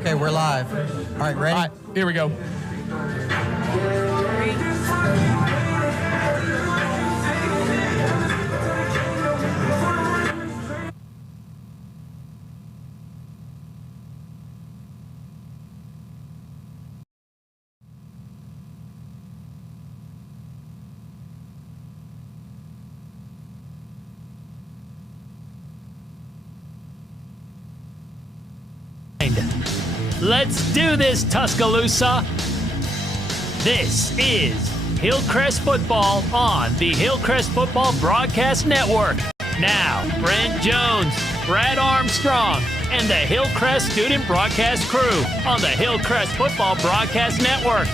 Okay, we're live. All right, ready? All right, here we go. Let's do this, Tuscaloosa. This is Hillcrest Football on the Hillcrest Football Broadcast Network. Now, Brent Jones, Brad Armstrong, and the Hillcrest Student Broadcast Crew on the Hillcrest Football Broadcast Network.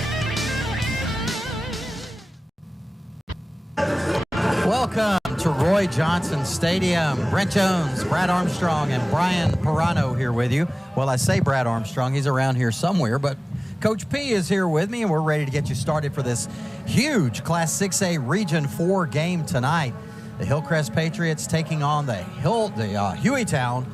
Welcome to Roy Johnson Stadium. Brent Jones, Brad Armstrong, and Brian Pirano here with you. Well, I say Brad Armstrong. He's around here somewhere, but Coach P is here with me, and we're ready to get you started for this huge Class 6A Region 4 game tonight. The Hillcrest Patriots taking on the Hueytown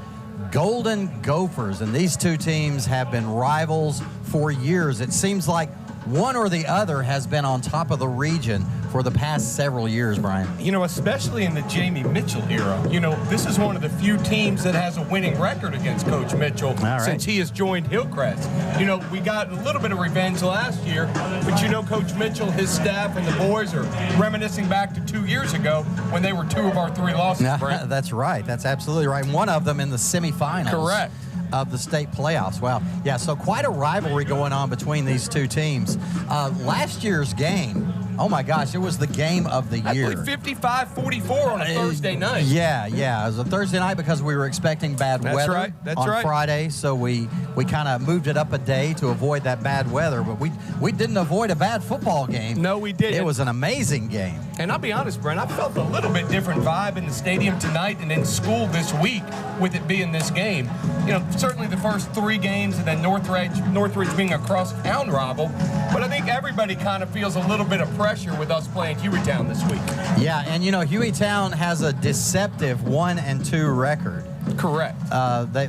Golden Gophers, and these two teams have been rivals for years. It seems like one or the other has been on top of the region for the past several years, Brian. You know, especially in the Jamie Mitchell era. You know, this is one of the few teams that has a winning record against Coach Mitchell since he has joined Hillcrest. You know, we got a little bit of revenge last year, but you know, Coach Mitchell, his staff, and the boys are reminiscing back to 2 years ago when they were 2 of our 3 losses, Brent. That's right. That's absolutely right. One of them in the semifinals. Correct. Of the state playoffs. Wow. Yeah, so quite a rivalry going on between these two teams. Last year's game, oh my gosh, it was the game of the year. I believe 55-44 on a Thursday night. Yeah, it was a Thursday night because we were expecting bad weather on Friday, so we kind of moved it up a day to avoid that bad weather, but we didn't avoid a bad football game. No, we didn't. It was an amazing game. And I'll be honest, Brent, I felt a little bit different vibe in the stadium tonight and in school this week with it being this game. You know, certainly the first 3 games and then Northridge being a cross-town rival, but I think everybody kind of feels a little bit of pressure with us playing Hueytown this week. Yeah, and you know, Hueytown has a deceptive 1-2 record. Correct.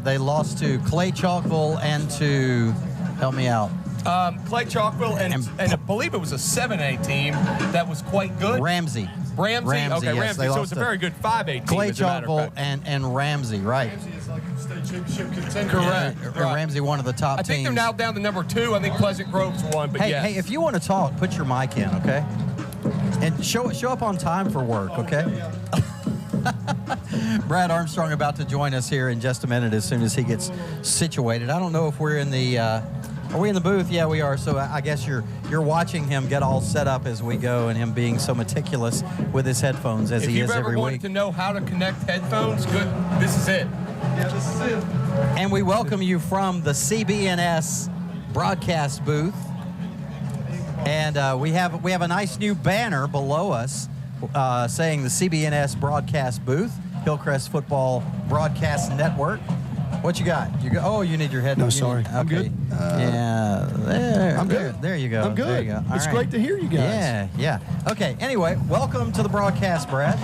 They lost to Clay Chalkville and to, help me out. Clay Chalkville and I believe it was a 7A team that was quite good. Ramsey. Okay, yes, Ramsey. So it's a very good 5A team. Clay Chalkville and Ramsey, right. Ramsey is like a state championship contender. Correct. Ramsey, one of the top teams. I think they're now down to number 2. I think Pleasant Grove's 1, but yes. Hey, if you want to talk, put your mic in, okay? And show up on time for work, okay? Brad Armstrong about to join us here in just a minute as soon as he gets situated. I don't know if we're in the are we in the booth? Yeah, we are. So I guess you're watching him get all set up as we go, and him being so meticulous with his headphones as he is every week. If you've ever wanted to know how to connect headphones, good. This is it. Yeah, this is it. And we welcome you from the CBNS broadcast booth. And we have a nice new banner below us saying the CBNS broadcast booth, Hillcrest Football Broadcast Network. What you got? You need your head. No, sorry. Okay. I'm good. There. I'm good. There you go. I'm good. There you go. It's great to hear you guys. Yeah. Okay. Anyway, welcome to the broadcast, Brad.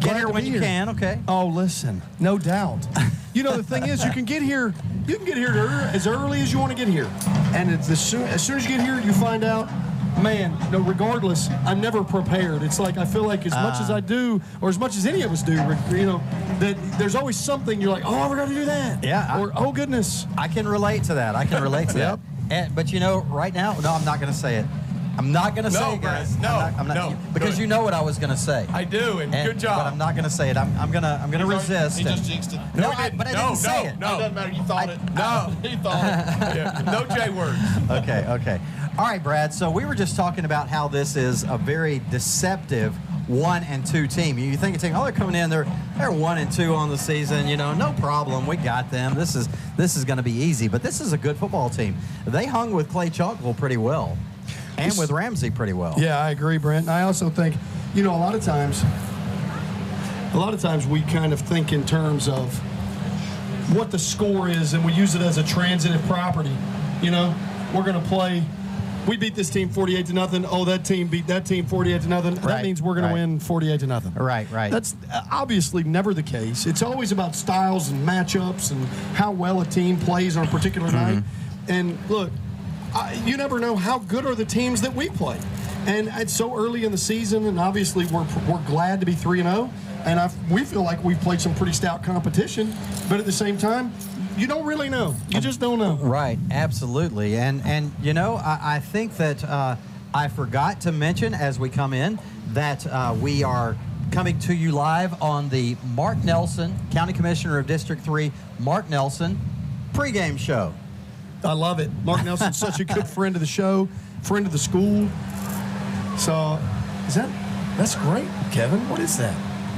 Get here when you can. Okay. Oh, listen. No doubt. You know, the thing is, you can get here as early as you want to get here, and it's as soon as you get here, you find out. Man, no, regardless, I'm never prepared. It's like I feel like as much as I do, or as much as any of us do, you know, that there's always something you're like, oh, we're going to do that. Yeah. Or, oh, goodness. I can relate to that. That. But, you know, right now, no, I'm not going to say it. I'm not going to say it, guys. No. Because you know what I was going to say. I do, and good job. But I'm not going to say it. I'm going to resist. He just jinxed it. No, but I didn't say it. No, it doesn't matter. You thought it. No, he thought it. Yeah. No J words. Okay. All right, Brad. So we were just talking about how this is a very deceptive 1-2 team. You think it's they're coming in, they're 1-2 on the season. You know, no problem. We got them. This is going to be easy. But this is a good football team. They hung with Clay Chalkville pretty well, and with Ramsey pretty well. Yeah, I agree, Brent. And I also think, you know, a lot of times we kind of think in terms of what the score is, and we use it as a transitive property. You know, we're going to play. We beat this team 48-0. Oh, that team beat that team 48-0. Right. That means we're going to win 48-0. Right. That's obviously never the case. It's always about styles and matchups and how well a team plays on a particular night. And look, you never know how good are the teams that we play. And it's so early in the season, and obviously we're glad to be 3-0. And we feel like we've played some pretty stout competition. But at the same time, you don't really know. You just don't know. Right, absolutely. And you know, I think that I forgot to mention as we come in that we are coming to you live on the Mark Nelson, County Commissioner of District 3, Mark Nelson, pregame show. I love it. Mark Nelson's such a good friend of the show, friend of the school. So, that's great, Kevin. What is that?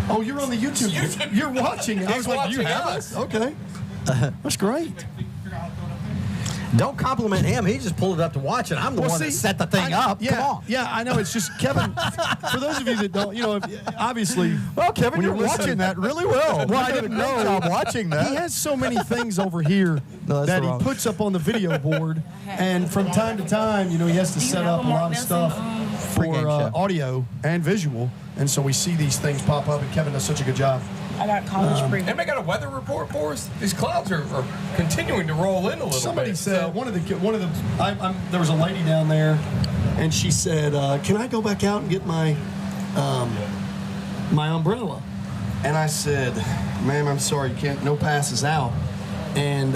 Oh, you're on the YouTube. You're watching it. I was like, you have us? Okay. That's great. Don't compliment him. He just pulled it up to watch it. I'm the one that set the thing up. Yeah, Come on. Yeah, I know. It's just Kevin. For those of you that don't, obviously. Well, Kevin, you're watching that really well. Well, I didn't know. I'm watching that. He has so many things over here that he puts up on the video board, and from time to time, he has to set up a lot of stuff for audio and visual, and so we see these things pop up, and Kevin does such a good job. I got college pregame. And they got a weather report for us. These clouds are continuing to roll in a little Somebody bit. said there was a lady down there, and she said, "Can I go back out and get my my umbrella?" And I said, "Ma'am, I'm sorry, you can't. No passes out." And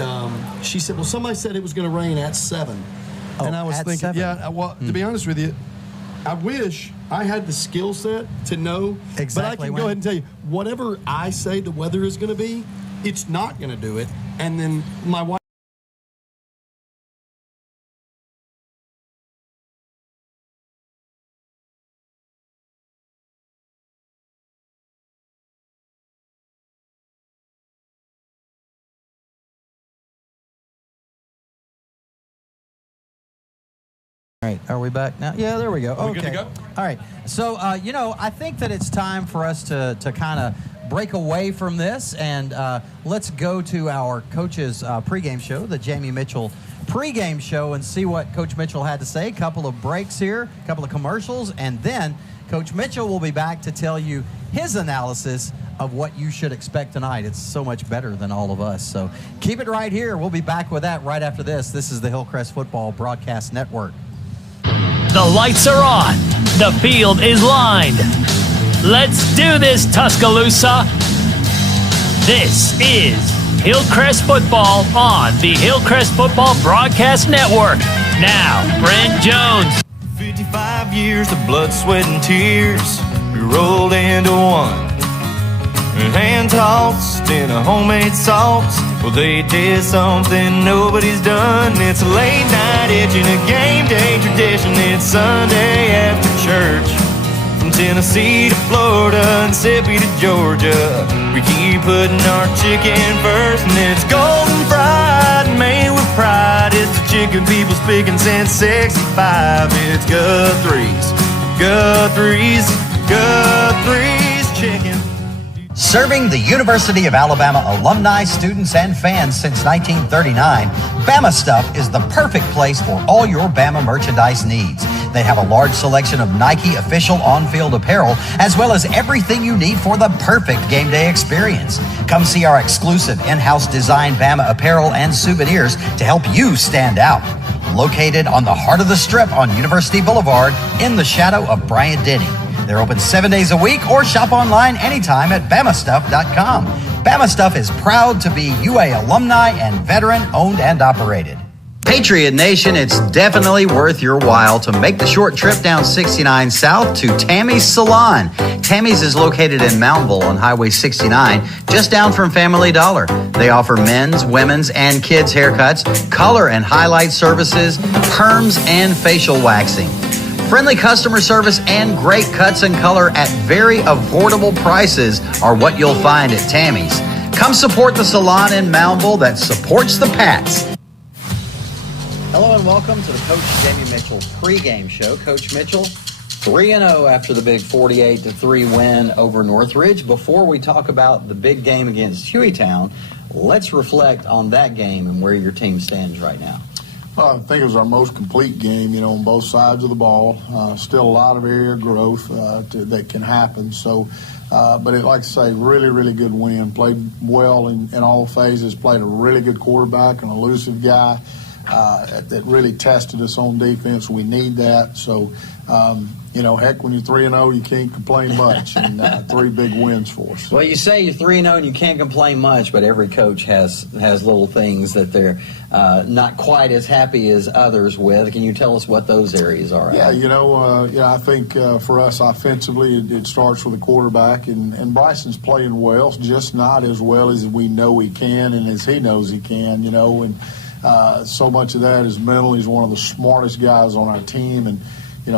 she said, "Well, somebody said it was going to rain at 7." And I was thinking, 7? yeah. Well, to be honest with you, I wish I had the skill set to know, exactly, but I can go ahead and tell you, whatever I say the weather is going to be, it's not going to do it. And then my wife. All right, are we back now? Yeah, there we go. Are we good to go? All right. So, I think that it's time for us to kind of break away from this, and let's go to our coach's pregame show, the Jamie Mitchell pregame show, and see what Coach Mitchell had to say. A couple of breaks here, a couple of commercials, and then Coach Mitchell will be back to tell you his analysis of what you should expect tonight. It's so much better than all of us. So keep it right here. We'll be back with that right after this. This is the Hillcrest Football Broadcast Network. The lights are on. The field is lined. Let's do this, Tuscaloosa. This is Hillcrest Football on the Hillcrest Football Broadcast Network. Now, Brent Jones. 55 years of blood, sweat, and tears, we rolled into one. Hand tossed in a homemade sauce. Well, they did something nobody's done. It's a late night itching, a game day tradition. It's Sunday after church. From Tennessee to Florida, Mississippi to Georgia, we keep putting our chicken first. And it's golden fried, made with pride. It's the chicken people speaking since 65. It's Guthrie's, Guthrie's, Guthrie's chicken. Serving the University of Alabama alumni, students, and fans since 1939, Bama Stuff is the perfect place for all your Bama merchandise needs. They have a large selection of Nike official on-field apparel, as well as everything you need for the perfect game day experience. Come see our exclusive in-house design Bama apparel and souvenirs to help you stand out. Located on the heart of the Strip on University Boulevard, in the shadow of Bryant-Denny. They're open 7 days a week, or shop online anytime at BamaStuff.com. Bama Stuff is proud to be UA alumni and veteran owned and operated. Patriot Nation, it's definitely worth your while to make the short trip down 69 South to Tammy's Salon. Tammy's is located in Mountville on Highway 69, just down from Family Dollar. They offer men's, women's, and kids' haircuts, color and highlight services, perms, and facial waxing. Friendly customer service and great cuts and color at very affordable prices are what you'll find at Tammy's. Come support the salon in Mountville that supports the Pats. Hello and welcome to the Coach Jamie Mitchell pregame show. Coach Mitchell, 3-0 after the big 48-3 win over Northridge. Before we talk about the big game against Hueytown, let's reflect on that game and where your team stands right now. I think it was our most complete game, on both sides of the ball. Still a lot of area growth that can happen. So, but like I say, really, really good win. Played well in all phases. Played a really good quarterback, an elusive guy. that really tested us on defense. We need that. So, heck, when you're 3-0, you can't complain much, and 3 big wins for us. Well, you say you're 3-0 and you can't complain much, but every coach has little things that they're not quite as happy as others with. Can you tell us what those areas are? Yeah, I think for us offensively, it starts with the quarterback, and Bryson's playing well, just not as well as we know he can and as he knows he can, and so much of that is mental. He's one of the smartest guys on our team, and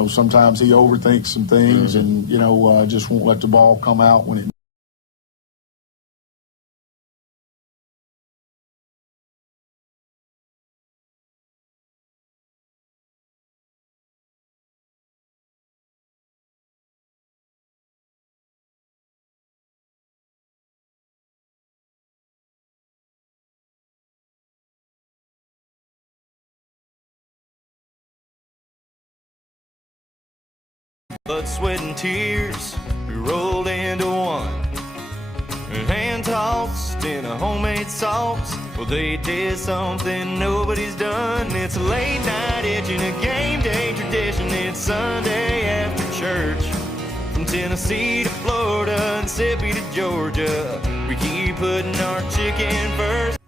sometimes he overthinks some things, and just won't let the ball come out when it Blood, sweat, and tears, we rolled into one. Hand tossed in a homemade sauce. Well, they did something nobody's done. It's a late night itch and a game day tradition. It's Sunday after church. From Tennessee to Florida, Mississippi to Georgia, we keep putting our chicken first.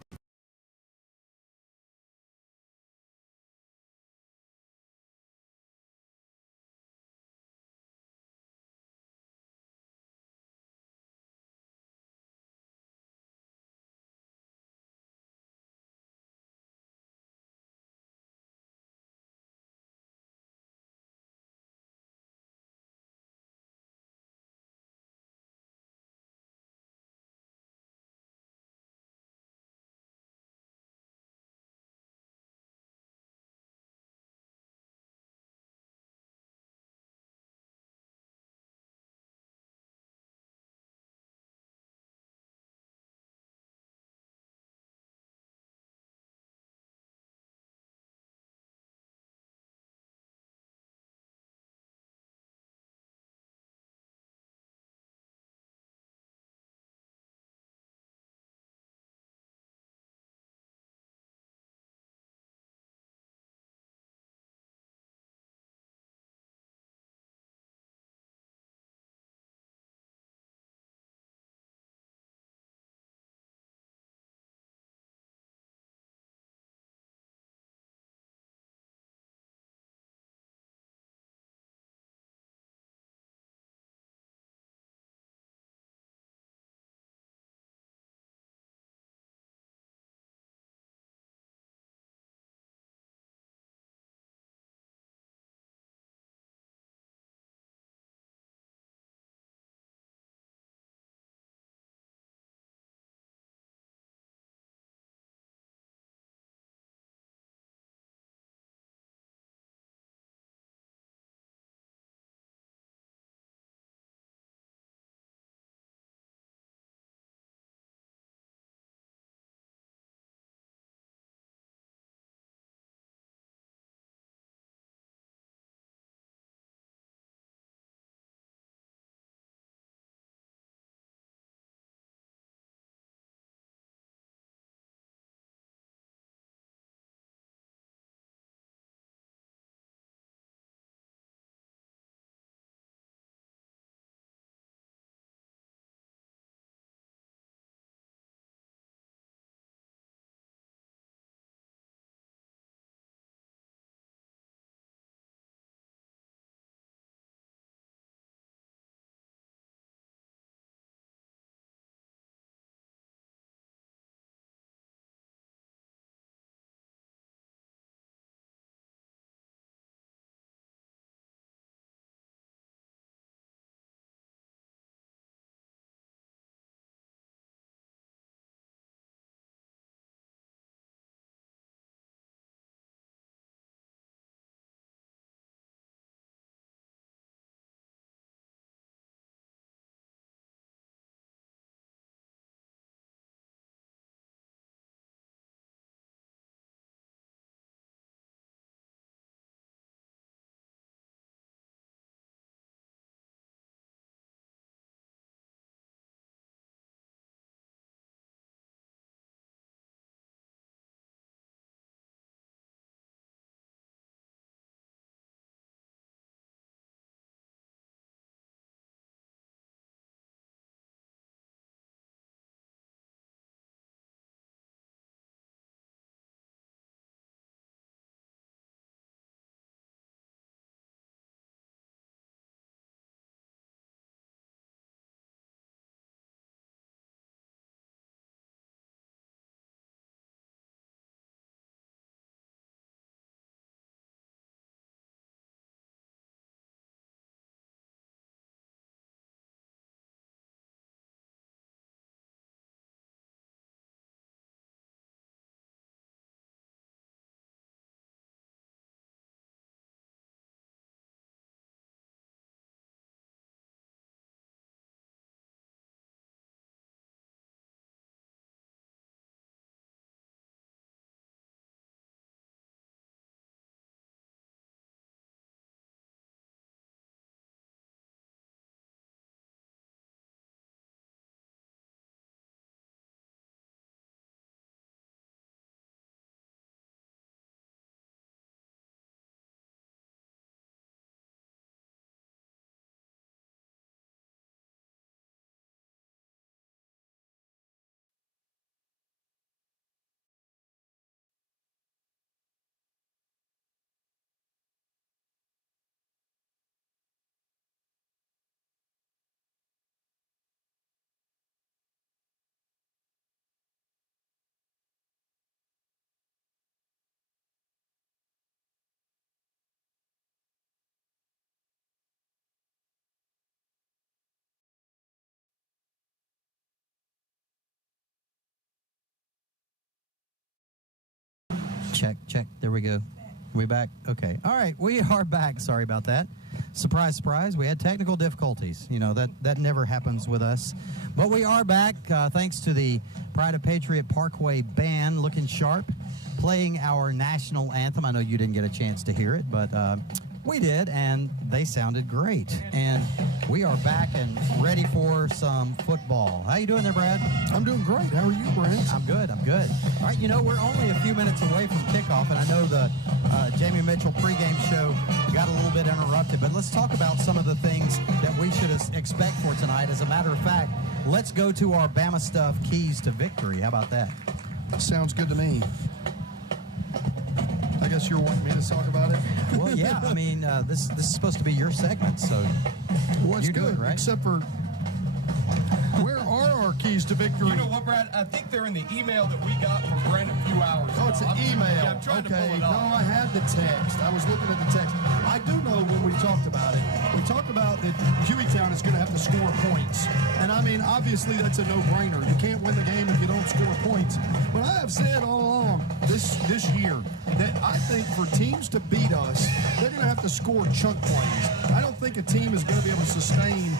Check. There we go. We back? Okay. All right. We are back. Sorry about that. Surprise, surprise. We had technical difficulties. You know, that never happens with us. But we are back thanks to the Pride of Patriot Parkway Band, looking sharp, playing our national anthem. I know you didn't get a chance to hear it, but we did, and they sounded great. And we are back and ready for some football. How you doing there, Brad? I'm doing great. How are you, Brent? I'm good. All right, you know, we're only a few minutes away from kickoff, and I know the Jamie Mitchell pregame show got a little bit interrupted, but let's talk about some of the things that we should expect for tonight. As a matter of fact, let's go to our Bama Stuff keys to victory. How about that? Sounds good to me. I guess you're wanting me to talk about it? Well, yeah. I mean, this is supposed to be your segment, so you do it, right? Except for, where are our keys to victory? You know what, Brad? I think they're in the email that we got from Brent a few hours ago. Oh, it's an email. Yeah, I'm trying to pull it No, up. I had the text. I was looking at the text. I do know when we talked about it, we talked about that Hueytown is going to have to score points. And, I mean, obviously that's a no-brainer. You can't win the game if you don't score points. But I have said all along this year that I think for teams to beat us, they're going to have to score chunk plays. I don't think a team is going to be able to sustain,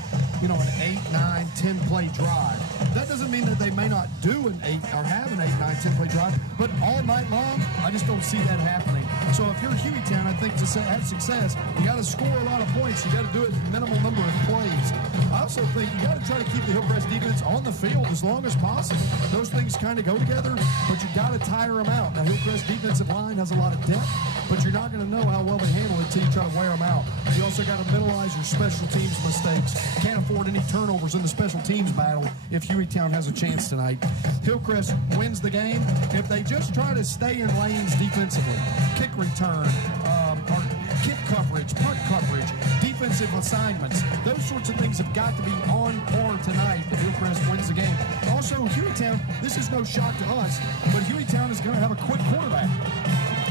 you know, an 8, 9, 10-play drive. That doesn't mean that they may not do an 8 or have an 8, 9, 10-play drive, but all night long, I just don't see that happening. So if you're Hueytown, I think to have success, you got to score a lot of points. You got to do it in minimal number of plays. I also think you got to try to keep the Hillcrest defense on the field as long as possible. Those things kind of go together, but you got to tire them out. Now, Hillcrest defensive line has a lot of depth, but you're not going to know how well they handle it until you try to wear them out. You also got to minimize your special teams mistakes. Can't afford any turnovers in the special teams battle if Hueytown has a chance tonight. Hillcrest wins the game if they just try to stay in lanes defensively. Kick return, or kick coverage, punt coverage, defensive assignments. Those sorts of things have got to be on par tonight if Hillcrest wins the game. Also, Hueytown, this is no shock to us, but Hueytown is going to have a quick quarterback.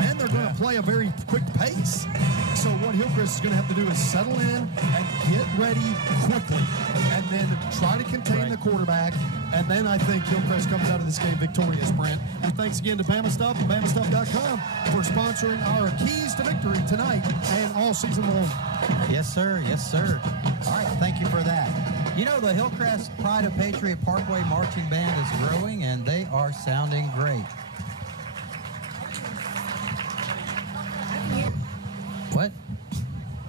And they're going to play a very quick pace. So what Hillcrest is going to have to do is settle in and get ready quickly and then try to contain the quarterback. And then I think Hillcrest comes out of this game victorious, Brent. And thanks again to Bama Stuff and BamaStuff.com for sponsoring our keys to victory tonight and all season long. Yes, sir. Yes, sir. All right. Thank you for that. You know, the Hillcrest Pride of Patriot Parkway Marching Band is growing, and they are sounding great. What?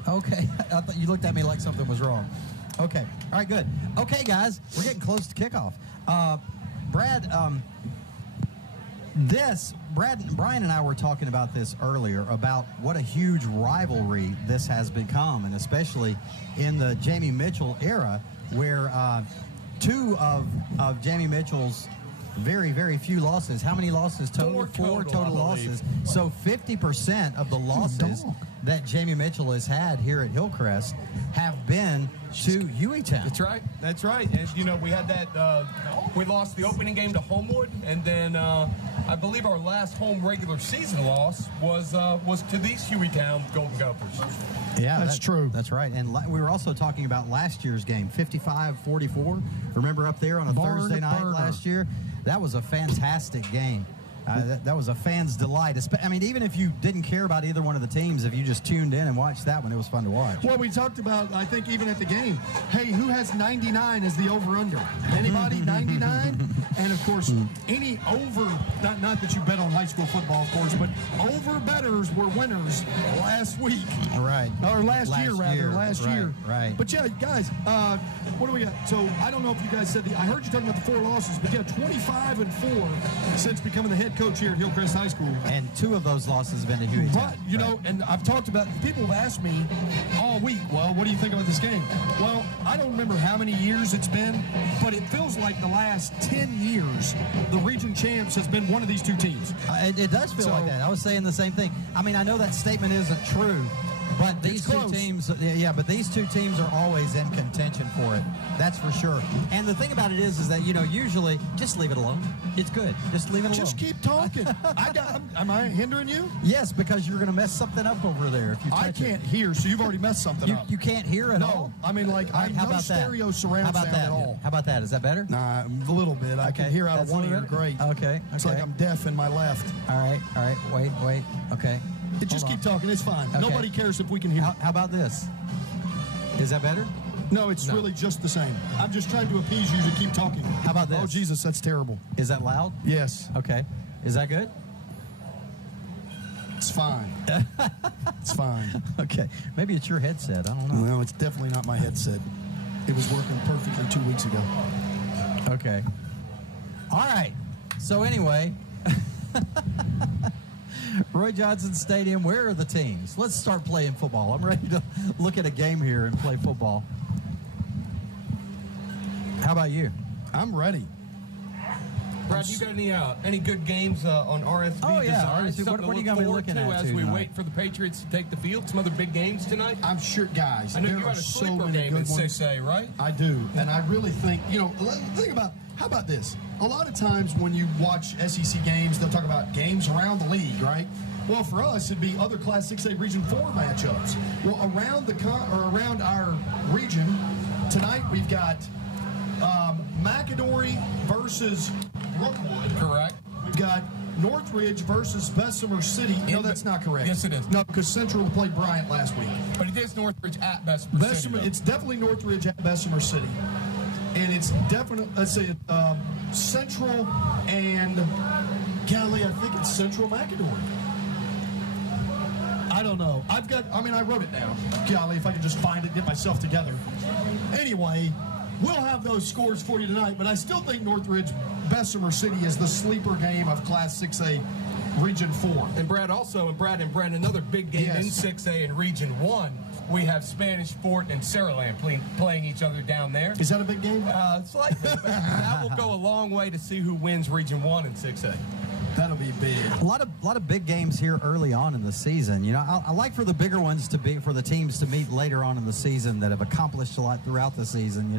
Okay. I thought you looked at me like something was wrong. Okay. All right, good. Okay, guys, we're getting close to kickoff. Brad, Brian and I were talking about this earlier, about what a huge rivalry this has become, and especially in the Jamie Mitchell era, where two of Jamie Mitchell's very, very few losses. How many losses total? Four total losses. So 50% of the losses that Jamie Mitchell has had here at Hillcrest have been to Hueytown. That's right. And, you know, we had that, we lost the opening game to Homewood, and then I believe our last home regular season loss was to these Hueytown Golden Gophers. Yeah, that's true. That's right. And we were also talking about last year's game, 55-44. Remember up there on a Thursday night last year? That was a fantastic game. That was a fan's delight. I mean, even if you didn't care about either one of the teams, if you just tuned in and watched that one, it was fun to watch. Well, we talked about, I think, even at the game, hey, who has 99 as the over-under? Anybody 99? And, of course, any over, not that you bet on high school football, of course, but over bettors were winners last week. Right. Or last year. Right. But, yeah, guys, what do we got? So, I don't know if you guys said I heard you talking about the 4 losses, but, yeah, 25-4 since becoming the head coach here at Hillcrest High School. And 2 of those losses have been to Hueytown. But, you know, and I've talked about, people have asked me all week, well, what do you think about this game? Well, I don't remember how many years it's been, but it feels like the last 10 years, the region champs has been one of these 2 teams. It does feel like that. I was saying the same thing. I mean, I know that statement isn't true, But these two teams, but these two teams are always in contention for it. That's for sure. And the thing about it is that, usually just leave it alone. It's good. Just leave it alone. Just keep talking. Am I hindering you? Yes, because you're going to mess something up over there if you touch I can't hear, so you've already messed something up. You can't hear at all? No. I mean, like, I have no stereo surround sound at all. How about that? Is that better? Nah, a little bit. I can hear out of one ear great. Okay. It's like I'm deaf in my left. All right. Wait. Okay. Just keep talking. It's fine. Okay. Nobody cares if we can hear. How about this? Is that better? No, it's really just the same. I'm just trying to appease you to keep talking. How about this? Oh, Jesus, that's terrible. Is that loud? Yes. Okay. Is that good? It's fine. It's fine. Okay. Maybe it's your headset. I don't know. No, it's definitely not my headset. It was working perfectly 2 weeks ago. Okay. All right. So anyway, Roy Johnson Stadium, where are the teams? Let's start playing football. I'm ready to look at a game here and play football. How about you? I'm ready. Brad, you got any good games on RSV? Oh, yeah. Design? RSV. What are you going to be looking at as we tonight? wait for the Patriots to take the field? Some other big games tonight? I'm sure, guys. I know there you are had a so sleeper many game good in ones. 6A, right? I do, and I really think, think about, how about this? A lot of times when you watch SEC games, they'll talk about games around the league, right? Well, for us, it'd be other Class 6A Region 4 matchups. Well, around our region, tonight we've got McAdory versus Brookwood. Correct. We've got Northridge versus Bessemer City. No, that's not correct. Yes, it is. No, because Central played Bryant last week. But it is Northridge at Bessemer City. It's definitely Northridge at Bessemer City. And it's definitely, let's say, Central and, golly, I think it's Central McAdory. I don't know. I wrote it down. Golly, if I could just find it, get myself together. Anyway, we'll have those scores for you tonight, but I still think Northridge Bessemer City is the sleeper game of Class 6A Region 4. And Brad, another big game in 6A in Region 1. We have Spanish Fort and Saraland playing each other down there. Is that a big game? Slightly. That will go a long way to see who wins Region 1 in 6A. That'll be big. A lot of big games here early on in the season. I like for the bigger ones for the teams to meet later on in the season that have accomplished a lot throughout the season.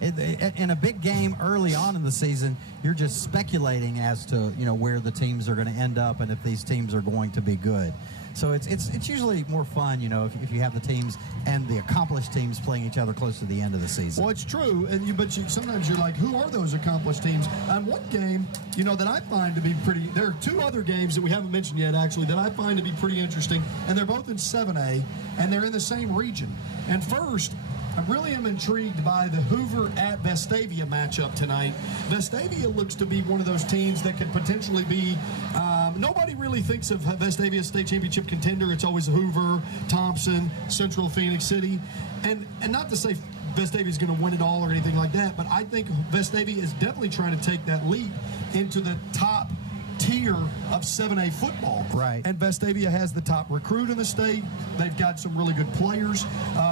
In a big game early on in the season, you're just speculating as to where the teams are going to end up and if these teams are going to be good. So it's usually more fun, if you have the teams and the accomplished teams playing each other close to the end of the season. Well, it's true, but sometimes you're like, who are those accomplished teams? And one game, that I find to be pretty. There are two other games that we haven't mentioned yet, actually, that I find to be pretty interesting, and they're both in 7A, and they're in the same region. And first, I really am intrigued by the Hoover at Vestavia matchup tonight. Vestavia looks to be one of those teams that could potentially be. Nobody really thinks of Vestavia as state championship contender. It's always Hoover, Thompson, Central Phoenix City, and not to say Vestavia is going to win it all or anything like that, but I think Vestavia is definitely trying to take that leap into the top tier of 7A football. Right. And Vestavia has the top recruit in the state. They've got some really good players.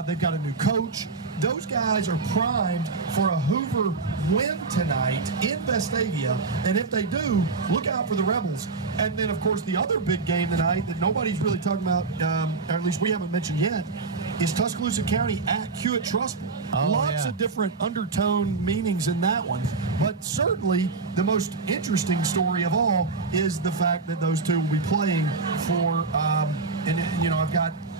They've got a new coach. Those guys are primed for a Hoover win tonight in Vestavia. And if they do, look out for the Rebels. And then, of course, the other big game tonight that nobody's really talking about, or at least we haven't mentioned yet, is Tuscaloosa County at Hueytown. Lots of different undertone meanings in that one. But certainly the most interesting story of all is the fact that those two will be playing for,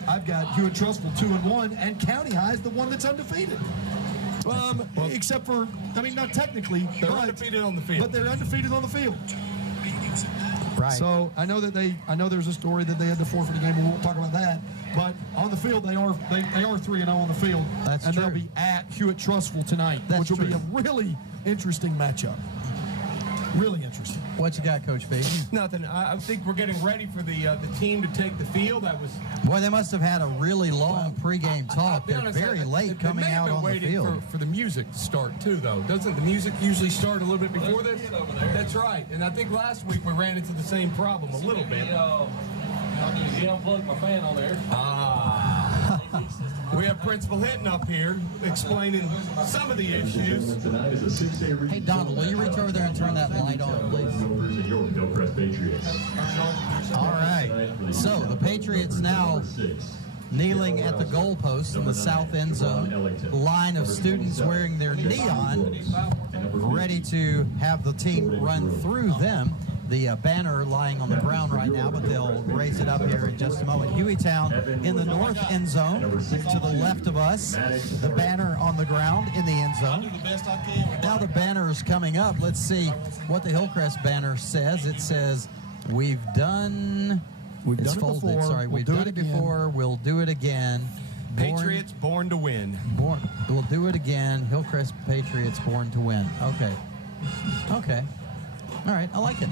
I've got Hueytown 2-1, and County High is the one that's undefeated. Except for, not technically. They're undefeated on the field. But they're undefeated on the field. Right. So I know there's a story that they had to forfeit a game, and we won't talk about that. But on the field, they are 3-0 on the field. That's and true. they'll be at Hueytown tonight, which will be a really interesting matchup. Really interesting. What you got, Coach B? Nothing. I think we're getting ready for the team to take the field. Boy, they must have had a really long pregame talk. They're very late coming out on the field. For the music to start too, though. Doesn't the music usually start a little bit before this? That's right. And I think last week we ran into the same problem a little bit. He unplugged my fan on there. We have Principal Hinton up here explaining some of the issues. Hey, Donald, will you reach over there and turn that light on, please? All right. So the Patriots now kneeling at the goalpost in the south end zone. Line of students wearing their neon, ready to have the team run through them. The banner lying on the ground right now, but they'll raise it up here in just a moment. Hueytown in the north end zone to the left of us. The banner on the ground in the end zone. Now the banner is coming up. Let's see what the Hillcrest banner says. It says, we've done it before. Sorry, we've done it before. We'll do it again. Patriots born to win. We'll do it again. Hillcrest Patriots born to win. Okay. All right, I like it.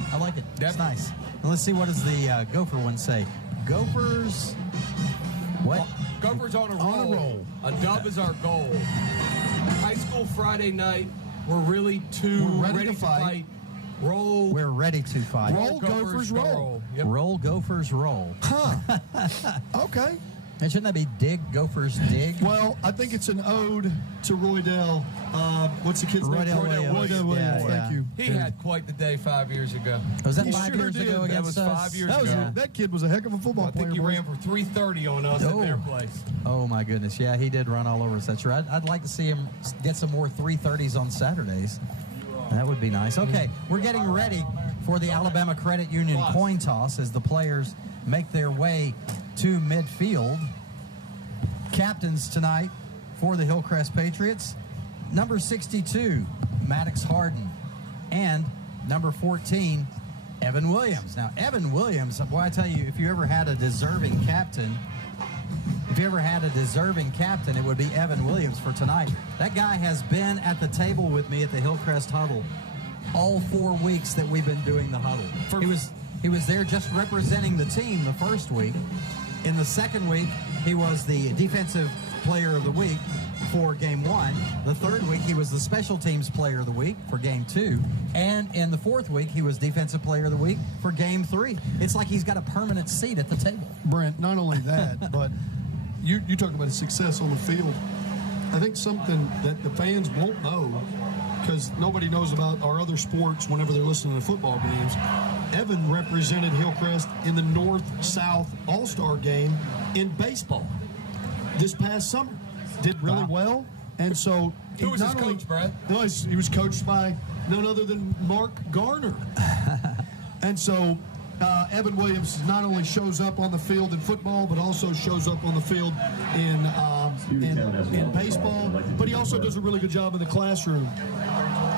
That's nice. And let's see, what does the Gopher one say? Gophers, what? Gophers on a roll. A dub is our goal. High school Friday night, we're really ready to fight. Roll. We're ready to fight. Roll, Gophers, roll. Yep. Roll, Gophers, roll. Huh. Okay. And shouldn't that be dig, Gophers, dig? Well, I think it's an ode to Roydell. What's the kid's name? Roydell Williams. Thank you. He had quite the day 5 years ago. Was that He 5 sure years did. ago That against was us? 5 years That, ago. that kid was a heck of a football I player. think he ran for 330 on us at their place. Oh, my goodness. Yeah, he did run all over us. That's right. I'd like to see him get some more 330s on Saturdays. That would be nice. Okay, we're getting ready for the Alabama Credit Union coin toss as the players make their way to midfield. Captains tonight for the Hillcrest Patriots, number 62, Maddox Harden, and number 14, Evan Williams. Now, Evan Williams, boy, I tell you, if you ever had a deserving captain, it would be Evan Williams for tonight. That guy has been at the table with me at the Hillcrest Huddle all 4 weeks that we've been doing the huddle. He was there just representing the team the first week. In the second week, he was the Defensive Player of the Week for Game 1. The third week, he was the Special Teams Player of the Week for Game 2. And in the fourth week, he was Defensive Player of the Week for Game 3. It's like he's got a permanent seat at the table. Brent, not only that, but you talk about his success on the field. I think something that the fans won't know, because nobody knows about our other sports whenever they're listening to football games. Evan represented Hillcrest in the North-South All-Star game in baseball this past summer. Did really well. And so Who was his coach, Brad? He was coached by none other than Mark Garner. And so Evan Williams not only shows up on the field in football, but also shows up on the field in baseball. But he also does a really good job in the classroom.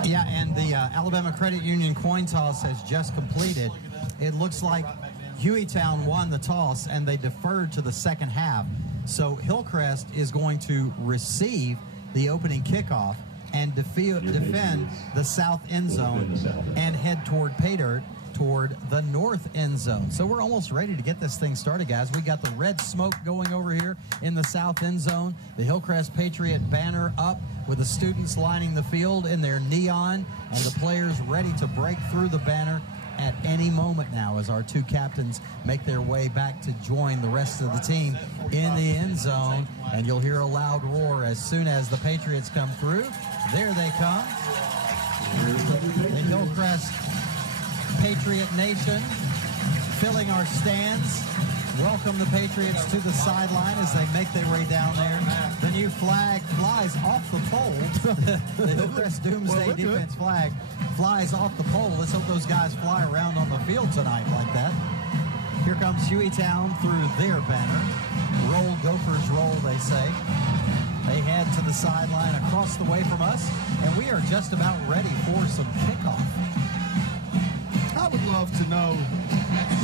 Yeah, and the Alabama Credit Union coin toss has just completed. It looks like Hueytown won the toss, and they deferred to the second half. So Hillcrest is going to receive the opening kickoff and defend the south end zone and head toward pay dirt toward the north end zone. So we're almost ready to get this thing started, guys. We got the red smoke going over here in the south end zone, the Hillcrest Patriot banner up with the students lining the field in their neon, and the players ready to break through the banner at any moment now as our two captains make their way back to join the rest of the team in the end zone. And you'll hear a loud roar as soon as the Patriots come through. There they come. The Hillcrest Patriot Nation filling our stands. Welcome the Patriots to the sideline as they make their way down there. The new flag flies off the pole. The Hillcrest Doomsday Defense flag flies off the pole. Let's hope those guys fly around on the field tonight like that. Here comes Hueytown through their banner. Roll, Gophers, roll, they say. They head to the sideline across the way from us, and we are just about ready for some kickoff. I would love to know,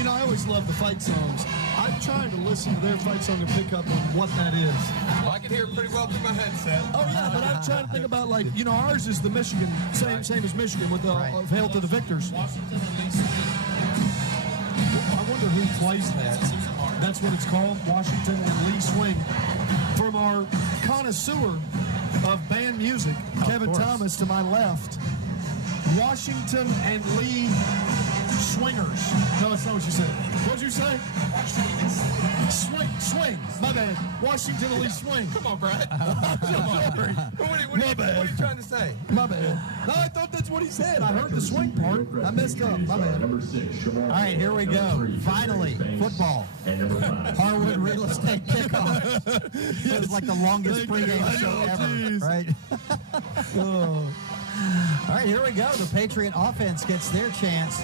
I always love the fight songs. I'm trying to listen to their fight song and pick up on what that is. Well, I can hear it pretty well through my headset. Oh, yeah, but I'm trying to think about, ours is the Michigan, same as Michigan with the Hail to the Victors. I wonder who plays that. That's what it's called, Washington and Lee Swing. From our connoisseur of band music, Kevin Thomas to my left, Washington and Lee Swingers. No, that's not what you said. What'd you say? Swing. My bad. Washington and Lee Swing. Come on, Brad. Sorry. What are you trying to say? My bad. No, I thought that's what he said. I heard the swing part. I messed up. My bad. All right, here we go. Finally, football football. Harwood Real Estate Kickoff. It was like the longest pregame show ever, right? All right, here we go. The Patriot offense gets their chance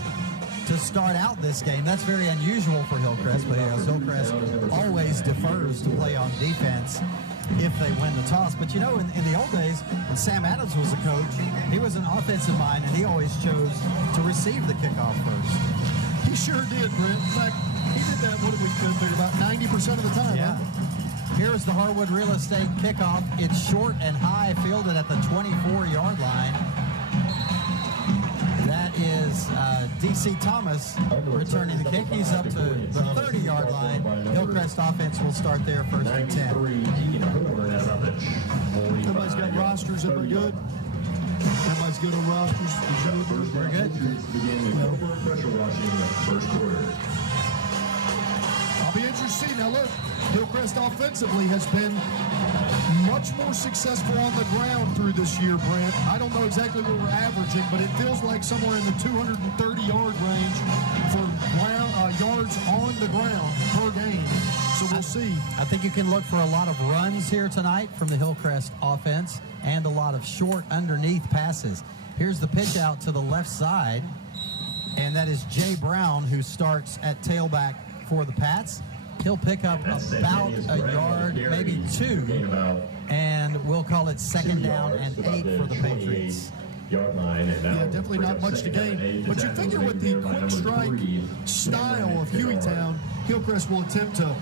to start out this game. That's very unusual for Hillcrest, but Hillcrest always defers to play on defense if they win the toss. But, in the old days, when Sam Adams was a coach, he was an offensive mind, and he always chose to receive the kickoff first. He sure did, Brent. In fact, he did that, what did we figure, about 90% of the time. Yeah. Huh? Here's the Harwood Real Estate kickoff. It's short and high, fielded at the 24-yard line. That is D.C. Thomas returning the kick. He's up to the 30-yard line. Hillcrest offense will start there first and 10. Everybody's got rosters. Everybody good? Everybody's good on rosters. We're good. I'll be interested to see. Now look, Hillcrest offensively has been much more successful on the ground through this year, Brent. I don't know exactly what we're averaging, but it feels like somewhere in the 230-yard range for yards on the ground per game. So we'll see. I think you can look for a lot of runs here tonight from the Hillcrest offense and a lot of short underneath passes. Here's the pitch out to the left side, and that is Jay Brown, who starts at tailback for the Pats. He'll pick up about a yard, maybe two, and we'll call it second down and 8 for the Patriots. Yeah, definitely not much to gain. But you figure with the quick strike style of Hueytown, Hillcrest will attempt to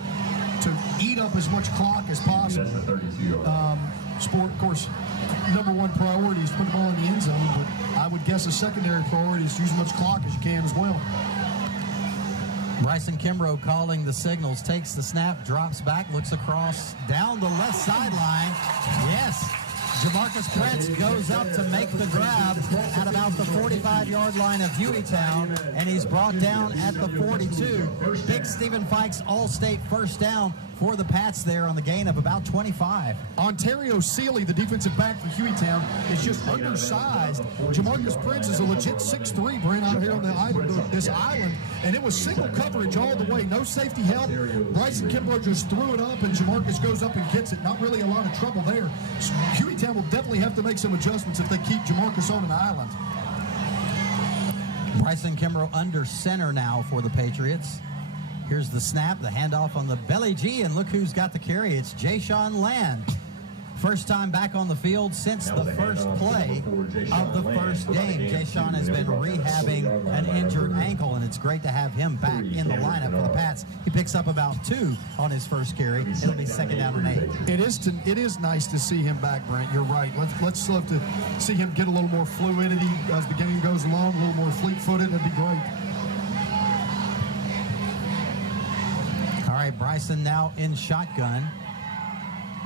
eat up as much clock as possible. Sport, of course, number one priority is put the ball in the end zone, but I would guess a secondary priority is to use as much clock as you can as well. Bryson Kimbrough calling the signals, takes the snap, drops back, looks across, down the left sideline. Yes, Jamarcus Brent goes up to make the grab at about the 45-yard line of Hueytown, and he's brought down at the 42. Big Stephen Fikes All-State first down for the Pats there on the gain of about 25. Ontario Seeley, the defensive back for Hueytown, is just undersized. Jamarcus Prince is a legit 6'3", Brent, out here on this island, and it was single coverage all the way, no safety help. Bryson Kimbrough just threw it up, and Jamarcus goes up and gets it. Not really a lot of trouble there. So Hueytown will definitely have to make some adjustments if they keep Jamarcus on an island. Bryson Kimbrough under center now for the Patriots. Here's the snap, the handoff on the belly G, and look who's got the carry. It's Jayshawn Land. First time back on the field since the first play of the first game. Jayshawn has been rehabbing an injured ankle, and it's great to have him back in the lineup for the Pats. He picks up about 2 on his first carry. It'll be second down and 8. It is nice to see him back, Brent. You're right. Let's love to see him get a little more fluidity as the game goes along, a little more fleet-footed. That'd be great. All right, Bryson now in shotgun.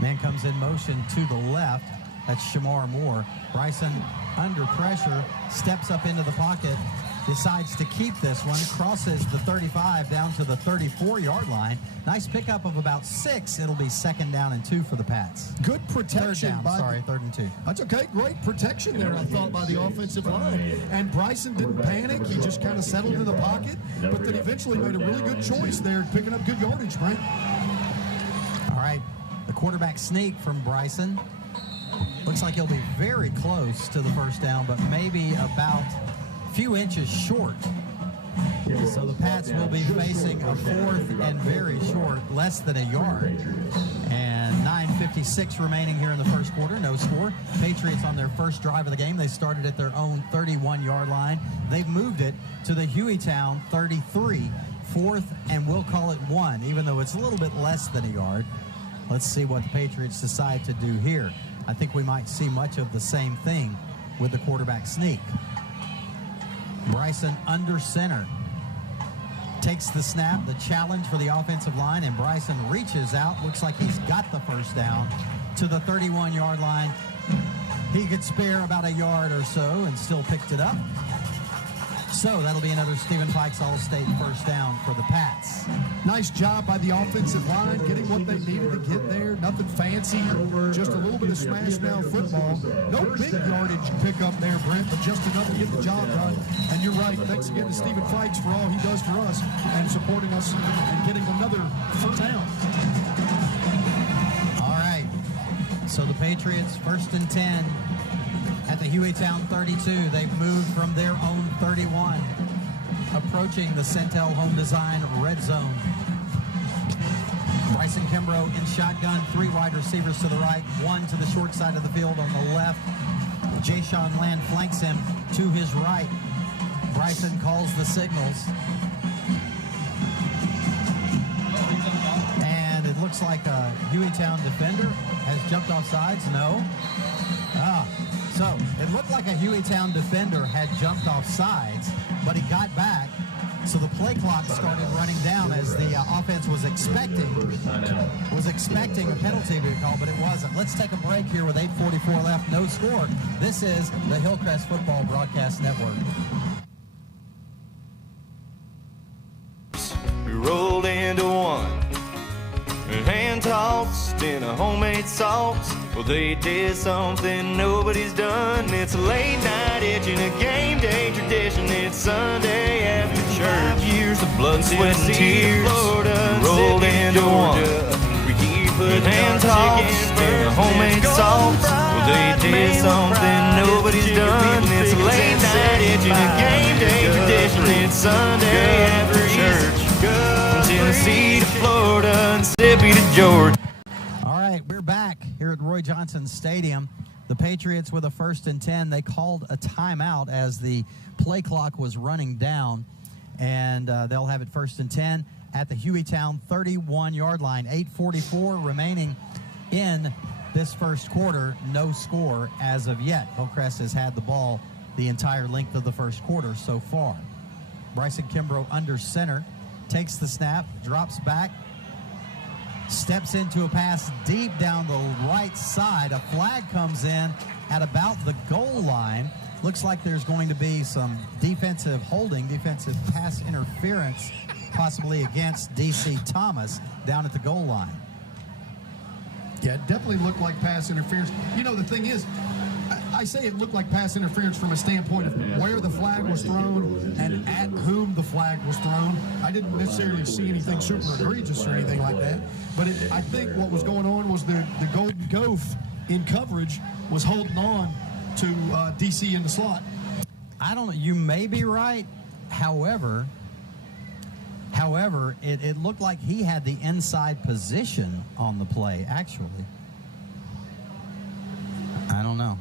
Man comes in motion to the left. That's Shamar Moore. Bryson under pressure, steps up into the pocket, decides to keep this one, crosses the 35 down to the 34-yard line. Nice pickup of about 6. It'll be second down and 2 for the Pats. Good protection. Third and 2. That's okay. Great protection there, I thought, by the offensive line. And Bryson didn't panic. He just kind of settled in the pocket, but then eventually made a really good choice there, picking up good yardage, Brent. All right, the quarterback sneak from Bryson. Looks like he'll be very close to the first down, but maybe about a few inches short. So the Pats will be facing a fourth and very short, less than a yard. And 9:56 remaining here in the first quarter, no score. Patriots on their first drive of the game, they started at their own 31-yard line. They've moved it to the Hueytown 33, fourth, and we'll call it 1, even though it's a little bit less than a yard. Let's see what the Patriots decide to do here. I think we might see much of the same thing with the quarterback sneak. Bryson under center. Takes the snap, the challenge for the offensive line, and Bryson reaches out. Looks like he's got the first down to the 31-yard line. He could spare about a yard or so and still picked it up. So that'll be another Stephen Fikes All-State first down for the Pats. Nice job by the offensive line, getting what they needed to get there. Nothing fancy, just a little bit of smash mouth football. No big yardage pickup there, Brent, but just enough to get the job done. And you're right. Thanks again to Stephen Fikes for all he does for us and supporting us and getting another first down. All right. So the Patriots, 1st and 10 at the Hueytown 32. They've moved from their own 31, approaching the Centel Home Design red zone. Bryson Kimbrough in shotgun, 3 wide receivers to the right, 1 to the short side of the field on the left. Jay-Sean Land flanks him to his right. Bryson calls the signals. And it looks like a Hueytown defender has jumped off sides. No. So it looked like a Hueytown defender had jumped off sides, but he got back. So the play clock started running down as the offense was expecting a penalty to be called, but it wasn't. Let's take a break here with 8:44 left, no score. This is the Hillcrest Football Broadcast Network. We rolled into one, hand tossed in a homemade sauce. Well, they did something nobody's done. It's a late night itch and a game day tradition. It's Sunday after church. 5 years of blood, sweat, and tears. Florida, rolled into one. We keep putting hand tossed in a homemade sauce. Well, they did something nobody's done. It's a late night itch and a game day tradition. It's Sunday after church. From Tennessee to Florida, Mississippi to Georgia. All right, we're back here at Roy Johnson Stadium. The Patriots with a 1st and 10. They called a timeout as the play clock was running down, and they'll have it 1st and 10 at the Hueytown 31-yard line. 8:44 remaining in this first quarter. No score as of yet. Hillcrest has had the ball the entire length of the first quarter so far. Bryson Kimbrough under center, takes the snap, drops back, steps into a pass deep down the right side. A flag comes in at about the goal line. Looks like there's going to be some defensive holding, defensive pass interference, possibly against D.C. Thomas down at the goal line. Yeah, it definitely looked like pass interference. You know, the thing is, I say it looked like pass interference from a standpoint of where the flag was thrown and at whom the flag was thrown. I didn't necessarily see anything super egregious or anything like that. But I think what was going on was the Golden Goph in coverage was holding on to DC in the slot. I don't know. You may be right. However, it looked like he had the inside position on the play, actually. I don't know.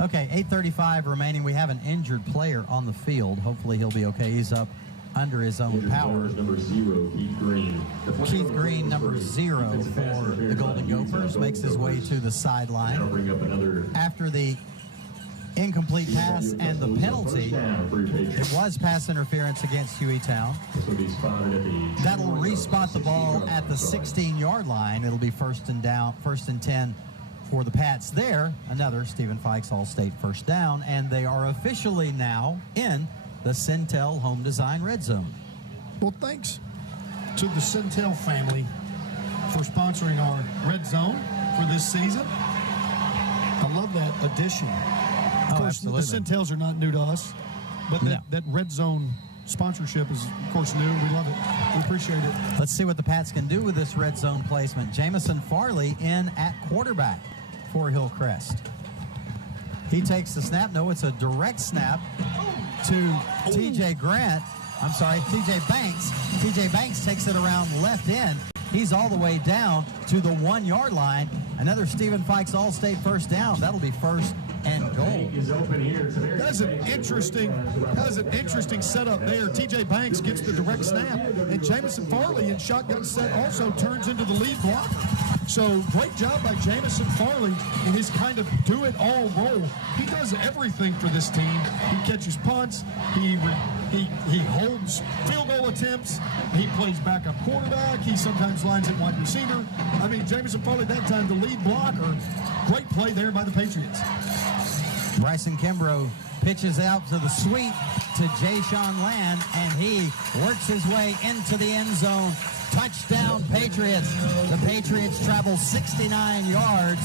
Okay, 8:35 remaining. We have an injured player on the field. Hopefully he'll be okay. He's up under his own power. Number 0, Keith Green. Keith Green, number 0 for the Golden Gophers, makes his way to the sideline. After the incomplete pass and the penalty, it was pass interference against Hueytown. That'll respot the ball at the 16-yard line. It'll be 1st and 10 for the Pats there. Another Stephen Fikes All-State first down, and they are officially now in the Centel Home Design Red Zone. Well, thanks to the Centel family for sponsoring our Red Zone for this season. I love that addition. Of course, absolutely. The Centels are not new to us, but that Red Zone sponsorship is, of course, new. We love it. We appreciate it. Let's see what the Pats can do with this red zone placement. Jamison Farley in at quarterback for Hillcrest. He takes the snap. No, it's a direct snap to TJ Banks. TJ Banks takes it around left end. He's all the way down to the 1-yard line. Another Stephen Fikes All-State first down. That'll be 1st and goal. That's an interesting setup there. TJ Banks gets the direct snap, and Jamison Farley in shotgun set also turns into the lead blocker. So great job by Jamison Farley in his kind of do-it-all role. He does everything for this team. He catches punts. He holds field goal attempts. He plays backup quarterback. He sometimes lines at wide receiver. I mean, Jamison Farley that time the lead blocker. Great play there by the Patriots. Bryson Kimbrough pitches out to the sweep to Jay-Sean Land, and he Farley works his way into the end zone. Touchdown, Patriots. The Patriots travel 69 yards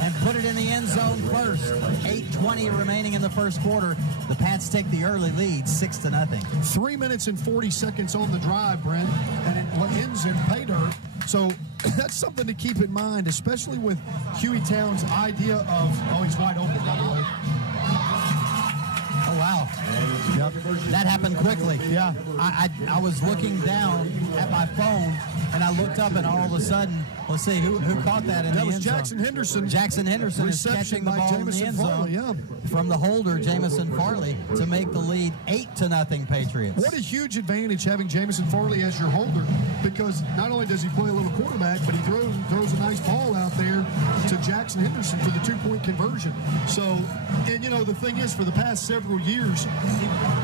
and put it in the end zone first. 8:20 remaining in the first quarter. The Pats take the early lead, 6-0. 3 minutes and 40 seconds on the drive, Brent, and it ends in pay dirt. So that's something to keep in mind, especially with Hueytown's idea of, he's wide open, by the way. Oh, wow. Yep. That happened quickly. Yeah. I was looking down at my phone, and I looked up, and all of a sudden, let's see, who caught that in the end zone? That was Jackson Henderson. Jackson Henderson is catching the ball in the end zone from the holder, Jamison Farley, to make the lead 8-0 Patriots. What a huge advantage having Jamison Farley as your holder, because not only does he play a little quarterback, but he throws a nice ball out there to Jackson Henderson for the 2-point conversion. So, and the thing is, for the past several years,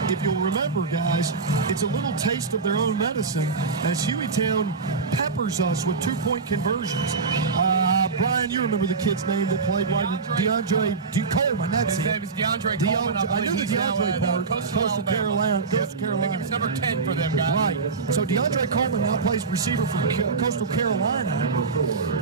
if you'll remember, guys, it's a little taste of their own medicine as Hueytown peppers us with 2-point conversions. Brian, you remember the kid's name that played wide? DeAndre Coleman. That's His it. name is DeAndre Coleman. I knew the DeAndre part. Coastal Carolina. I think he was number 10 for them, guys. Right. So DeAndre Coleman now plays receiver for Coastal Carolina,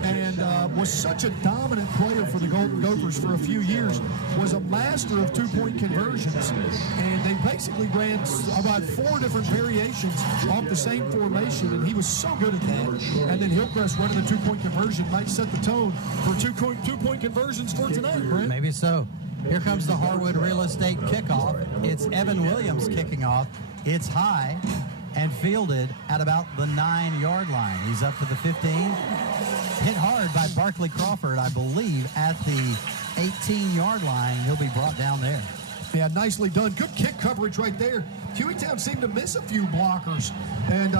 and was such a dominant player for the Golden Gophers for a few years. Was a master of 2-point conversions, and they basically ran about 4 different variations off the same formation, and he was so good at that. And then Hillcrest running the 2-point conversion might set the tone for 2-point conversions for tonight, Brent. Maybe so. Here comes the Harwood Real Estate kickoff. It's Evan Williams kicking off. It's high and fielded at about the 9-yard line. He's up to the 15. Hit hard by Barkley Crawford, I believe, at the 18-yard line. He'll be brought down there. Yeah, nicely done. Good kick coverage right there. Hueytown seemed to miss a few blockers, and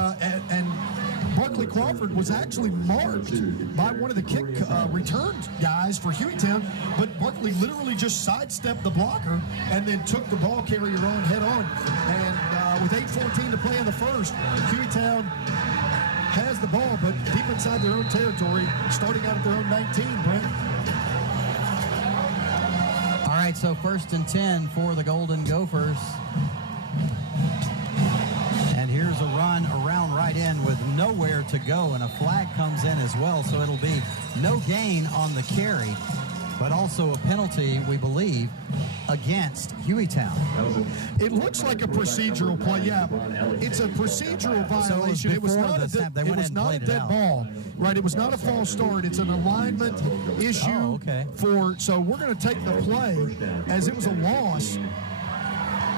Barkley Crawford was actually marked by one of the kick return guys for Hueytown, but Barkley literally just sidestepped the blocker and then took the ball carrier on head on. And with 8:14 to play in the first, Hueytown has the ball, but deep inside their own territory, starting out at their own 19, Brent. All right, so 1st and 10 for the Golden Gophers. And here's a run around right in with nowhere to go, and a flag comes in as well, so it'll be no gain on the carry, but also a penalty, we believe, against Hueytown. It looks like a procedural play, yeah. It's a procedural violation. So it was not a dead ball. Right, it was not a false start. It's an alignment issue. So we're going to take the play as it was a loss.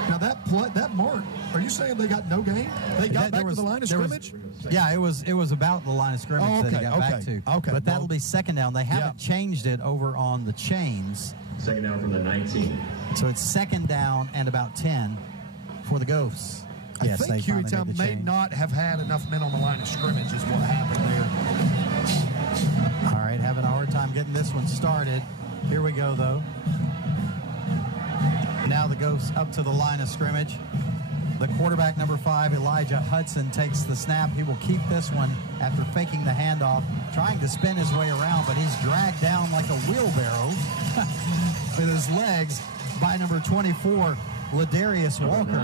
Now that mark, are you saying they got no gain? They got back to the line of scrimmage? Yeah, it was about the line of scrimmage that he got back to. Okay. But that'll be second down. They haven't changed it over on the chains. Second down from the 19. So it's second down and about 10 for the Gophs. I think Hueytown may not have had enough men on the line of scrimmage is what happened there. All right, having a hard time getting this one started. Here we go, though. Now the Gophs up to the line of scrimmage. The quarterback, number 5, Elijah Hudson, takes the snap. He will keep this one after faking the handoff, trying to spin his way around, but he's dragged down like a wheelbarrow with his legs by number 24, Ladarius Walker.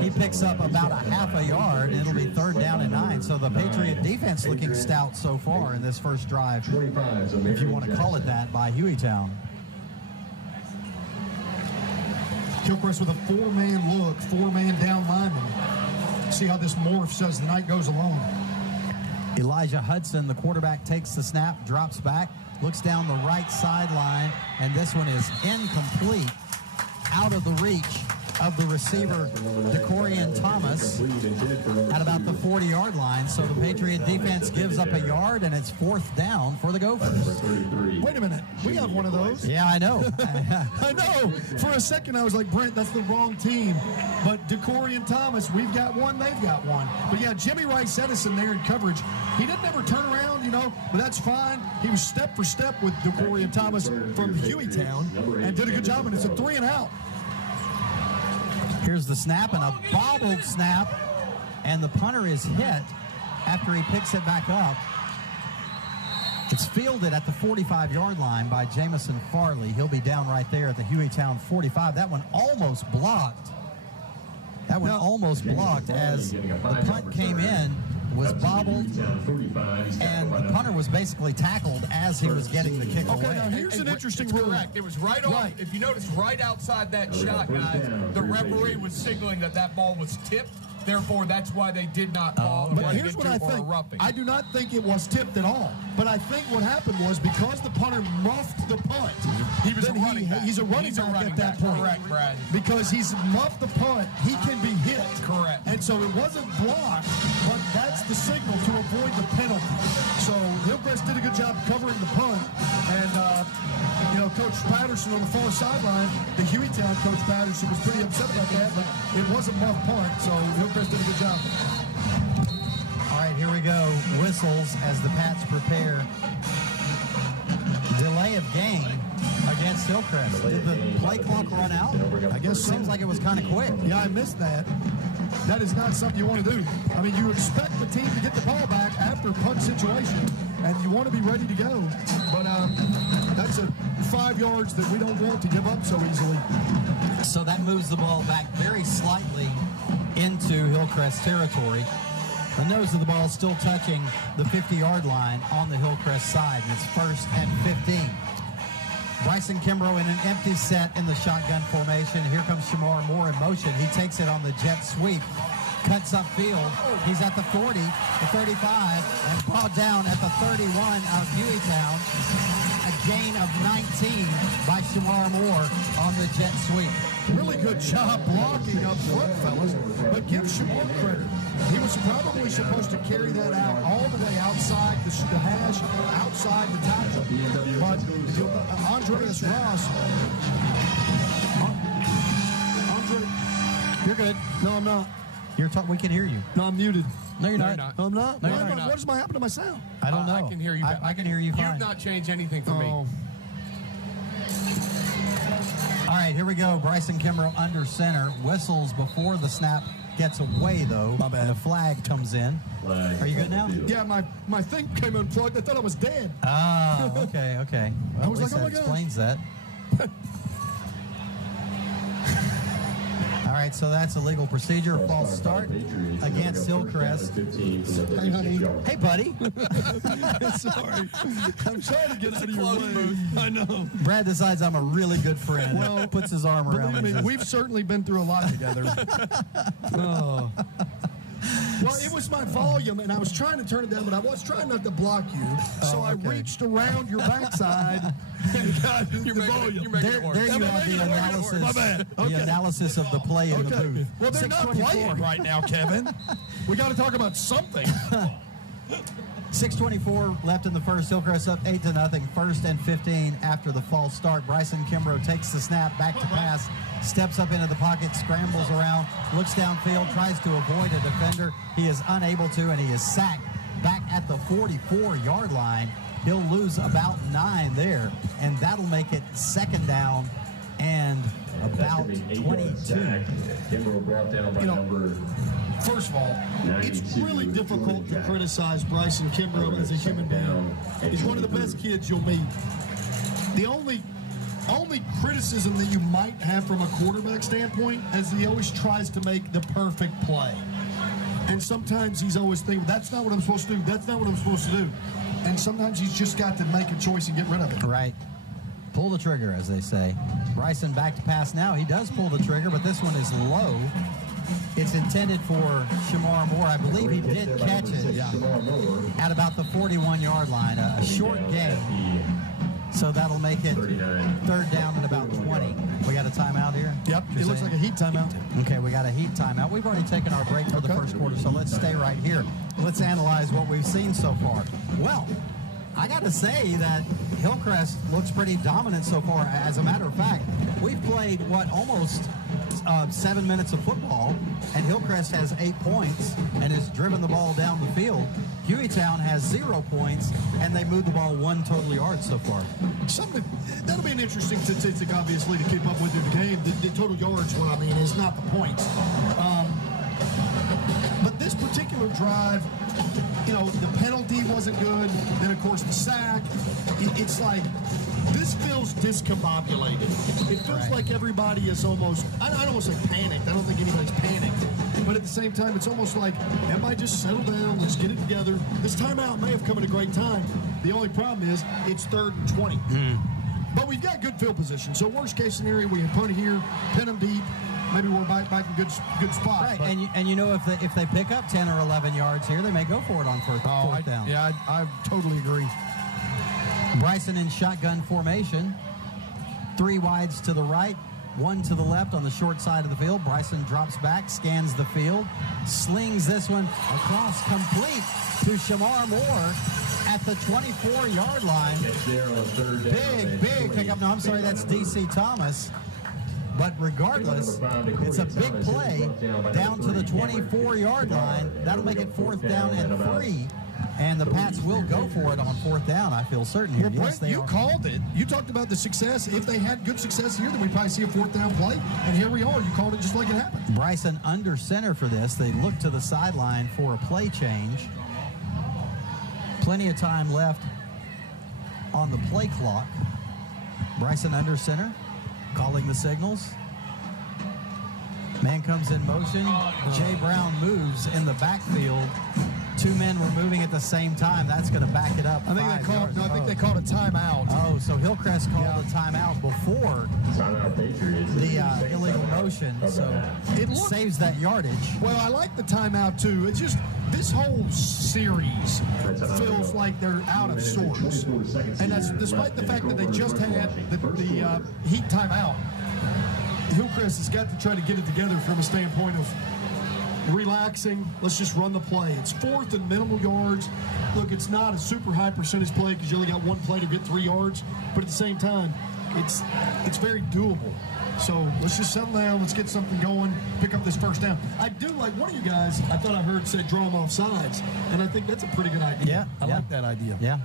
He picks up about a half a yard, and it'll be 3rd down and 9. So the Patriot defense looking stout so far in this first drive, if you want to call it that, by Hueytown. Hillcrest with a 4-man look, 4-man down lineman. See how this morphs as the night goes along. Elijah Hudson, the quarterback, takes the snap, drops back, looks down the right sideline, and this one is incomplete, out of the reach of the receiver, DeCorian Thomas, at about the 40-yard line. So the Patriot defense gives up a yard, and it's 4th down for the Gophers. Wait a minute. We have one of those. Yeah, I know. I know. For a second, I was like, Brent, that's the wrong team. But DeCorian Thomas, we've got one, they've got one. But yeah, Jimmy Rice Edison there in coverage. He didn't ever turn around, but that's fine. He was step for step with DeCorian Thomas from Hueytown and did a good job, and it's a 3 and out. Here's the snap, and a bobbled snap, and the punter is hit after he picks it back up. It's fielded at the 45-yard line by Jamison Farley. He'll be down right there at the Hueytown 45. That one almost blocked That one almost blocked as the punt came in, was bobbled, and the punter was basically tackled as he was getting the kick away. Okay, now here's an interesting rule. Correct. It was right on. If you notice, right outside that shot, guys, the referee was signaling that ball was tipped. Therefore, that's why they did not call. But here's what I think. I do not think it was tipped at all. But I think what happened was because the punter muffed the punt, he's a running back at that point. Correct, Brad. Because he's muffed the punt, he can be hit. Correct. And so it wasn't blocked, but that's the signal to avoid the penalty. So Hillcrest did a good job covering the punt. And, Coach Patterson on the far sideline, the Hueytown Coach Patterson was pretty upset about that, but it was a muffed punt, so Hillcrest did a good job. All right, here we go. Whistles as the Pats prepare. Delay of game against Hillcrest. Did the play clock run out? I guess so. Seems like it was kind of quick. Yeah, I missed that. That is not something you want to do. I mean, you expect the team to get the ball back after a punt situation, and you want to be ready to go. But that's a 5 yards that we don't want to give up so easily. So that moves the ball back very slightly into Hillcrest territory. The nose of the ball still touching the 50-yard line on the Hillcrest side, and it's 1st and 15. Bryson Kimbrough in an empty set in the shotgun formation. Here comes Shamar Moore in motion. He takes it on the jet sweep, cuts upfield. He's at the 40, the 35, and brought down at the 31 of Hueytown. A gain of 19 by Shamar Moore on the jet sweep. Really good job blocking up front, fellas. But give Shamar credit. He was probably supposed to carry that out all the way outside the hash, outside the tackle. But Andreas Ross. You're good. No, I'm not. We can hear you. No, I'm muted. No, you're not. No, I'm not. No, you're not. What does happen to my sound? I don't know. I can hear you. I can hear you fine. You've not changed anything for me. All right, here we go. Bryson Kimbrough under center. Whistles before the snap gets away, though. My bad. And a flag comes in. Are you good now? Yeah, my thing came unplugged. I thought I was dead. Ah, okay. Well, I was like, oh my that gosh. explains that. All right, so that's a legal procedure. False start against Hillcrest. Hey, honey. Hey, buddy. Sorry. I'm trying to get out of your way. I know. Brad decides I'm a really good friend. Well, puts his arm around me. Believe me, we've certainly been through a lot together. Oh. Well, it was my volume, and I was trying to turn it down, but I was trying not to block you. So I reached around your backside and got the volume. There you have the analysis. My bad. Okay. The analysis of the play in the booth. Well, they're not playing right now, Kevin. We got to talk about something. 6:24 left in the first. Hillcrest up 8-0. 1st and 15 after the false start. Bryson Kimbrough takes the snap, back to pass, steps up into the pocket, scrambles around, looks downfield, tries to avoid a defender. He is unable to, and he is sacked back at the 44-yard line. He'll lose about 9 there, and that'll make it 2nd down and about 22. Kimbrough brought down by number. First of all, it's really difficult to criticize Bryson Kimbrough as a human being. He's one of the best kids you'll meet. The only criticism that you might have from a quarterback standpoint is he always tries to make the perfect play. And sometimes he's always thinking, that's not what I'm supposed to do. That's not what I'm supposed to do. And sometimes he's just got to make a choice and get rid of it. Right. Pull the trigger, as they say. Bryson back to pass now. He does pull the trigger, but this one is low. It's intended for Shamar Moore. I believe he did catch it at about the 41-yard line. A short game. So that'll make it 3rd down and about 20. We got a timeout here? Yep, it looks like a heat timeout. Okay, we got a heat timeout. We've already taken our break for the first quarter, so let's stay right here. Let's analyze what we've seen so far. Well, I got to say that Hillcrest looks pretty dominant so far. As a matter of fact, we've played, almost 7 minutes of football, and Hillcrest has 8 points and has driven the ball down the field. Hueytown has 0 points, and they moved the ball 1 total yard so far. That'll be an interesting statistic, obviously, to keep up with in the game. The total yards, what I mean, is not the points. But this particular drive, the penalty wasn't good. Then, of course, the sack. It's like this feels discombobulated. It feels like everybody is almost, I don't want to say panicked. I don't think anybody's panicked. But at the same time, it's almost like, everybody just settle down, let's get it together. This timeout may have come at a great time. The only problem is it's 3rd and 20. But we've got good field position. So worst case scenario, we can put it here, pin them deep. Maybe we're back in good spot. Right, and you know if they pick up 10 or 11 yards here, they may go for it on fourth down. Yeah, I totally agree. Bryson in shotgun formation. 3 wides to the right, 1 to the left on the short side of the field. Bryson drops back, scans the field, slings this one across complete to Shamar Moore at the 24-yard line. Big pickup. No, I'm sorry, that's D.C. Thomas. But regardless, it's a big play down to the 24-yard line. That'll make it 4th down and 3. And the Pats will go for it on 4th down, I feel certain here. Well, Brent, you called it. You talked about the success. If they had good success here, then we'd probably see a 4th down play. And here we are. You called it just like it happened. Bryson under center for this. They look to the sideline for a play change. Plenty of time left on the play clock. Bryson under center, calling the signals. Man comes in motion. Jay Brown moves in the backfield. 2 men were moving at the same time. That's going to back it up. I think they called a timeout. Oh, so Hillcrest called a timeout before the illegal motion. So it saves that yardage. Well, I like the timeout too. It's just this whole series feels like they're out of sorts, and that's despite the fact that they just had the heat timeout. Hillcrest has got to try to get it together from a standpoint of relaxing. Let's just run the play. It's 4th and minimal yards. Look, it's not a super high percentage play because you only got 1 play to get 3 yards, but at the same time, it's very doable. So let's just settle down. Let's get something going. Pick up this 1st down. I do like one of you guys. I thought I heard said draw them off sides, and I think that's a pretty good idea. Yeah, I like that idea. Yeah.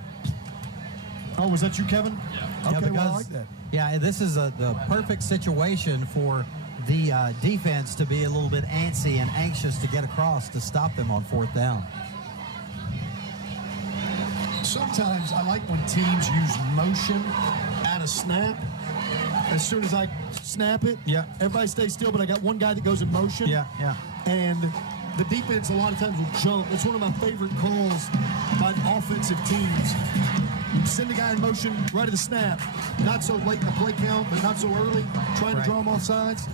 Oh, was that you, Kevin? Yeah. Okay, well, I like that. Yeah, this is the perfect situation for the defense to be a little bit antsy and anxious to get across to stop them on 4th down. Sometimes I like when teams use motion at a snap. As soon as I snap it, everybody stays still, but I got one guy that goes in motion. Yeah. And the defense a lot of times will jump. It's one of my favorite calls by offensive teams. You send a guy in motion right at the snap. Not so late in the play count, but not so early. Trying to draw them off sides.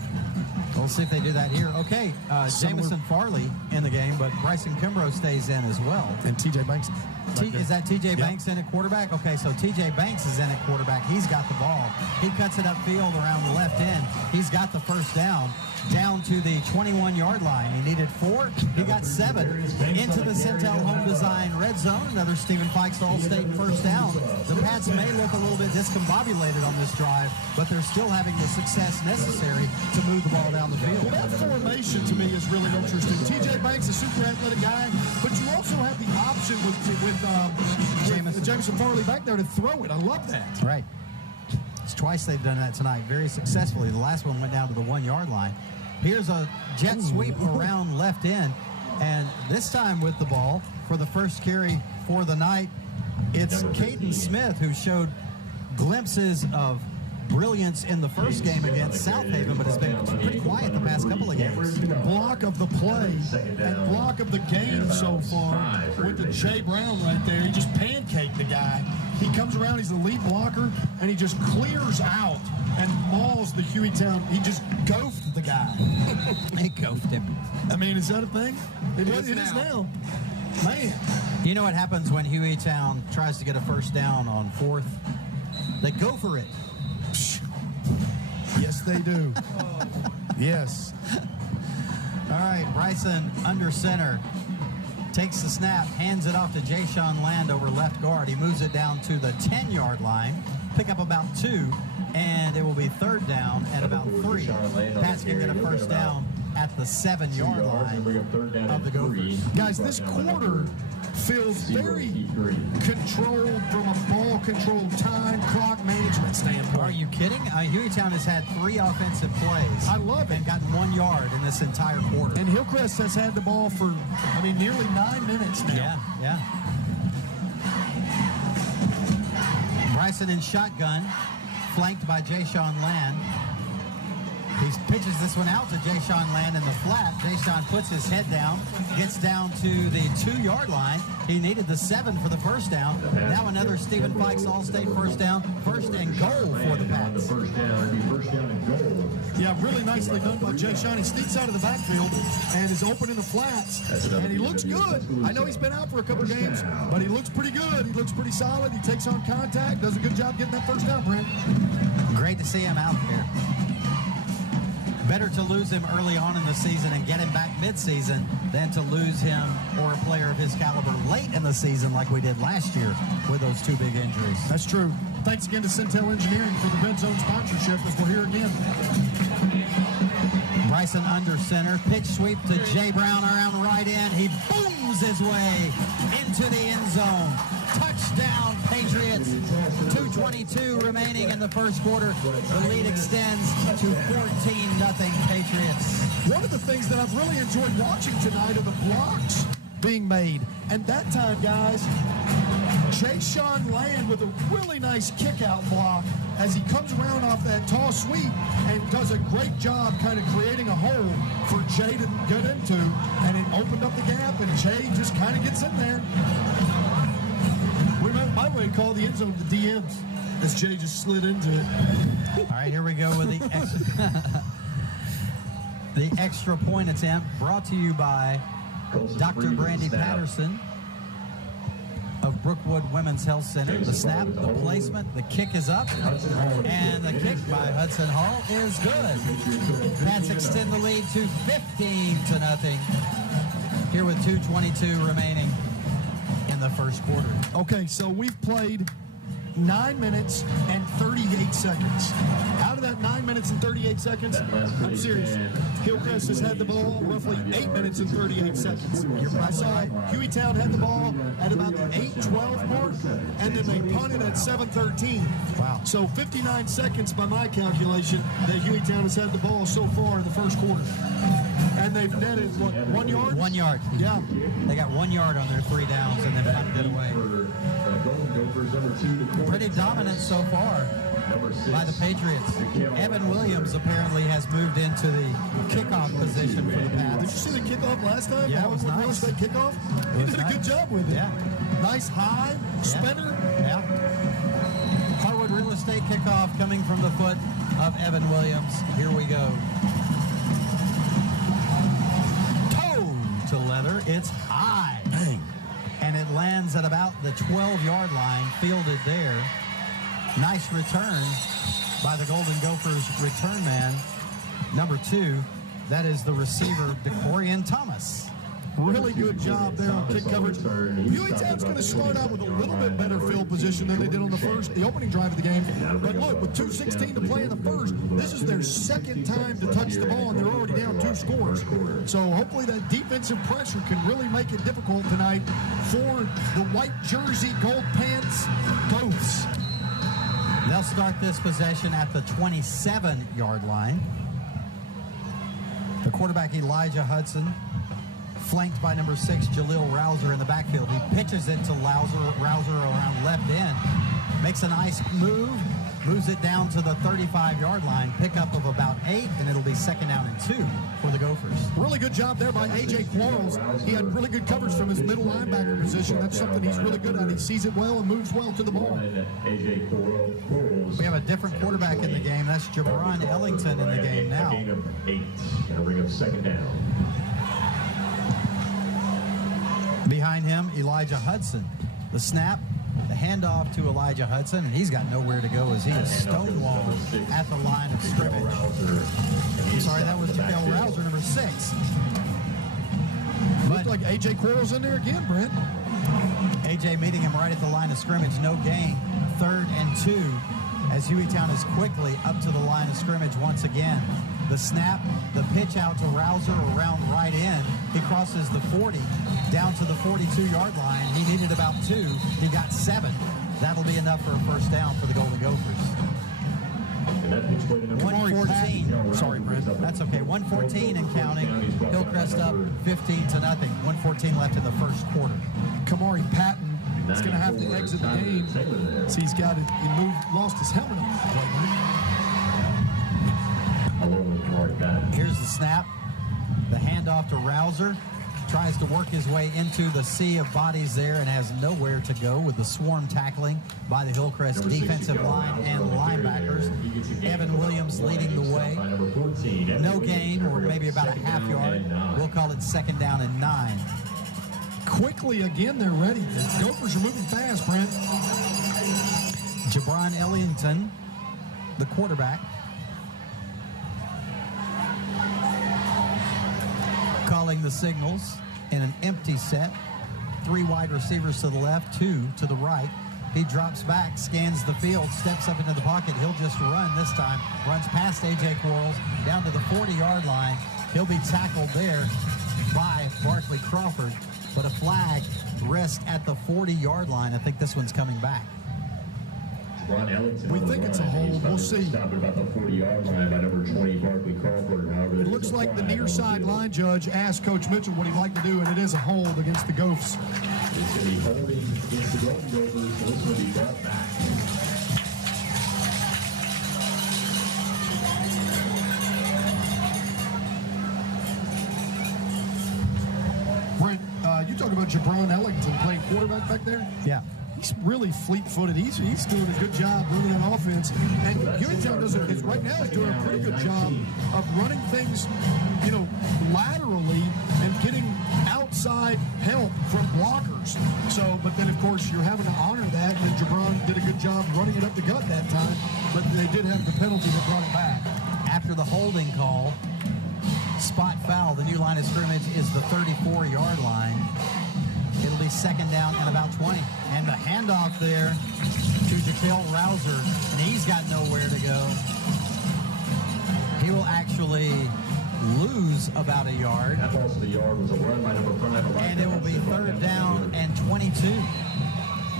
We'll see if they do that here. Okay, Jamison Farley in the game, but Bryson Kimbrough stays in as well. And T.J. Banks. Is that T.J. Banks in at quarterback? Okay, so T.J. Banks is in at quarterback. He's got the ball. He cuts it upfield around the left end. He's got the 1st down to the 21-yard line. He needed 4. He got 7 into the Centel Home Design red zone. Another Stephen Fikes All-State 1st down. The Pats may look a little bit discombobulated on this drive, but they're still having the success necessary to move the ball down the field. Well, that formation to me is really interesting. T.J. Banks, a super athletic guy, but you also have the option with Jamison Farley back there to throw it. I love that. Right. It's twice they've done that tonight very successfully. The last one went down to the 1-yard line. Here's a jet sweep around left end, and this time with the ball for the first carry for the night, it's Caden Smith who showed glimpses of brilliance in the first game against South Haven, but has been pretty quiet the past couple of games. Block of the play and block of the game so far with the Jay Brown right there. He just pancaked the guy. He comes around, he's the lead blocker, and he just clears out and mauls the Hueytown. He just goofed the guy. He goofed him. I mean, is that a thing? It is now. Man. You know what happens when Hueytown tries to get a 1st down on 4th? They go for it. Yes, they do. Yes. All right, Bryson under center. Takes the snap, hands it off to Jay-Sean Land over left guard. He moves it down to the 10-yard line. Pick up about 2, and it will be 3rd down and about 3. Pats can get a 1st down at the 7-yard line of the Gophers. Guys, this quarter feels very controlled from a ball control time clock management standpoint. Are you kidding? Hueytown has had 3 offensive plays. I love it. And gotten 1 yard in this entire quarter. And Hillcrest has had the ball for, nearly 9 minutes now. Yeah. Bryson in shotgun, flanked by Jay-Sean Land. He pitches this one out to Jay-Sean Land in the flat. Jay-Sean puts his head down, gets down to the 2-yard line. He needed the 7 for the first down. Now another Stephen Pikes All-State first down. First and goal for the Pats. First down and goal. Yeah, really nicely done by Jay-Sean. He sneaks out of the backfield and is open in the flats. And he looks good. I know he's been out for a couple games, but he looks pretty good. He looks pretty solid. He takes on contact, does a good job getting that first down, Brent. Great to see him out there. Better to lose him early on in the season and get him back mid-season than to lose him or a player of his caliber late in the season like we did last year with those 2 big injuries. That's true. Thanks again to Centel Engineering for the Red Zone sponsorship as we're here again. Bryson under center. Pitch sweep to Jay Brown around right end. He booms his way into the end zone. Touchdown, Patriots. 2:22 remaining in the first quarter. The lead extends to 14-0 Patriots. One of the things that I've really enjoyed watching tonight are the blocks being made. And that time, guys, Jay-Sean Land with a really nice kick-out block as he comes around off that tall sweep and does a great job kind of creating a hole for Jay to get into. And it opened up the gap, and Jay just kind of gets in there. We might want to call the end zone the DMs as Jay just slid into it. All right, here we go with the extra point attempt brought to you by Dr. Brandy Patterson of Brookwood Women's Health Center. The snap, the placement, the kick is up, and the kick by Hudson Hall is good. Pats extend the lead to 15-0 here with 2:22 remaining in the first quarter. Okay, so we've played 9 minutes and 38 seconds. Out of that 9 minutes and 38 seconds, I'm serious, Hillcrest has had the ball roughly 8 minutes and 38 seconds. I saw Hueytown had the ball at about the 8:12 mark, and then they punted at 7:13. Wow. So 59 seconds by my calculation that Hueytown has had the ball so far in the first quarter. And they've netted, what, 1 yard? 1 yard. Yeah. They got 1 yard on their 3 downs and then punted it away. Pretty dominant so far by the Patriots. Evan Williams apparently has moved into the kickoff position for the Pats. Did you see the kickoff last time? Yeah, it was nice. Real estate kickoff? He did a good job with it. Yeah. Nice high spinner. Yeah. Harwood Real Estate kickoff coming from the foot of Evan Williams. Here we go. Toe to leather. It's high. Dang. And it lands at about the 12-yard line, fielded there. Nice return by the Golden Gophers return man, number 2. That is the receiver, DeCorian Thomas. Really good job there on kick coverage. Hueytown's going to start out with a little bit better field position than they did on the opening drive of the game. But look, with 2:16 to play in the first, this is their second time to touch the ball, and they're already down 2 scores. So hopefully that defensive pressure can really make it difficult tonight for the white jersey, gold pants Gophs. They'll start this possession at the 27-yard line. The quarterback, Elijah Hudson, flanked by number 6, Jaleel Rouser in the backfield. He pitches it to Rouser around left end. Makes a nice move, moves it down to the 35-yard line. Pickup of about 8, and it'll be 2nd down and 2 for the Gophers. Really good job there by A.J. Quarles. He had really good coverage from his middle linebacker position. That's something he's really good at. He sees it well and moves well to the ball. We have a different quarterback in the game. That's Jabron Ellington in the game now. Gain of 8. Gonna bring up 2nd down. Behind him, Elijah Hudson. The snap, the handoff to Elijah Hudson, and he's got nowhere to go as he is stonewalled at the line of scrimmage. I'm sorry, that was Jaleel Rouser, number 6. Looked like A.J. Quarles in there again, Brent. A.J. meeting him right at the line of scrimmage. No gain. 3rd and 2 as Hueytown is quickly up to the line of scrimmage once again. The snap, the pitch out to Rouser around right in. He crosses the 40 down to the 42-yard line. He needed about 2. He got 7. That'll be enough for a first down for the Golden Gophers. 114. Sorry, Brent. That's okay. 114 and counting. Hillcrest up 15-0. 114 left in the first quarter. Kamari Patton He's going to have to exit the game. So he's got it. Lost his helmet on the play. Here's the snap. The handoff to Rouser. Tries to work his way into the sea of bodies there and has nowhere to go with the swarm tackling by the Hillcrest defensive line and linebackers. Evan Williams leading the way. No gain, or maybe about a half yard. We'll call it 2nd down and 9. Quickly again, they're ready. The Gophers are moving fast, Brent. Jabron Ellington, the quarterback, calling the signals in an empty set. 3 wide receivers to the left, 2 to the right. He drops back, scans the field, steps up into the pocket. He'll just run this time. Runs past A.J. Quarles down to the 40-yard line. He'll be tackled there by Barkley Crawford, but a flag rests at the 40-yard line. I think this one's coming back. We think it's a hold. We'll see. Stopped about the 40-yard line by number 20, Barkley Crawford. However, It looks like the near side line judge asked Coach Mitchell what he'd like to do, and it is a hold against the Gophers. It's going to be holding against the Golden Gophers, so this will be brought back. Brent, you talk about Jabron Ellington playing quarterback back there? Yeah. He's really fleet-footed. He's doing a good job running that offense. And Hueytown right now is doing a pretty good job of running things, laterally and getting outside help from blockers. So, but then, of course, you're having to honor that. And Jabron did a good job running it up the gut that time. But they did have the penalty that brought it back. After the holding call, spot foul, the new line of scrimmage is the 34-yard line. It'll be 2nd down and about 20. And the handoff there to Jaquel Rouser, and he's got nowhere to go. He will actually lose about a yard. That ball to the yard was a run by number 5. And it will be 3rd down and 22.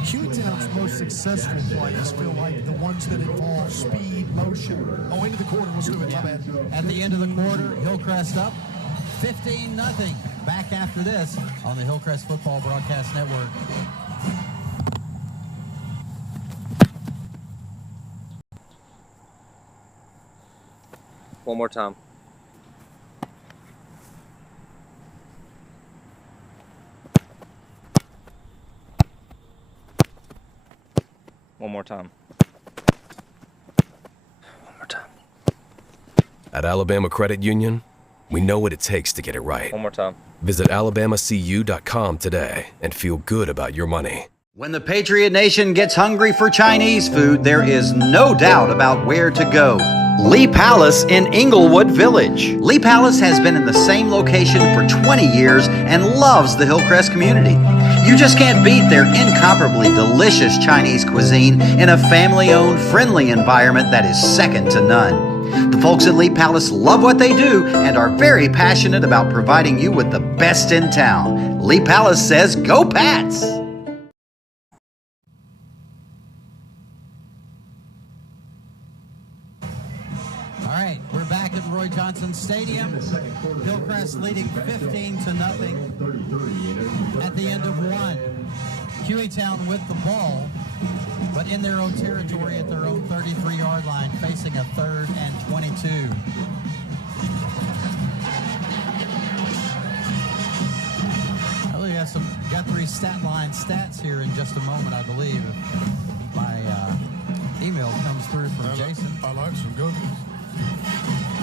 Hueytown's most successful plays feel like the ones that involve speed, motion. Oh, into the quarter. Let's do it. My bad. At the end of the quarter, Hillcrest up 15-0. Back after this on the Hillcrest Football Broadcast Network. One more time. One more time. One more time. At Alabama Credit Union, we know what it takes to get it right. One more time. Visit alabamacu.com today and feel good about your money. When the Patriot Nation gets hungry for Chinese food, there is no doubt about where to go. Lee Palace in Inglewood Village. Lee Palace has been in the same location for 20 years and loves the Hillcrest community. You just can't beat their incomparably delicious Chinese cuisine in a family-owned, friendly environment that is second to none. The folks at Lee Palace love what they do and are very passionate about providing you with the best in town. Lee Palace says, go Pats! All right, we're back at Roy Johnson Stadium. Hillcrest leading 15-0 at the end of 1. Hueytown with the ball, but in their own territory at their own 33-yard line, facing a 3rd and 22. I got 3 stat line stats here in just a moment, I believe. If my email comes through from Jason. I like some Guthrie's.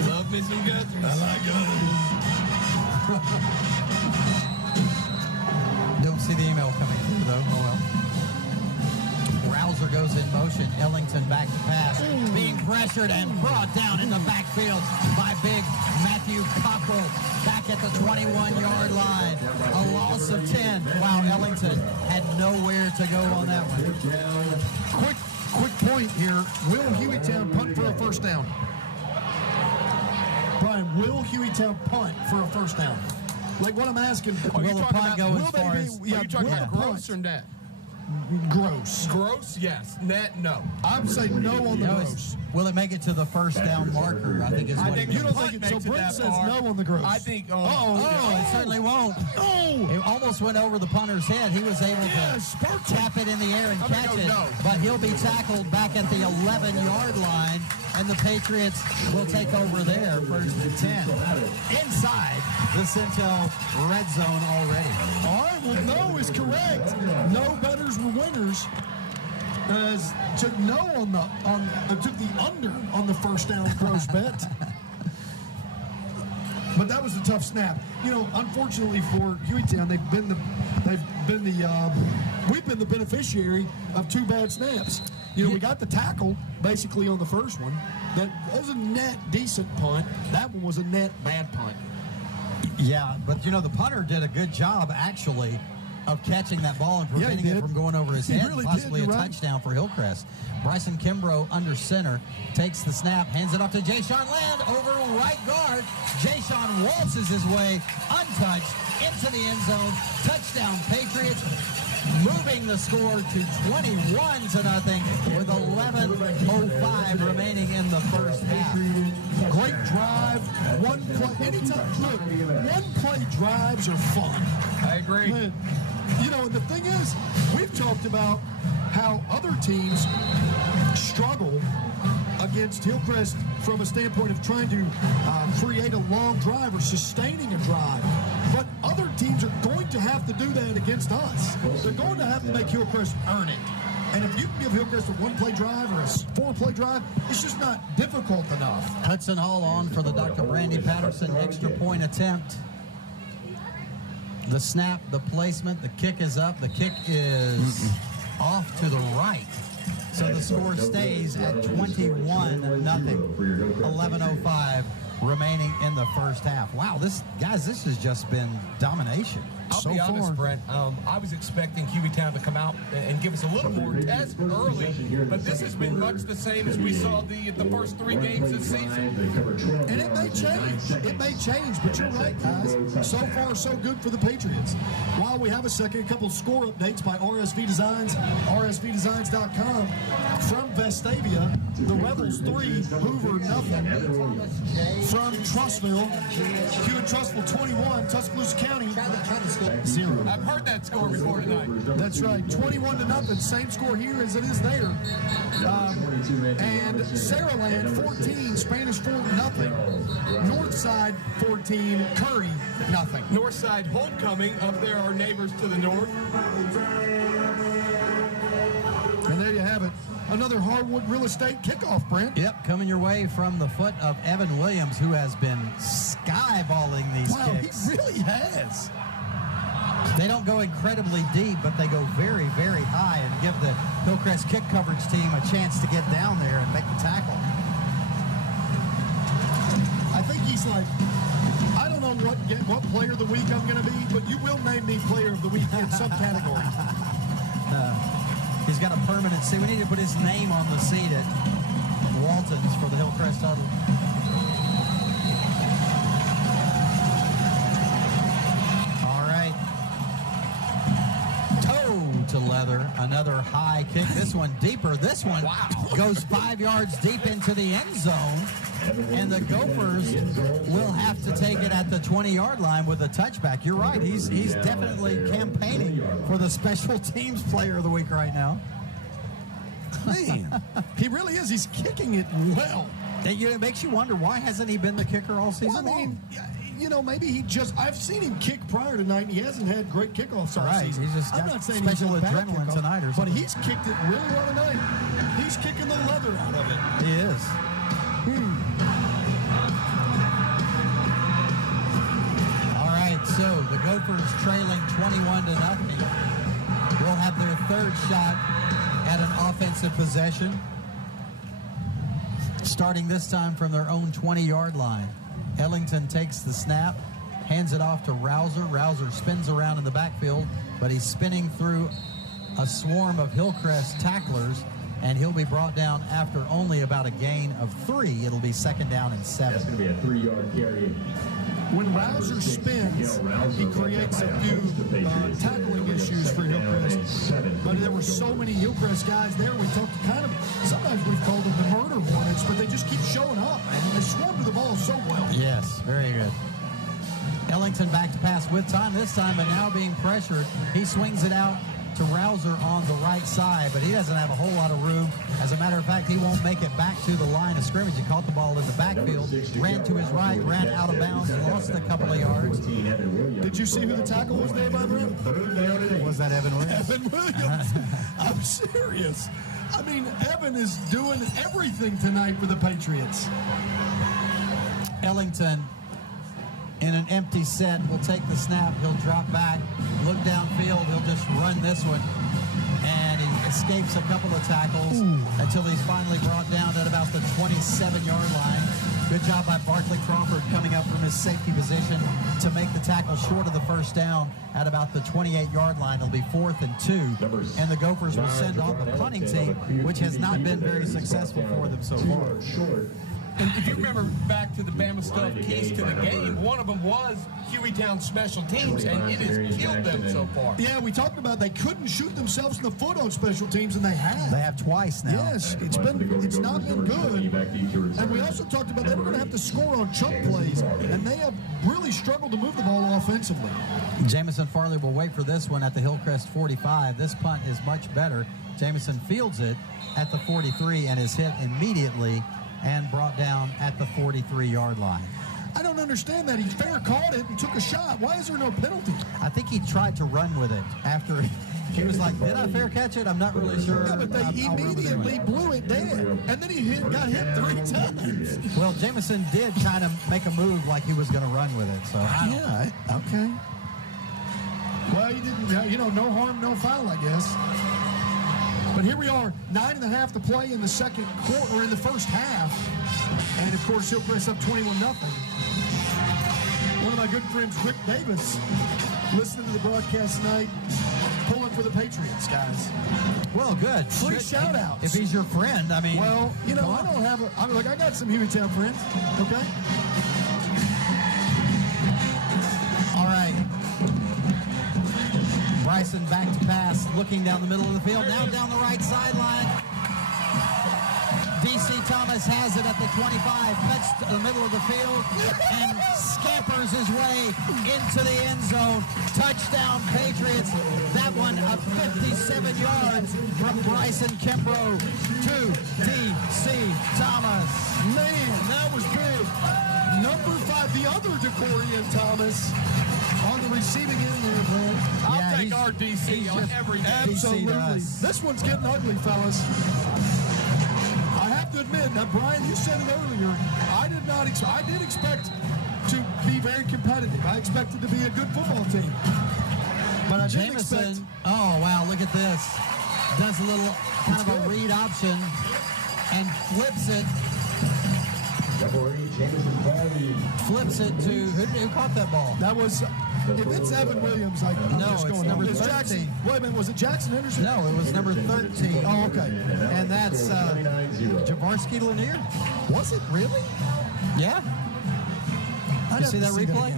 Love me some Guthrie's. I like Guthrie's. Don't see the email coming through, though. Oh, well. Rouser goes in motion. Ellington back to pass. Being pressured and brought down in the backfield by big Matthew Cockrell back at the 21-yard line. A loss of 10. Wow, Ellington had nowhere to go on that one. Quick point here. Will Hueytown punt for a 1st down? Brian, will Hueytown punt for a 1st down? Like what I'm asking. Will the punt go as far as... Are you talking about gross or net? gross. Gross, yes. Net, no. I'm saying no on the gross. Will it make it to the first down marker? I think is what you don't think it. So Brent says no on the gross. I think. It certainly won't. Oh! It almost went over the punter's head. He was able to tap it in the air and catch it, but he'll be tackled back at the 11-yard line, and the Patriots will take over there, 1st and 10. Inside the Centel red zone already. All right, well, no is correct. No bettors were winners. Took no took the under on the first down gross bet. But that was a tough snap. You know, unfortunately for Hueytown, we've been the beneficiary of 2 bad snaps. You know, we got the tackle basically on the first one. That was a net decent punt. That one was a net bad punt. Yeah, but you know, the punter did a good job actually of catching that ball and preventing it from going over his head, possibly a touchdown for Hillcrest. Bryson Kimbrough under center, takes the snap, hands it off to Jayshawn Land over right guard. Jayshawn waltzes his way untouched into the end zone. Touchdown Patriots, moving the score to 21-0 with 11:05 remaining in the first half. Great drive, one play. Anytime, look, one-play drives are fun. I agree. Man, you know, the thing is, we've talked about how other teams struggle against Hillcrest from a standpoint of trying to create a long drive or sustaining a drive. But other teams are going to have to do that against us. They're going to have to make Hillcrest earn it. And if you can give Hillcrest a 1-play drive or a 4-play drive, it's just not difficult enough. Hudson Hall on for the Dr. Brandy Patterson extra point attempt. The snap, the placement, the kick is up. The kick is off to the right. So the score stays at 21-0. 11:05 remaining in the first half. Wow, this has just been domination. I'll be honest, Brent. I was expecting Hueytown to come out and give us a little more test early, but this has been much the same as we saw the first 3 games this season. And it may change. It may change, but you're right, guys. So far, so good for the Patriots. While we have a second, a couple of score updates by RSV Designs, rsvdesigns.com. From Vestavia, the Rebels 3, Hoover nothing. From Trussville, Trussville 21, Tuscaloosa County 0. I've heard that score before tonight. That's right, 21-0. Same score here as it is there. And Saraland 14, Spanish Fort nothing. Northside 14, Curry nothing. Northside Homecoming up there, our neighbors to the north. And there you have it. Another Hardwood Real Estate kickoff, Brent. Yep, coming your way from the foot of Evan Williams, who has been skyballing these kicks. He really has. They don't go incredibly deep, but they go very, very high and give the Hillcrest kick coverage team a chance to get down there and make the tackle. I think he's like, I don't know what player of the week I'm going to be, but you will name me player of the week in some category. He's got a permanent seat. We need to put his name on the seat at Walton's for the Hillcrest Huddle. All right. Toe to leather. Another high kick. This one deeper. This one goes 5 yards deep into the end zone. And the Gophers will have to take it at the 20-yard line with a touchback. You're right. He's definitely campaigning for the special teams player of the week right now. Man, he really is. He's kicking it well. It makes you wonder, why hasn't he been the kicker all season long? You know, maybe I've seen him kick prior tonight, and he hasn't had great kickoffs all season. He's just got special adrenaline tonight or something. But he's kicked it really well tonight. He's kicking the leather out of it. He is. So the Gophers trailing 21-0 will have their third shot at an offensive possession, starting this time from their own 20-yard line. Ellington takes the snap, hands it off to Rouser. Rouser spins around in the backfield, but he's spinning through a swarm of Hillcrest tacklers, and he'll be brought down after only about a gain of 3. It'll be 2nd down and 7. That's going to be a 3-yard carry. When Rouser spins, he creates a few tackling issues for Hillcrest. But there were so many Hillcrest guys there. We talked sometimes we've called them the murder hornets, but they just keep showing up, and they swarm to the ball so well. Yes, very good. Ellington back to pass with time this time, but now being pressured. He swings it out to Rouser on the right side, but he doesn't have a whole lot of room. As a matter of fact, he won't make it back to the line of scrimmage. He caught the ball in the backfield, ran to his right, ran out of bounds, lost a couple of yards. Did you see who the tackle was there by Brent? Was that Evan Williams? Evan Williams. I'm serious. I mean, Evan is doing everything tonight for the Patriots. Ellington, in an empty set, will take the snap. He'll drop back, look downfield. He'll just run this one. And he escapes a couple of tackles until he's finally brought down at about the 27-yard line. Good job by Barkley Crawford coming up from his safety position to make the tackle short of the first down at about the 28-yard line. It'll be 4th and 2. And the Gophers will send on the punting team, which has not been very successful for them so far. And if you remember back to the Bama stuff keys to the game, one of them was Hueytown Special Teams, and it has killed them so far. Yeah, we talked about they couldn't shoot themselves in the foot on special teams, and they have. They have twice now. Yes, it's not been good. And we also talked about they were going to have to score on chunk plays, and they have really struggled to move the ball offensively. Jamison Farley will wait for this one at the Hillcrest 45. This punt is much better. Jamison fields it at the 43 and is hit immediately and brought down at the 43-yard line. I don't understand that. He fair caught it and took a shot. Why is there no penalty? I think he tried to run with it after he was like, did I fair catch it? I'm not really sure. Yeah, but they immediately blew it dead. And then he got hit 3 times. Well, Jamison did kind of make a move like he was going to run with it. So okay. Well, you didn't, no harm, no foul, I guess. But here we are, 9.5 to play in the second quarter, or in the first half. And, of course, Hillcrest up 21-0. One of my good friends, Rick Davis, listening to the broadcast tonight, pulling for the Patriots, guys. Well, good. Free shout-outs. If he's your friend, I mean. Well, I don't have I got some Hueytown friends, okay? All right. Bryson back to pass, looking down the middle of the field, now down the right sideline. D.C. Thomas has it at the 25, cuts to the middle of the field, and scampers his way into the end zone. Touchdown, Patriots. That one up 57 yards from Bryson Kimbrough to D.C. Thomas. Man, that was big. Number 5, the other Decorian Thomas, on the receiving end there, Brent. I'll take our DC on every day. Absolutely. This one's getting ugly, fellas. I have to admit, now, Brian, you said it earlier, I did expect to be very competitive. I expected to be a good football team. But I didn't expect... Oh, wow, look at this. Does a little kind of a read option and flips it. Flips it to who caught that ball? That was, if it's Evan Williams, I'm no, just it's going number on. 13. Wait a minute, was it Jackson Henderson? No, it was number 13. Oh, okay. And that's Javarsky Lanier. Was it really? Yeah. You see that replay?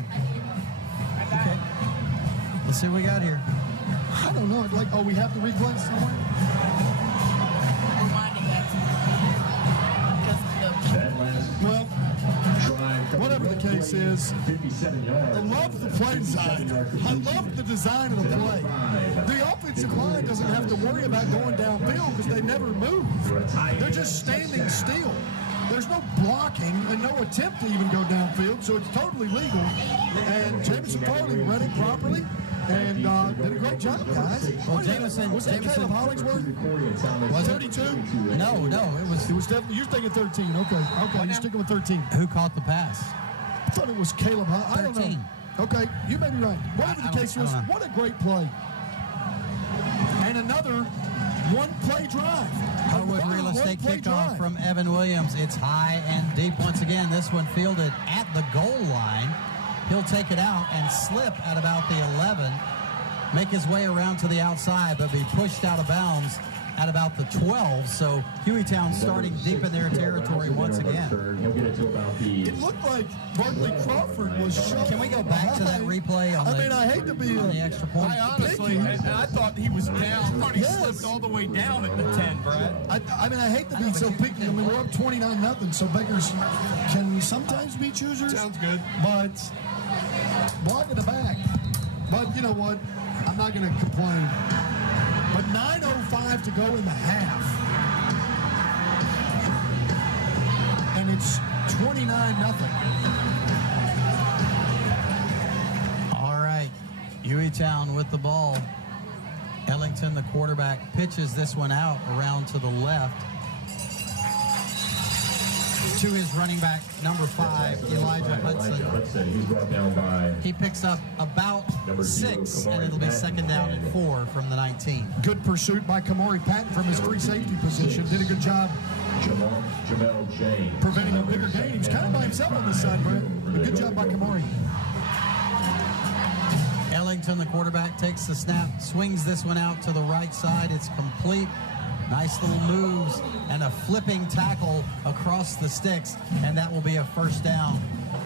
Okay. Let's see what we got here. I don't know. We have the replay somewhere? Well, whatever the case is, I love the play design. I love the design of the play. The offensive line doesn't have to worry about going downfield because they never move. They're just standing still. There's no blocking and no attempt to even go downfield, so it's totally legal. And Jamison Farley read it properly and did a great job, guys. Well, Jamison, was that Caleb Hollingsworth? Was 32? No, it was definitely. You're thinking 13. Okay, you're sticking with 13. Who caught the pass? I thought it was Caleb Hollingsworth. I don't know. Okay, you may be right. Whatever the case was, what a great play. And another one-play drive. Harwood Real Estate kickoff from Evan Williams. It's high and deep once again. This one fielded at the goal line. He'll take it out and slip at about the 11, make his way around to the outside, but be pushed out of bounds at about the 12. So Hueytown starting deep in their territory once again. He'll get it to about the. It looked like Barkley Crawford was showing. Can we go back to that replay on I hate to be on the extra point? I honestly, I thought he was down. I thought he slipped all the way down at the 10, Brad. I hate to be so picky. I mean, we're up 29-0, so beggars can sometimes be choosers. Sounds good. But blocking the back. But you know what? I'm not going to complain. But 9:05 to go in the half. And it's 29-0. All right. Hueytown with the ball. Ellington, the quarterback, pitches this one out around to the left to his running back, number 5, Elijah Hudson. He's brought down by. He picks up about 6, and it'll be second down and 4 from the 19. Good pursuit by Kamari Patton from his free safety position. Did a good job Jamel James. preventing a bigger gain. He was kind of by himself on this side, Brent. But good job by Kamari. Ellington, the quarterback, takes the snap, swings this one out to the right side. It's complete. Nice little moves and a flipping tackle across the sticks, and that will be a first down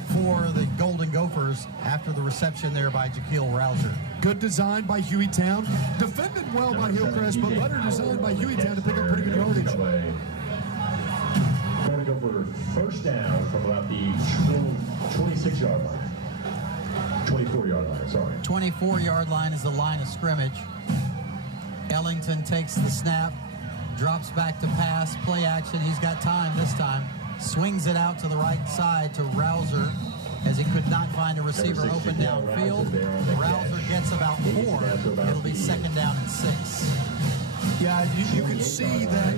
for the Golden Gophers after the reception there by Jaquil Rouser. Good design by Hueytown. Defended well by Hillcrest, but better designed by Hueytown to pick up pretty good yardage. Going to go for first down from about the 26-yard line. 24-yard line, sorry. 24-yard line is the line of scrimmage. Ellington takes the snap, drops back to pass, play action. He's got time this time. Swings it out to the right side to Rouser as he could not find a receiver open downfield. Rouser gets about 4. It'll be second down and 6. Yeah, you can see that.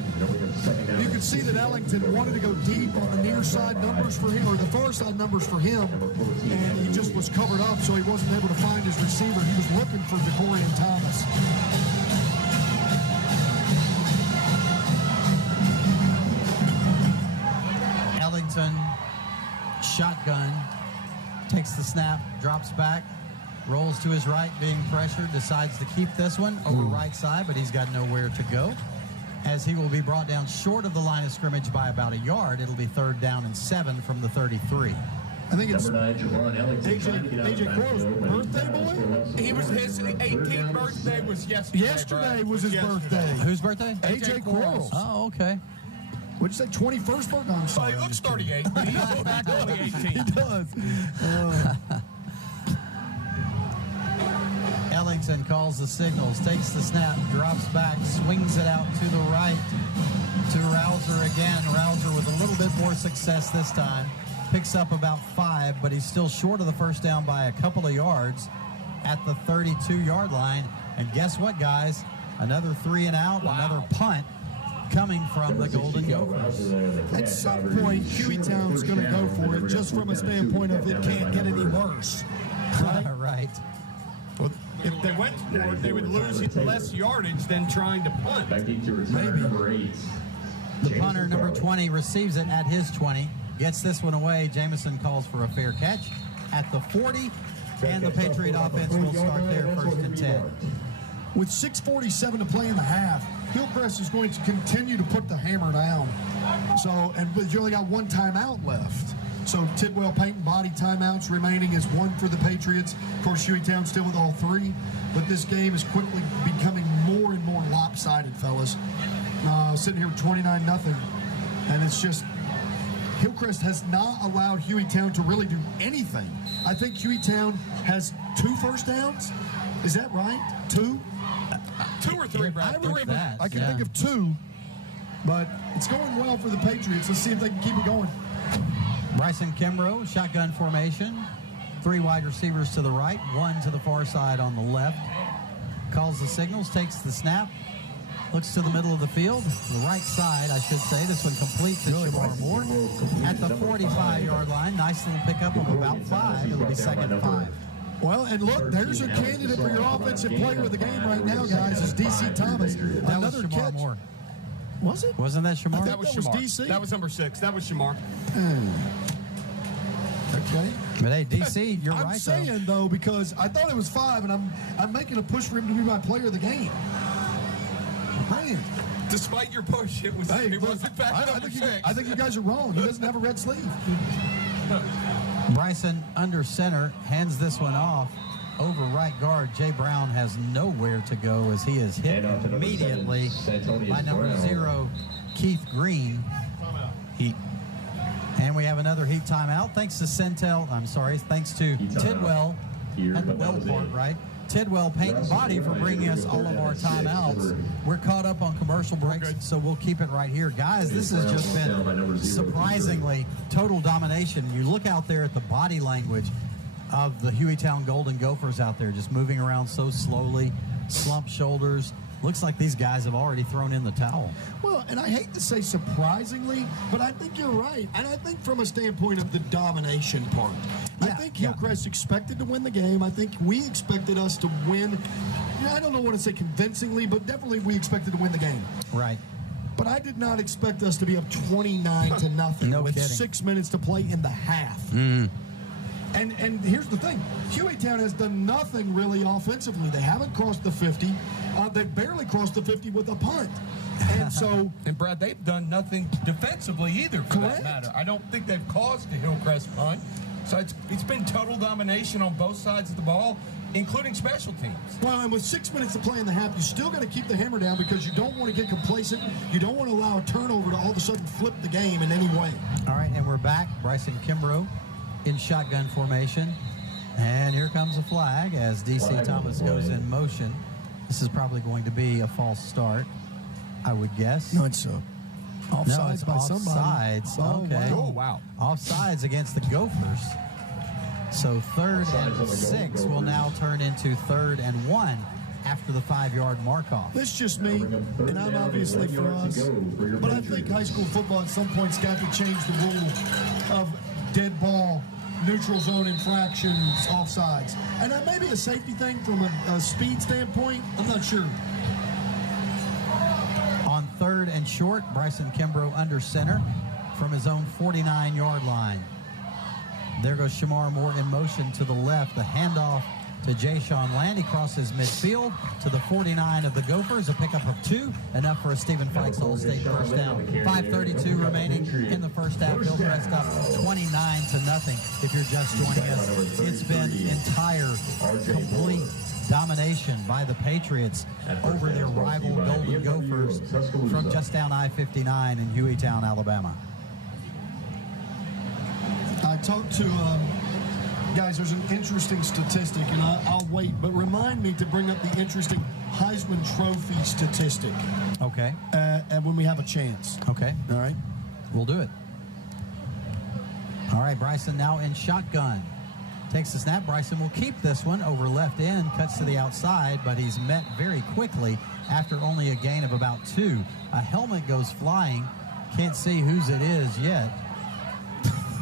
You can see that Ellington wanted to go deep on the near side numbers for him, or the far side numbers for him, and he just was covered up, so he wasn't able to find his receiver. He was looking for DeCorian Thomas. Ellington, shotgun, takes the snap, drops back, rolls to his right, being pressured, decides to keep this one over right side, but he's got nowhere to go, as he will be brought down short of the line of scrimmage by about a yard. It'll be third down and 7 from the 33. I think it's AJ Quarles' birthday boy? He was his 18th birthday was yesterday. Yesterday was his birthday. Whose birthday? AJ Quarles. Oh, okay. What'd you say, 21st birthday? I'm sorry. He looks 38, but he's only 18. He does. Ellington calls the signals, takes the snap, drops back, swings it out to the right to Rouser again. Rouser with a little bit more success this time. Picks up about 5, but he's still short of the first down by a couple of yards at the 32-yard line. And guess what, guys? Another 3 and out, another punt coming from the Golden Gophers. At some point, Hueytown's going to go for it, just from a standpoint of it can't get any worse. Right. Well, if they went for it, they would lose less yardage than trying to punt. Maybe. Number 8. The punter, number 20, receives it at his 20. Gets this one away. Jamison calls for a fair catch at the 40. And the Patriot offense will start there first and 10. With 6:47 to play in the half, Hillcrest is going to continue to put the hammer down. But you only got 1 timeout left. So Tidwell, Payton, body timeouts remaining is 1 for the Patriots. Of course, Hueytown still with all 3. But this game is quickly becoming more and more lopsided, fellas. Sitting here with 29-0. And it's just, Hillcrest has not allowed Hueytown to really do anything. I think Hueytown has 2 first downs. Is that right? 2? 2 or 3, Brad. I can think of 2. But it's going well for the Patriots. Let's see if they can keep it going. Bryson Kimbrough, shotgun formation. 3 wide receivers to the right, 1 to the far side on the left. Calls the signals, takes the snap, looks to the middle of the field, the right side, I should say. This one complete to Shamar Moore at the 45-yard line. Nice little pickup of about 5. It'll be second and 5. Well, and look, there's your candidate for your offensive player of the game right now, guys, is D.C. Thomas. That was Shamar Moore. Was it? Wasn't that Shamar? That was D.C. That was number 6. That was Shamar. Okay. But hey, D.C., you're right, I'm saying, though, because I thought it was 5, and I'm making a push for him to be my player of the game. Man. Despite your push, it wasn't fast enough. I think you guys are wrong. He doesn't have a red sleeve. Bryson under center hands this one off over right guard. Jay Brown has nowhere to go as he is hit immediately by number 0, Keith Green. Heat. And we have another Heat timeout. Thanks to thanks to Tidwell at the well part, right? Tidwell Paint and Body for bringing us all of our timeouts. We're caught up on commercial breaks, so we'll keep it right here. Guys, this has just been surprisingly total domination. You look out there at the body language of the Hueytown Golden Gophers out there, just moving around so slowly, slumped shoulders. Looks like these guys have already thrown in the towel. Well, and I hate to say surprisingly, but I think you're right. And I think from a standpoint of the domination part, I think Hillcrest expected to win the game. I think we expected us to win. I don't want to say convincingly, but definitely we expected to win the game. Right. But I did not expect us to be up 29-0 with kidding. 6 minutes to play in the half. Mm. And here's the thing. Hueytown has done nothing really offensively. They haven't crossed the 50. They've barely crossed the 50 with a punt. And so... and, Brad, they've done nothing defensively either, for that matter. I don't think they've caused a Hillcrest punt. So it's been total domination on both sides of the ball, including special teams. Well, and with 6 minutes to play in the half, you still got to keep the hammer down because you don't want to get complacent. You don't want to allow a turnover to all of a sudden flip the game in any way. All right, and we're back. Bryson Kimbrough in shotgun formation. And here comes a flag as D.C. Thomas goes in motion. This is probably going to be a false start, I would guess. No, it's offsides no, it's by somebody. Offsides. Okay. Oh, wow. Offsides against the Gophers. So 3rd and 6 will now turn into 3rd and 1 after the 5-yard mark off. This is just me, and I'm obviously for us. But I think high school football at some point's got to change the rule of dead ball, neutral zone infractions, offsides. And that may be a safety thing from a speed standpoint. I'm not sure. On 3rd and short, Bryson Kimbrough under center from his own 49-yard line. There goes Shamar Moore in motion to the left. The handoff to Jay-Sean Land. He crosses midfield to the 49 of the Gophers. A pickup of 2, enough for a Stephen Fikes All-State first down. 5:32 remaining in the first half. Hillcrest up 29-0. If you're just joining us, it's been entire, complete domination by the Patriots over their rival Golden Gophers from just down I-59 in Hueytown, Alabama. I talked to, guys, there's an interesting statistic, and I'll wait, but remind me to bring up the interesting Heisman Trophy statistic. Okay. And when we have a chance. Okay. All right. We'll do it. All right, Bryson now in shotgun. Takes the snap. Bryson will keep this one over left end, cuts to the outside, but he's met very quickly after only a gain of about 2. A helmet goes flying. Can't see whose it is yet.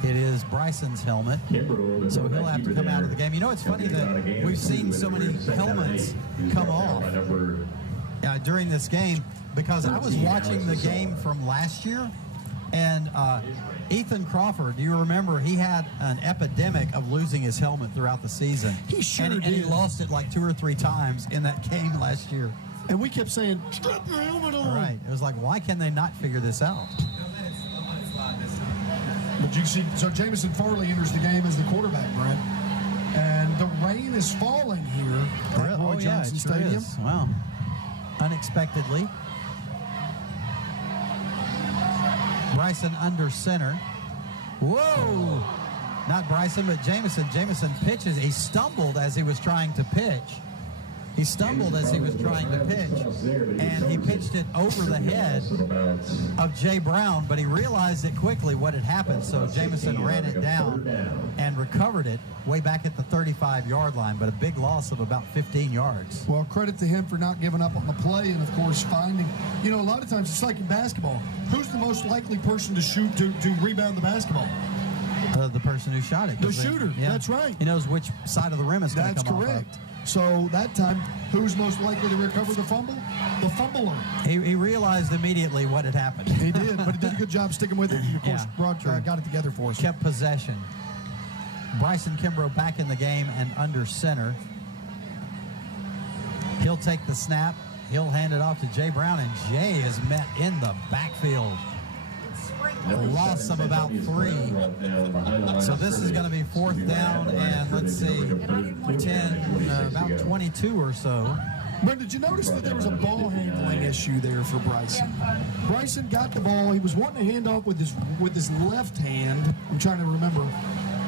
It is Bryson's helmet, so he'll have to come out of the game. You know, it's funny that we've seen so many helmets come off during this game, because I was watching the game from last year, and Ethan Crawford, do you remember, he had an epidemic of losing his helmet throughout the season. He sure did. And he lost it like 2 or 3 times in that game last year. And we kept saying, strap your helmet on. Right. It was like, why can they not figure this out? But you see, so Jamison Farley enters the game as the quarterback, Brent. And the rain is falling here at Roy Johnson Stadium. Is. Wow. Unexpectedly. Bryson under center. Whoa! Not Bryson, but Jamison. Jamison pitches. He stumbled as he was trying to pitch. He stumbled as he was trying to pitch, and he pitched it over the head of Jay Brown, but he realized it quickly what had happened, so Jamison ran it down and recovered it way back at the 35-yard line, but a big loss of about 15 yards. Well, credit to him for not giving up on the play and, of course, finding, you know, a lot of times it's like in basketball. Who's the most likely person to shoot, to rebound the basketball? The person who shot it. The shooter, that's right. He knows which side of the rim it's going to come off of. That's correct. So that time, who's most likely to recover the fumble? The fumbler. He realized immediately what had happened. He did, but he did a good job sticking with it. He, of course, got it together for us. Kept possession. Bryson Kimbrough back in the game and under center. He'll take the snap. He'll hand it off to Jay Brown, and Jay is met in the backfield. Lost some about 3. So this is going to be 4th down, and let's see, 10, about 22 or so. Brent, did you notice that there was a ball handling issue there for Bryson? Bryson got the ball. He was wanting to hand off with his left hand. I'm trying to remember.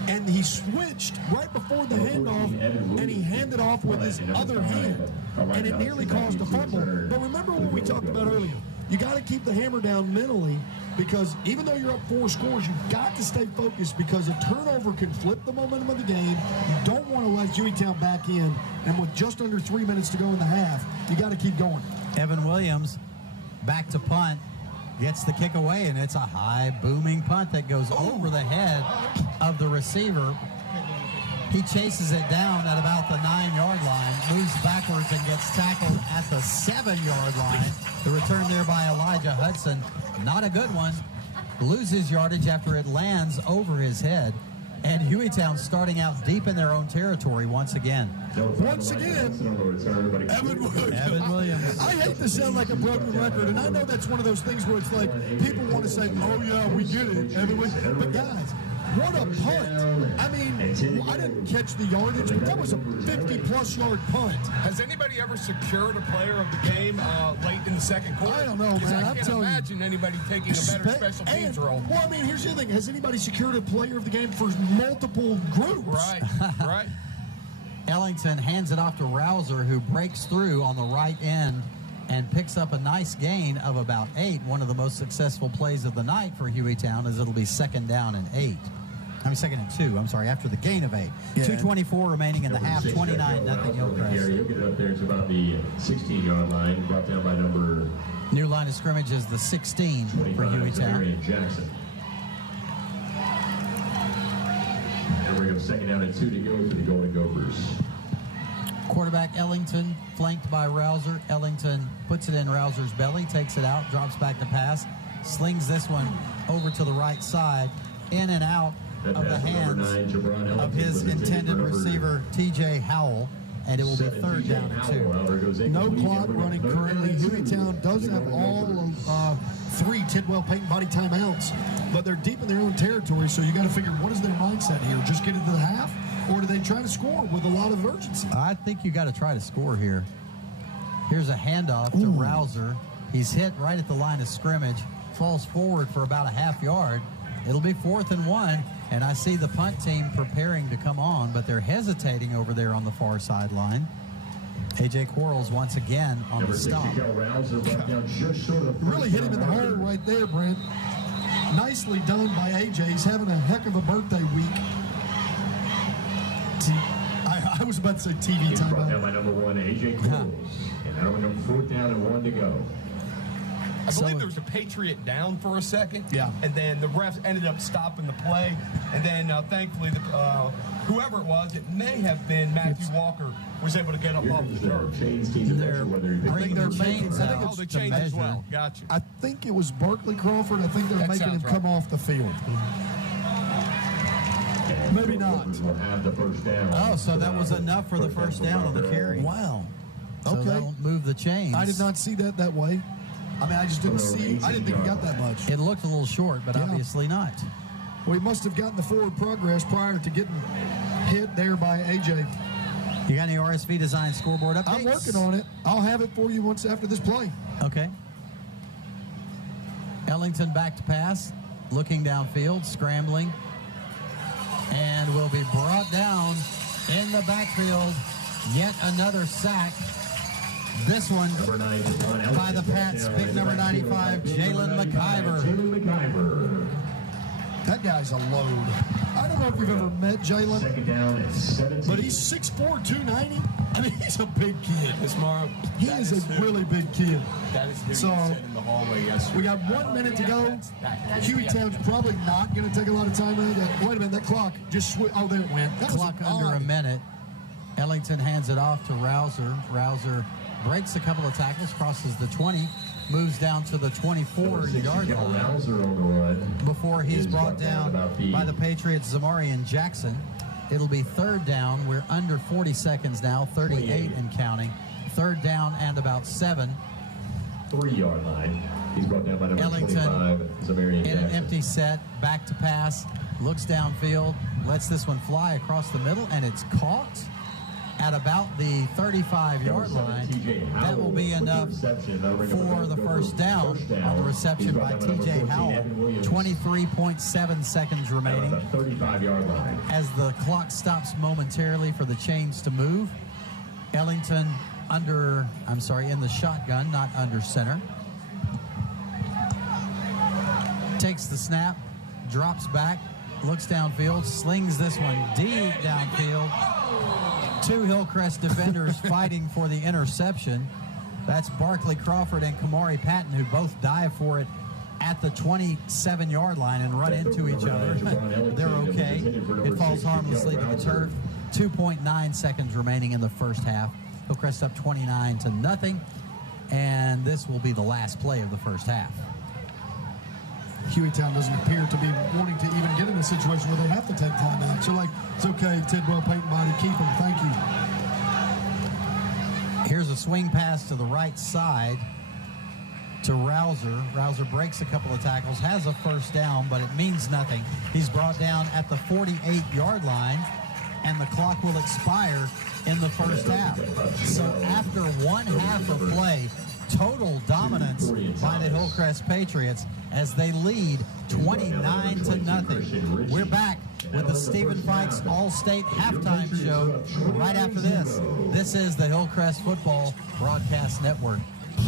And he switched right before the handoff, and he handed off with his other hand. And it nearly caused a fumble. But remember what we talked about earlier. You got to keep the hammer down mentally, because even though you're up 4 scores, you've got to stay focused, because a turnover can flip the momentum of the game. You don't want to let Hueytown back in, and with just under 3 minutes to go in the half, you got to keep going. Evan Williams back to punt, gets the kick away, and it's a high booming punt that goes over the head of the receiver. He chases it down at about the 9-yard line, moves backwards and gets tackled at the 7-yard line. The return there by Elijah Hudson, not a good one. Loses yardage after it lands over his head. And Hueytown starting out deep in their own territory once again. Once again, Evan Williams. I hate to sound like a broken record, and I know that's one of those things where it's like people want to say, oh, yeah, we get it, Evan Williams. But, guys, what a punt. I mean, I didn't catch the yardage, but that was a 50-plus yard punt. Has anybody ever secured a player of the game late in the second quarter? I don't know, man. I can't imagine anybody taking a better special teams role. Well, I mean, here's the thing. Has anybody secured a player of the game for multiple groups? Right, right. Ellington hands it off to Rouser, who breaks through on the right end and picks up a nice gain of about 8. One of the most successful plays of the night for Hueytown, as it'll be 2nd down and 8. I mean, 2nd and 2, I'm sorry, after the gain of 8. Yeah. 2:24 remaining in the half, 29-0 Hillcrest. He'll get it up there. It's about the 16-yard line, brought down by number... New line of scrimmage is the 16 for Hueytown. Jackson. And we're going to 2nd down and 2 to go for the Golden Gophers. Quarterback Ellington, flanked by Rouser. Ellington puts it in Rouser's belly, takes it out, drops back to pass, slings this one over to the right side, in and out of the hands of hhis intended receiver, T.J. Howell, and it will be 3rd down and 2. No clock running currently. Hueytown does have all of 3 Tidwell Payton body timeouts, but they're deep in their own territory, so you got to figure, what is their mindset here? Just get into the half, or do they try to score with a lot of urgency? I think you got to try to score here. Here's a handoff to Rouser. He's hit right at the line of scrimmage, falls forward for about a half yard. It'll be 4th and 1, and I see the punt team preparing to come on, but they're hesitating over there on the far sideline. A.J. Quarles once again on the stop. Really hit him in the hole right there, Brent. Nicely done by A.J. He's having a heck of a birthday week. I was about to say TV time. Brought down by number 1, A.J. Quarles. And now we're going 4th down and 1 to go. I believe there was a Patriot down for a second. Yeah. And then the refs ended up stopping the play. And then, thankfully, whoever it was, it may have been Matthew Walker, was able to get up off the dirt. They're chains out. Oh, they changed as well. Gotcha. I think it was Barkley Crawford. I think they're making him come off the field. Maybe not. Oh, so that was enough for the 1st down on the carry. Wow. So Okay. that'll move the chains. I did not see that way. I mean, I just didn't see. I didn't think he got that much. It looked a little short, but obviously not. Well, he must have gotten the forward progress prior to getting hit there by AJ. You got any RSV Design scoreboard updates? I'm working on it. I'll have it for you once after this play. Okay. Ellington back to pass, looking downfield, scrambling, and will be brought down in the backfield. Yet another sack. This one by the Pats, big number 95, Jalen McIver. That guy's a load. I don't know if you've ever met Jalen, but he's 6'4", 290. I mean, he's a big kid. He is a really big kid. That is who so, you said in the hallway yesterday. We got 1 minute to go. Hueytown's probably not going to take a lot of time out. Wait a minute, that clock just oh, there it went. That clock under a minute. Ellington hands it off to Rouser. Rouser breaks a couple of tackles, crosses the 20, moves down to the 24-yard line before he's brought down by the Patriots' Zamarian Jackson. It'll be 3rd down. We're under 40 seconds now, 38 and counting. 3rd down and about 7. 3-yard line. He's brought down by number Ellington 25, Zamarian in an Jackson. empty set, back to pass, looks downfield, lets this one fly across the middle, and it's caught at about the 35-yard line. That will be enough for the first down on the reception by T.J. Howell. 23.7 seconds remaining. 35-yard line. As the clock stops momentarily for the chains to move, Ellington in the shotgun, not under center. Takes the snap, drops back, looks downfield, slings this one deep downfield. 2 Hillcrest defenders fighting for the interception. That's Barkley Crawford and Kamari Patton, who both dive for it at the 27-yard line and run into each other. They're okay. It falls harmlessly to the turf. 2.9 seconds remaining in the first half. Hillcrest up 29-0, and this will be the last play of the first half. Hueytown doesn't appear to be wanting to even get in a situation where they have to take timeouts. So like, it's okay, Tidwell, Peyton Body, keep him, thank you. Here's a swing pass to the right side to Rouser. Rouser breaks a couple of tackles, has a first down, but it means nothing. He's brought down at the 48-yard line, and the clock will expire in the first half. So after one half of play, total dominance by the Hillcrest Patriots as they lead 29-0. We're back with the Stephen Fikes All-State Halftime Show right after this. This is the Hillcrest Football Broadcast Network.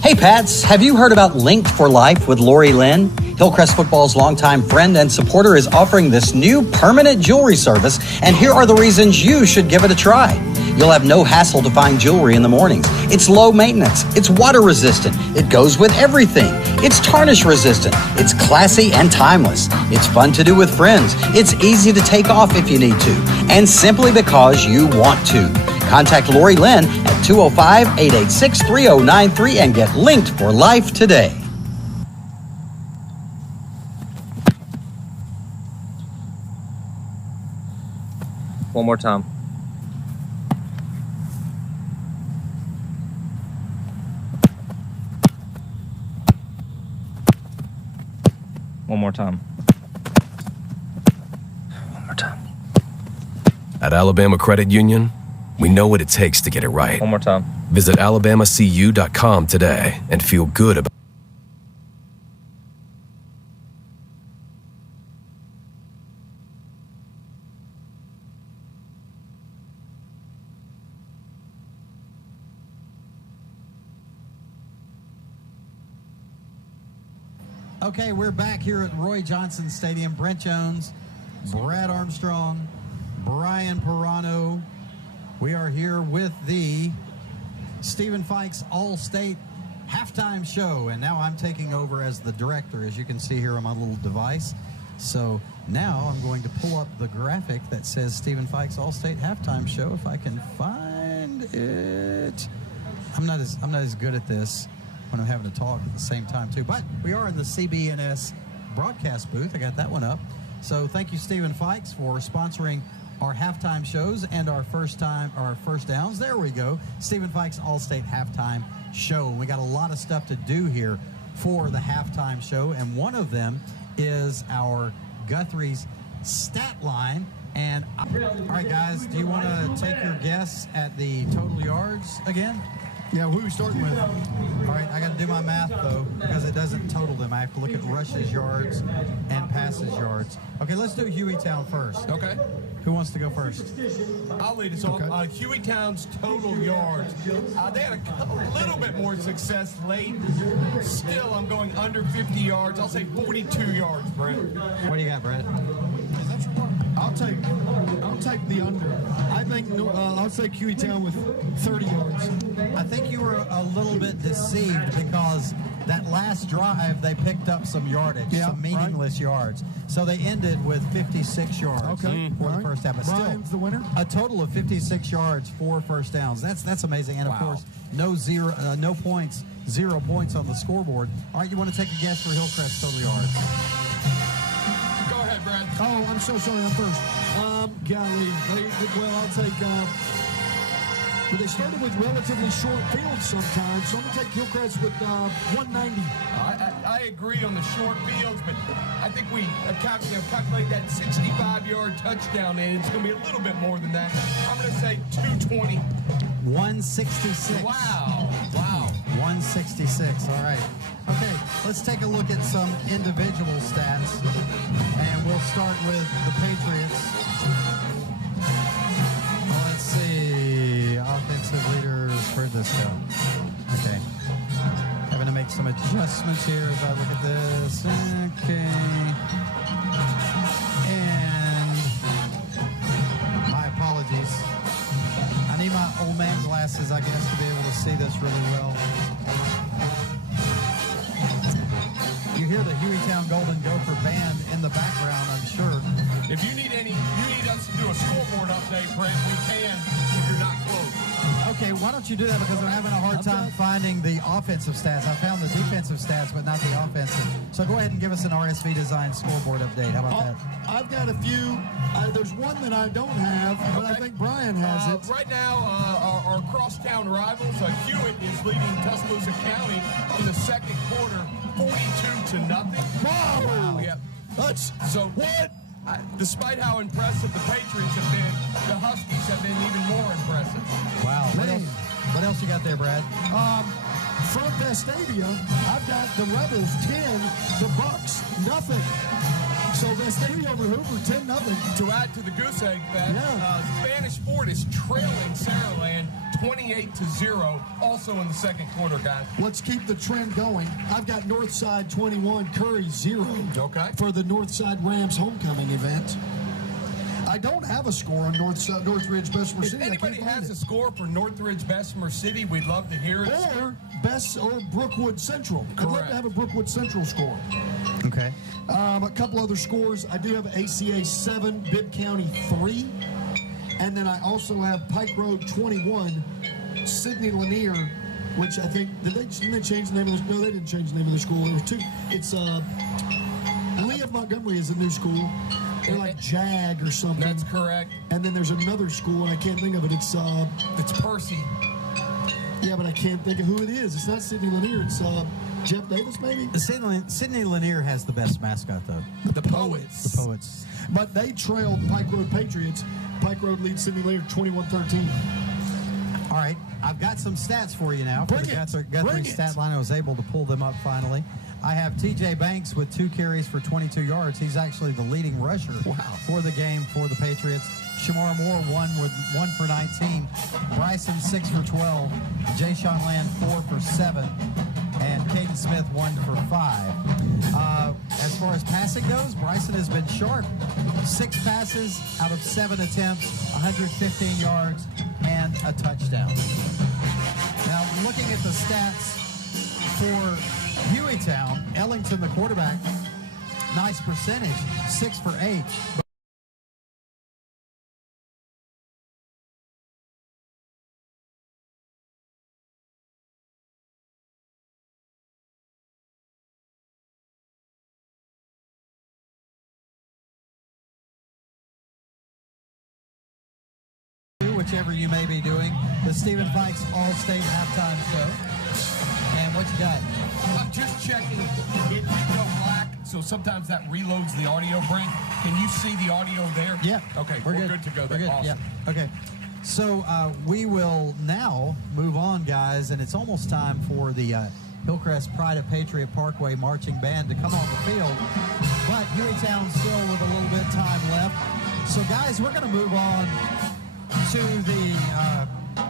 Hey Pats, have you heard about Linked for Life with Lori Lynn? Hillcrest Football's longtime friend and supporter is offering this new permanent jewelry service, and here are the reasons you should give it a try. You'll have no hassle to find jewelry in the mornings. It's low maintenance. It's water resistant. It goes with everything. It's tarnish resistant. It's classy and timeless. It's fun to do with friends. It's easy to take off if you need to, and simply because you want to. Contact Lori Lynn at 205-886-3093 and get Linked for Life today. One more time. One more time. One more time. At Alabama Credit Union, we know what it takes to get it right. One more time. Visit alabamacu.com today and feel good about Okay, we're back here at Roy Johnson Stadium. Brent Jones, Brad Armstrong, Brian Pirano. We are here with the Stephen Fikes All-State Halftime Show, and now I'm taking over as the director, as you can see here on my little device. So now I'm going to pull up the graphic that says Stephen Fikes All-State Halftime Show, if I can find it. I'm not as good at this when I'm having to talk at the same time too, but we are in the CBNS broadcast booth. I got that one up. So thank you, Stephen Fikes, for sponsoring our halftime shows and our first downs. There we go. Stephen Fikes All-State Halftime Show. We got a lot of stuff to do here for the halftime show, and one of them is our Guthrie's stat line. And all right, guys, do you want to take your guess at the total yards again? Yeah, who are we starting with? All right, I got to do my math, though, because it doesn't total them. I have to look at rushes yards and passes yards. Okay, let's do Hueytown first. Okay. Who wants to go first? I'll lead us off. Hueytown's total yards. They had a little bit more success late. Still, I'm going under 50 yards. I'll say 42 yards, Brent. What do you got, Brett? I'll take the under. I think I'll take Hueytown with 30 yards. I think you were a little bit deceived because that last drive they picked up some yardage, some meaningless yards. So they ended with 56 yards for the first half. But Brian's still, the winner. A total of 56 yards, 4 first downs. That's amazing. And of course, no points, 0 points on the scoreboard. All right, you want to take a guess for Hillcrest total yards? Brad. Oh, I'm so sorry. I'm first. Golly. Well, I'll take but they started with relatively short fields sometimes. So I'm going to take Hillcrest with 190. I agree on the short fields, but I think we calculate that 65-yard touchdown, and it's going to be a little bit more than that. I'm going to say 220. 166. Wow. 166. All right. Okay, let's take a look at some individual stats, and we'll start with the Patriots. Let's see. Offensive leaders. Where'd this go? Okay. Having to make some adjustments here as I look at this. Okay. And my apologies. I need my old man glasses, I guess, to be able to see this really well. You hear the Hueytown Golden Gopher Band in the background, I'm sure. If you need us to do a scoreboard update, Brent, we can if you're not close. Okay, why don't you do that, because I'm having a hard time finding the offensive stats. I found the defensive stats, but not the offensive. So go ahead and give us an RSV Design scoreboard update. How about that? I've got a few. There's one that I don't have, but I think Brian has it. Right now, our crosstown rivals, Hewitt is leading Tuscaloosa County in the second quarter, 42-0. Wow. Yeah. So what? Despite how impressive the Patriots have been, the Huskies have been even more impressive. Wow. What else you got there, Brad? From Vestavia, I've got the Rebels 10, the Bucks nothing. So Vestavia over Hoover 10-0. To add to the goose egg bet, Spanish Fort is trailing Saraland 28-0, also in the second quarter, guys. Let's keep the trend going. I've got Northside 21, Curry 0. Okay. For the Northside Rams homecoming event. I don't have a score on Northridge Bessemer City. If anybody has a score for Northridge Bessemer City, we'd love to hear it. Or Brookwood Central. Correct. I'd love to have a Brookwood Central score. Okay. A couple other scores. I do have ACA 7, Bibb County 3. And then I also have Pike Road 21, Sidney Lanier, which I think, didn't they change the name of the school? No, they didn't change the name of the school. There were two. It's Lee of Montgomery is a new school. They're like JAG or something. That's correct. And then there's another school, and I can't think of it. It's Percy. Yeah, but I can't think of who it is. It's not Sidney Lanier. It's Jeff Davis, maybe? Sidney Lanier has the best mascot, though. The Poets. The Poets. But they trailed Pike Road Patriots. Pike Road leads Sidney Lanier 21-13. All right. I've got some stats for you now. Bring for the it. Guthrie stat line. I was able to pull them up finally. I have TJ Banks with 2 carries for 22 yards. He's actually the leading rusher for the game for the Patriots. Shamar Moore, 1 for 19. Bryson, 6 for 12. Jay Sean Land, 4 for 7. And Caden Smith, 1 for 5. As far as passing goes, Bryson has been sharp. 6 passes out of 7 attempts, 115 yards, and a touchdown. Now, looking at the stats for Hueytown, Ellington, the quarterback, nice percentage, 6 for 8. Whichever you may be doing, the Stephen Fikes All-State Halftime Show. And what you got? I'm just checking. It did go black, so sometimes that reloads the audio, Brent. Can you see the audio there? Yeah. Okay, we're good to go. We're good. Awesome. Yeah. Okay. So we will now move on, guys, and it's almost time for the Hillcrest Pride of Patriot Parkway Marching Band to come on the field. But Hueytown still with a little bit of time left. So, guys, we're going to move on to the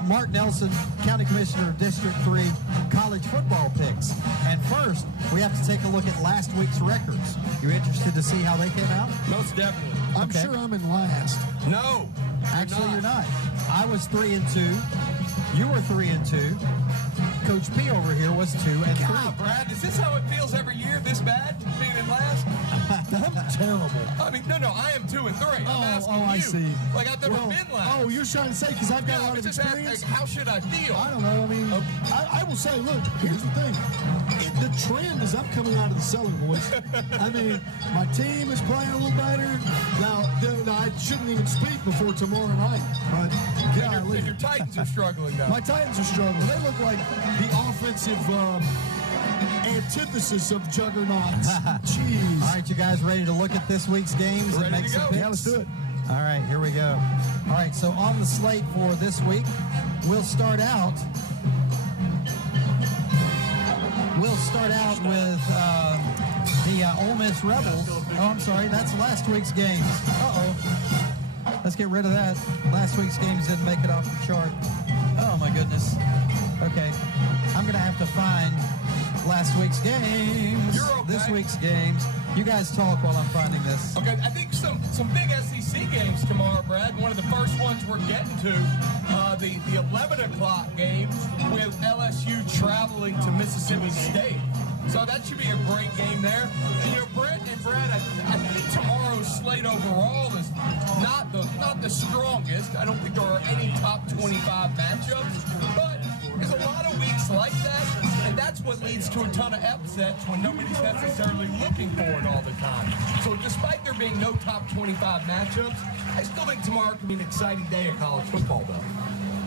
Mark Nelson, County Commissioner of District 3, college football picks. And first, we have to take a look at last week's records. You interested to see how they came out? Most definitely. I'm sure I'm in last. No. Actually, you're not. I was 3-2. You were 3-2. Coach P over here was 2-3. God, Brad, is this how it feels every year, this bad, being in last? I'm terrible. I mean, no, I am 2 and 3. I'm asking you. I see. Like, I've never been last. Oh, you're trying to say because I've got a lot of just experience? How should I feel? I don't know. I mean, I will say, look, here's the thing. The trend is I'm coming out of the cellar, boys. I mean, my team is playing a little better. Now, I shouldn't even speak before tomorrow night. But, and your Titans are struggling now. My Titans are struggling. They look like the offensive antithesis of juggernauts. Jeez. All right, you guys ready to look at this week's games and make some picks? Yeah, let's do it. All right, here we go. All right, so on the slate for this week, we'll start out with the Ole Miss Rebels. Oh, I'm sorry, that's last week's games. Uh-oh. Let's get rid of that. Last week's games didn't make it off the chart. Oh, my goodness. Okay, I'm going to have to find last week's games. You're okay. This week's games. You guys talk while I'm finding this. Okay, I think some big SEC games tomorrow, Brad. One of the first ones we're getting to, the 11 o'clock game with LSU traveling to Mississippi State. So that should be a great game there. And, Brent and Brad, I think tomorrow's slate overall is not the strongest. I don't think there are any top 25 matchups, but there's a lot of weeks like that, and that's what leads to a ton of upsets when nobody's necessarily looking for it all the time. So despite there being no top 25 matchups, I still think tomorrow can be an exciting day of college football, though.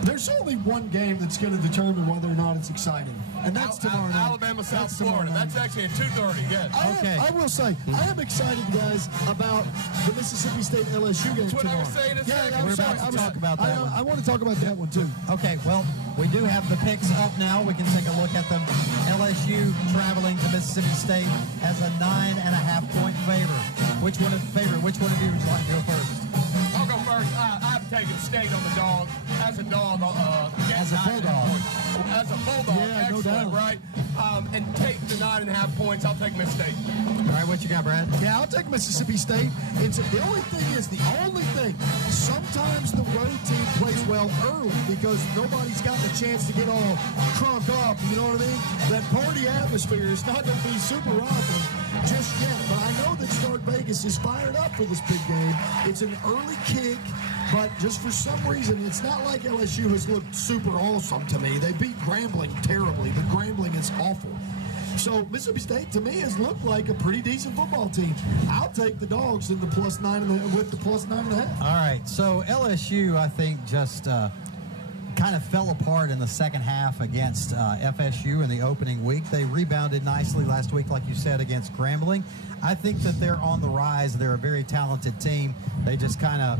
There's only one game that's going to determine whether or not it's exciting, and that's tomorrow night. Alabama, South Florida. That's actually at 2:30. Yes. I will say, I am excited, guys, about the Mississippi State LSU game That's what tomorrow. I was saying a second. We're about to talk about that one. I want to talk about that one, too. Okay, well, we do have the picks up now. We can take a look at them. LSU traveling to Mississippi State as a 9.5-point favorite. Which one of you would like to go first? I'll go first. I've taken State on the dog. As a dog. As a bulldog. As a bulldog. Yeah, no excellent, doubt. right? And take the 9.5 points. I'll take Miss State. All right, what you got, Brad? Yeah, I'll take Mississippi State. The only thing, sometimes the road team plays well early because nobody's got the chance to get all crunk up, you know what I mean? That party atmosphere is not going to be super awesome just yet, but I know that Start Vegas is fired up for this big game. It's an early kick, but just for some reason, it's not like LSU has looked super awesome to me. They beat Grambling terribly, but Grambling is awful. So Mississippi State, to me, has looked like a pretty decent football team. I'll take the Dogs in the plus 9.5. All right, so LSU, I think, just kind of fell apart in the second half against FSU in the opening week. They rebounded nicely last week, like you said, against Grambling. I think that they're on the rise. They're a very talented team. They just kind of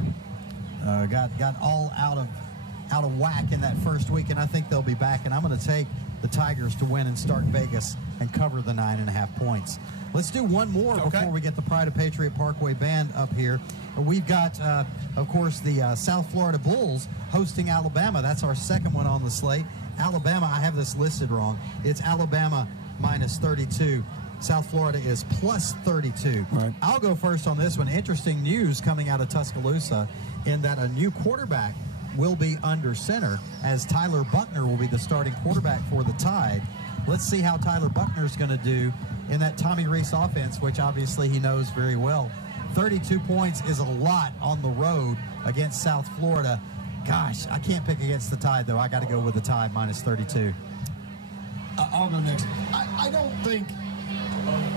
got all out of whack in that first week, and I think they'll be back. And I'm going to take the Tigers to win and Start Vegas and cover the 9.5 points. Let's do one more before we get the Pride of Patriot Parkway Band up here. We've got, of course, the South Florida Bulls hosting Alabama. That's our second one on the slate. Alabama, I have this listed wrong. It's Alabama minus 32. South Florida is plus 32. Right. I'll go first on this one. Interesting news coming out of Tuscaloosa in that a new quarterback will be under center as Tyler Buckner will be the starting quarterback for the Tide. Let's see how Tyler Buckner is going to do in that Tommy Rees offense, which obviously he knows very well. 32 points is a lot on the road against South Florida. Gosh, I can't pick against the Tide, though. I got to go with the Tide minus 32. I'll go next. I don't think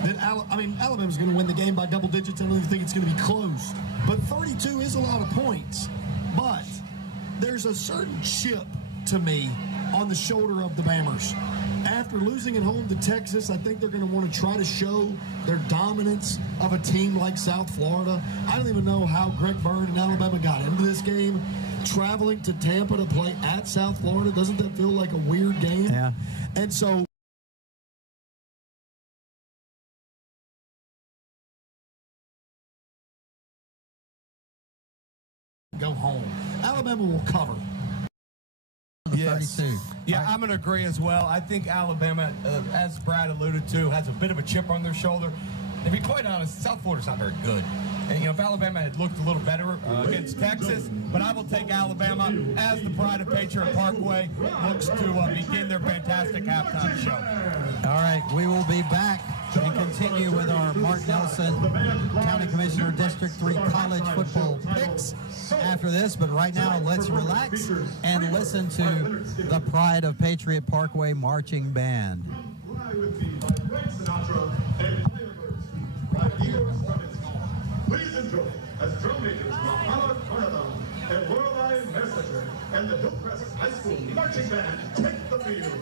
that Alabama's going to win the game by double digits. I don't even think it's going to be close. But 32 is a lot of points. But there's a certain chip to me on the shoulder of the Bammers. After losing at home to Texas, I think they're going to want to try to show their dominance of a team like South Florida. I don't even know how Greg Byrne and Alabama got into this game. Traveling to Tampa to play at South Florida, doesn't that feel like a weird game? Yeah. And so go home. Alabama will cover. Yes. 32. Yeah, I'm going to agree as well. I think Alabama, as Brad alluded to, has a bit of a chip on their shoulder. To be quite honest, South Florida's not very good. And, if Alabama had looked a little better against Texas, but I will take Alabama as the Pride of Patriot Parkway looks to begin their fantastic halftime show. All right, we will be back and continue with our Mark Nelson County Commissioner District 3 college football picks after this, but right now let's relax and listen to the Pride of Patriot Parkway Marching Band. Fly with me by Frank Sinatra and Firebirds by Eagles from its home. Please enjoy as drum majors Muhammad Carnaval and Lorelei Messenger and the Hillcrest High School Marching Band take the field.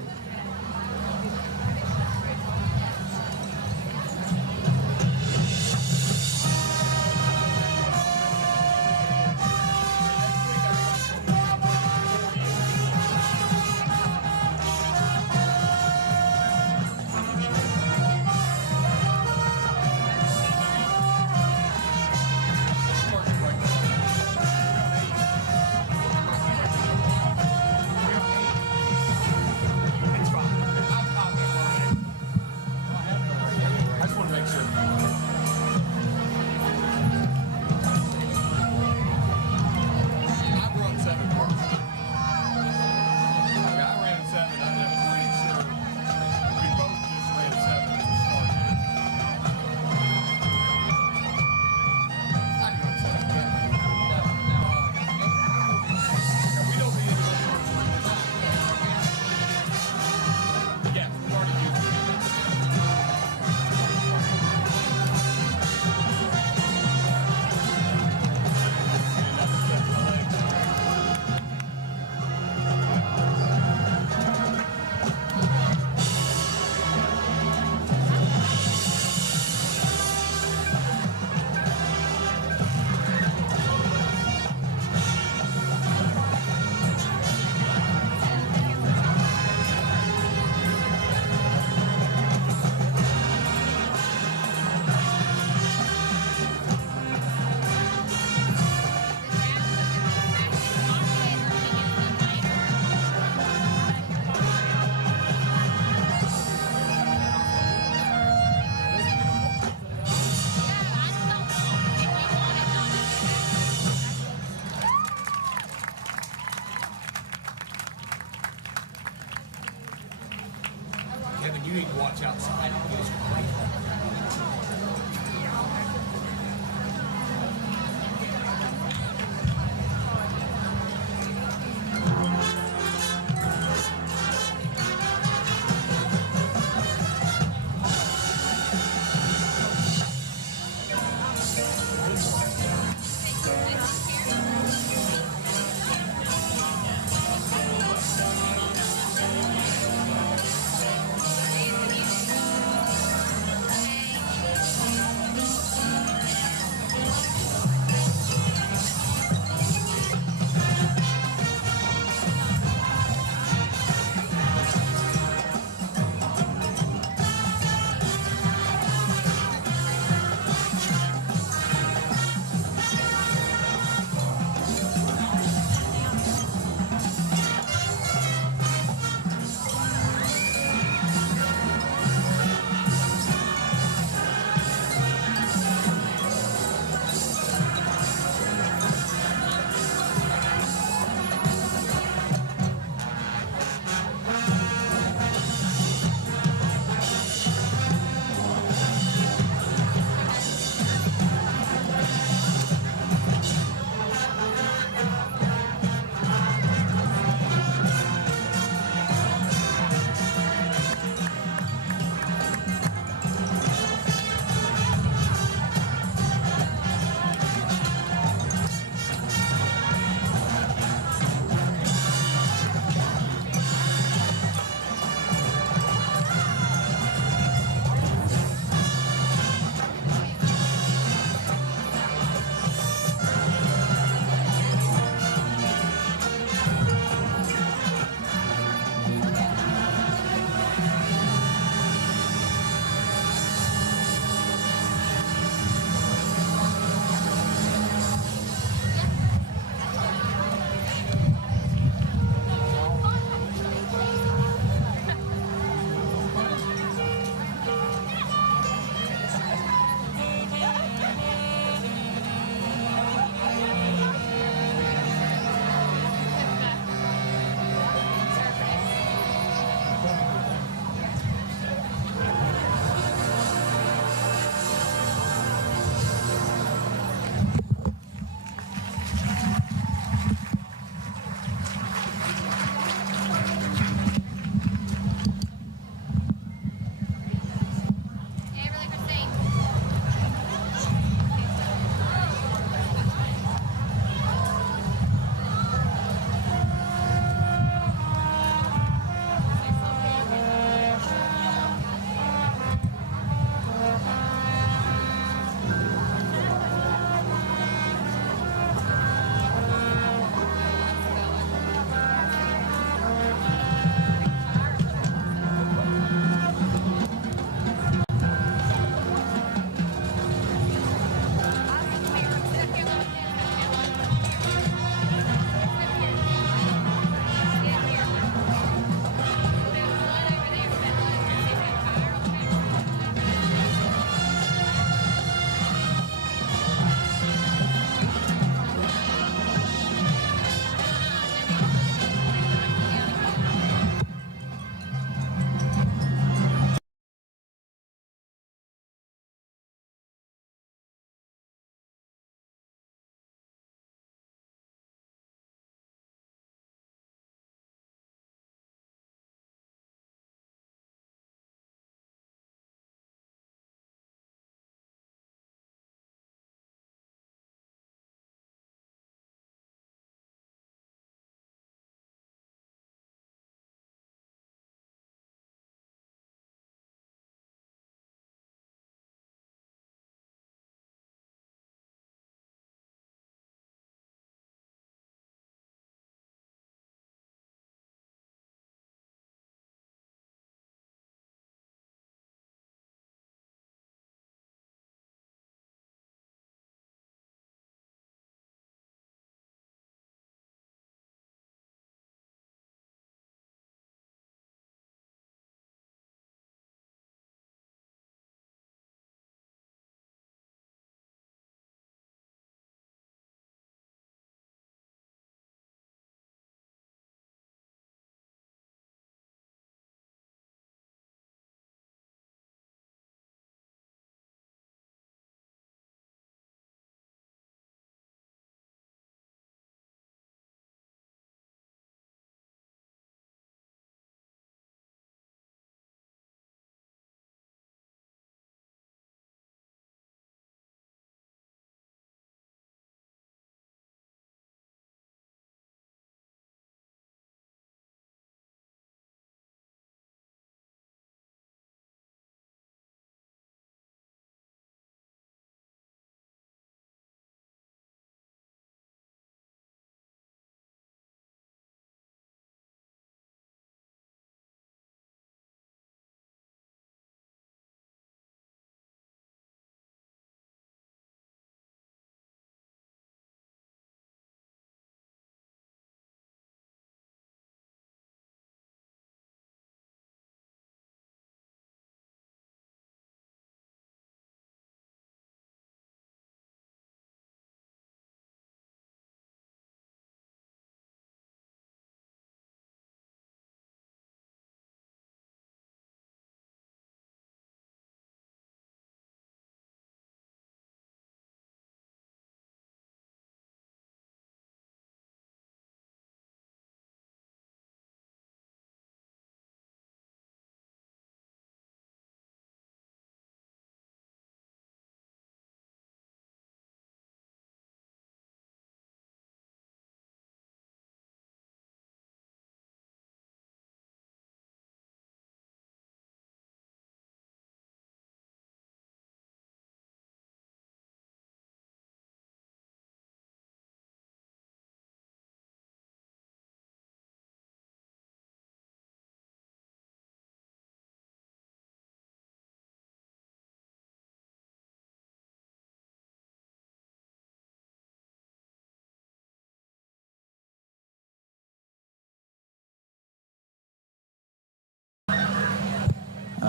Kevin, you need to watch outside. It is great.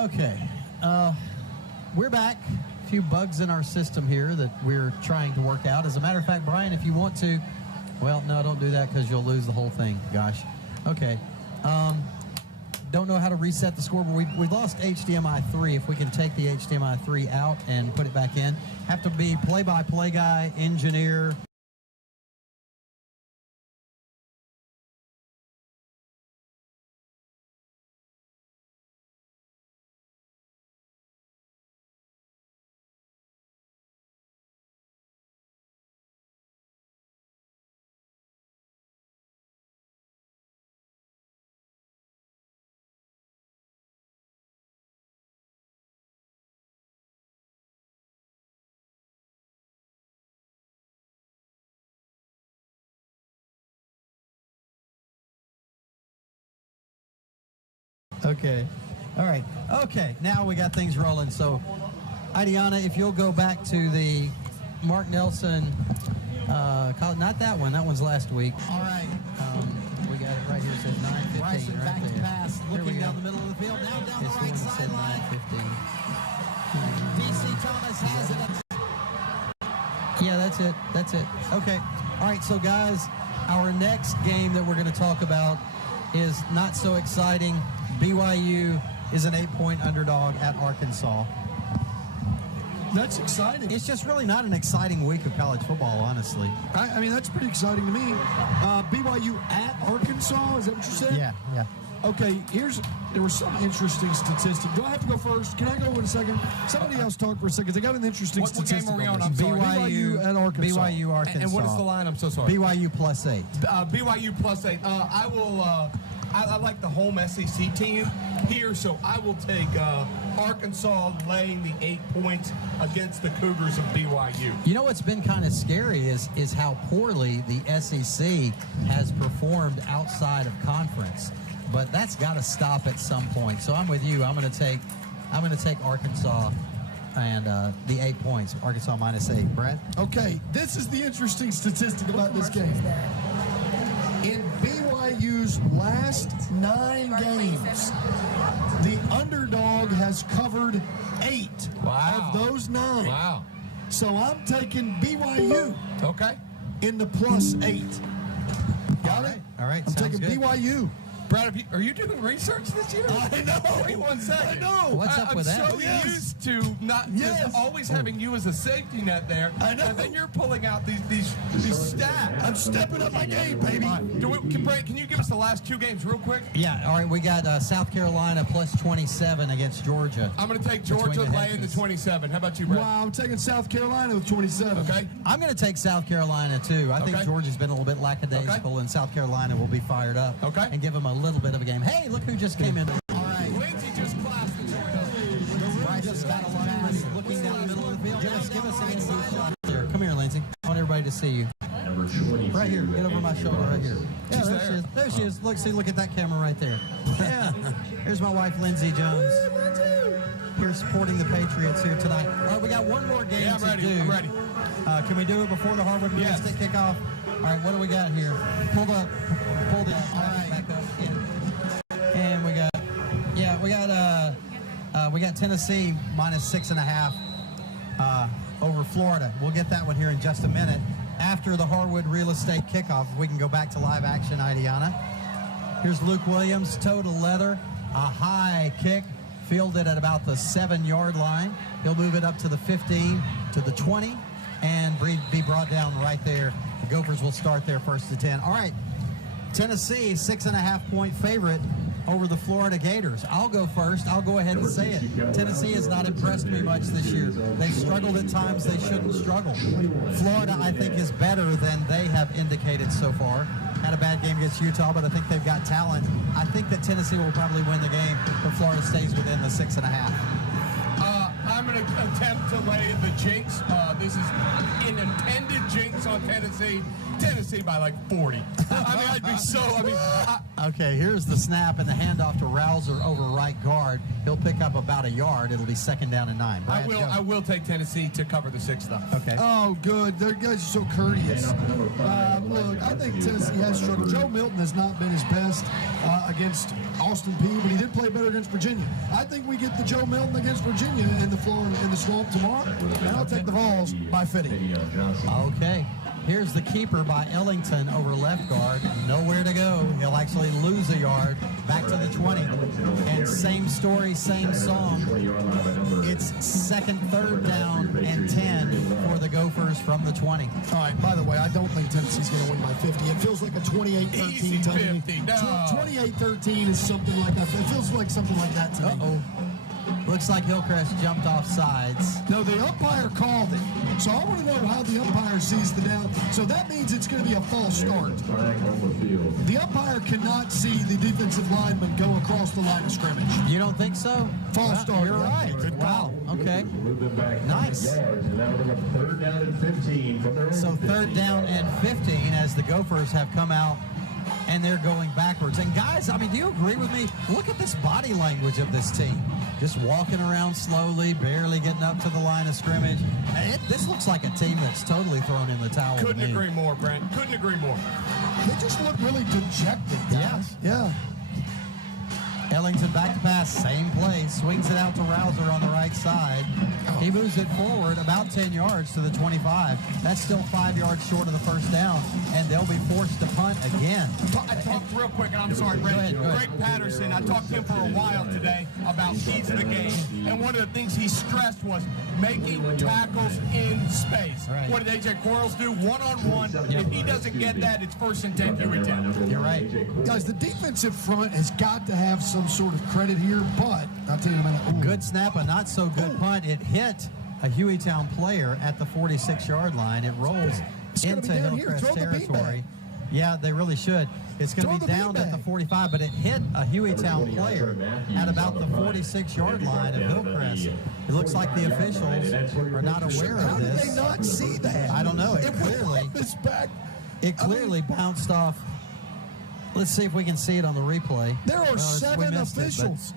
Okay. We're back. A few bugs in our system here that we're trying to work out. As a matter of fact, Brian, if you want to, well, no, don't do that because you'll lose the whole thing. Gosh. Okay. Don't know how to reset the scoreboard. We've lost HDMI 3. If we can take the HDMI 3 out and put it back in. Have to be play-by-play guy, engineer. Okay. All right. Okay. Now we got things rolling. So, Idiana, if you'll go back to the Mark Nelson, not that one. That one's last week. All right. We got it right here. It says 9:15 Bryson right back there. to pass, looking down the middle of the field. Now down the right sideline. 9:15. DC Thomas has it. Yeah, that's it. That's it. Okay. All right. So, guys, our next game that we're going to talk about is not so exciting. BYU is an 8-point underdog at Arkansas. That's exciting. It's just really not an exciting week of college football, honestly. I mean, that's pretty exciting to me. BYU at Arkansas, is that what you said? Yeah. Okay, there was some interesting statistic. Do I have to go first? Can I go in a second? Somebody else talk for a second. They got an interesting statistic. What game are we on? this. I'm sorry. BYU at Arkansas. BYU, Arkansas. And what is the line? I'm so sorry. BYU +8. BYU +8. I will. I like the home SEC team here, so I will take Arkansas laying the 8 points against the Cougars of BYU. You know what's been kind of scary is how poorly the SEC has performed outside of conference, but that's got to stop at some point. So I'm with you. I'm going to take Arkansas and the 8 points. Arkansas -8. Brent? Okay, this is the interesting statistic about this game. In BYU's last 9 games, the underdog has covered 8 of those 9. Wow. So I'm taking BYU. Okay. In the +8. Got it? All right. I'm taking good. BYU. Brad, are you doing research this year? I know. Wait 1 second. I know. What's up with that? I'm so used to just always having you as a safety net there. I know. And then you're pulling out these stats. I'm stepping up my game, baby. Brent, can you give us the last 2 games real quick? Yeah. All right. We got South Carolina +27 against Georgia. I'm going to take Georgia laying the 27. How about you, Brent? Wow, I'm taking South Carolina with 27. Okay. I'm going to take South Carolina, too. I think Georgia's been a little bit lackadaisical, and South Carolina will be fired up and give them a little bit of a game. Hey, look who just came in. All right. Lindsay just classed and joined us. Bryce just got a pass, looking down the middle of the field. Give us an inside shot there. Come here, Lindsay. I want everybody to see you. Right here. Get over my shoulder right here. Yeah, there she is. There she is. Look at that camera right there. Yeah. Here's my wife, Lindsay Jones. Here supporting the Patriots here tonight. All right, we got one more game to do. I'm ready. Can we do it before the Harvard State kickoff? All right, what do we got here? Pull the back up. And we got Tennessee -6.5 over Florida. We'll get that one here in just a minute. After the Harwood Real Estate kickoff, if we can go back to live action, Idiana. Here's Luke Williams, toe to leather, a high kick, fielded at about the 7-yard line. He'll move it up to the 15, to the 20, and be brought down right there. The Gophers will start there 1st and 10. All right, Tennessee, 6.5-point favorite over the Florida Gators. I'll go first. I'll go ahead and say it. Tennessee has not impressed me much this year. They've struggled at times they shouldn't struggle. Florida, I think, is better than they have indicated so far. Had a bad game against Utah, but I think they've got talent. I think that Tennessee will probably win the game, but Florida stays within the 6.5. I'm going to attempt to lay the jinx. This is an intended jinx on Tennessee. Tennessee by like 40. I'd be so. Okay, here's the snap and the handoff to Rouser over right guard. He'll pick up about a yard. It'll be 2nd down and 9. Brad, I will take Tennessee to cover the 6th, though. Okay. Oh, good. Their guys are so courteous. Look, I think Tennessee has struggled. Joe Milton has not been his best against Austin Peay, but he did play better against Virginia. I think we get the Joe Milton against Virginia in the Swamp tomorrow, and I'll take the Vols by 50. Okay. Here's the keeper by Ellington over left guard. Nowhere to go. He'll actually lose a yard back to the 20. And same story, same song. It's third down and 10 for the Gophers from the 20. All right, by the way, I don't think Tennessee's going to win by 50. It feels like a 28-13 to me. 28-13 is something like that. It feels like something like that to me. Uh-oh. Looks like Hillcrest jumped off sides. No, the umpire called it. So I want to know how the umpire sees the down. So that means it's going to be a false start. The umpire cannot see the defensive lineman go across the line of scrimmage. You don't think so? False start. You're right. Wow. Okay. Nice. So third down and 15 as the Gophers have come out and they're going backwards. And guys, I mean, do you agree with me? Look at this body language of this team. Just walking around slowly, barely getting up to the line of scrimmage. This looks like a team that's totally thrown in the towel. Couldn't agree more, Brent. Couldn't agree more. They just look really dejected, guys. Yeah. Ellington back to pass, same play, swings it out to Rouser on the right side. He moves it forward about 10 yards to the 25. That's still 5 yards short of the first down, and they'll be forced to punt again. I talked real quick, and I'm sorry, Brent. Greg Patterson, I talked to him for a while today about keys to the game, and one of the things he stressed was making tackles in space. Right. What did A.J. Quarles do? One-on-one. If he doesn't get that, it's 1st and 10 Hueytown. You're right. Guys, the defensive front has got to have some sort of credit here, but I'll tell you in a minute. Good snap, a not so good punt. It hit a Hueytown player at the 46-yard line. It rolls into Hillcrest territory. Yeah, they really should. It's going to be down at the 45, but it hit a Hueytown player at about the 46-yard line of Hillcrest. It looks like the officials are not aware of this. How did they not see that? I don't know. It clearly bounced off. Let's see if we can see it on the replay. There are 7 officials.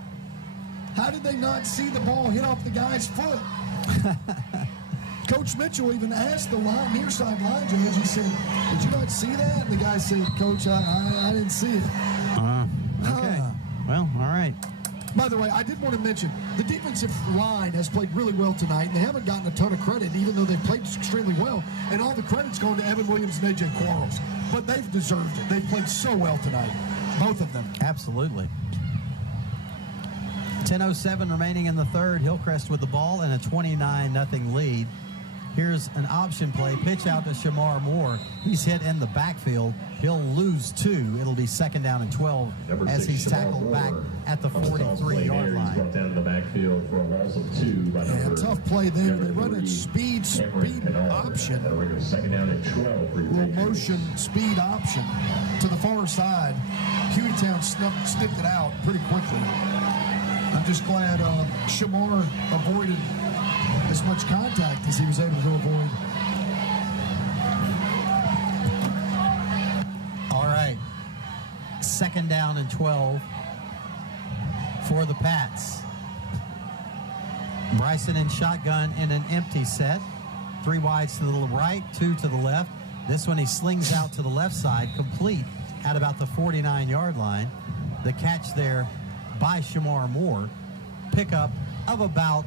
How did they not see the ball hit off the guy's foot? Coach Mitchell even asked the near side line judge, he said, did you not see that? And the guy said, Coach, I didn't see it. Okay. Well, all right. By the way, I did want to mention, the defensive line has played really well tonight, and they haven't gotten a ton of credit, even though they've played extremely well. And all the credit's going to Evan Williams and A.J. Quarles. But they've deserved it. They've played so well tonight, both of them. Absolutely. 10:07 remaining in the third. Hillcrest with the ball and a 29-0 lead. Here's an option play. Pitch out to Shamar Moore. He's hit in the backfield. He'll lose 2. It'll be 2nd down and 12 as he's tackled back at the 43-yard line. Down in the backfield for a loss of 2. Yeah, tough play there. They run a speed option. 2nd down and 12. Little motion speed option to the far side. Hueytown snipped it out pretty quickly. I'm just glad Shamar avoided as much contact as he was able to avoid. All right. 2nd down and 12 for the Pats. Bryson in shotgun in an empty set. 3 wides to the right, 2 to the left. This one he slings out to the left side, complete at about the 49-yard line. The catch there by Shamar Moore. Pickup of about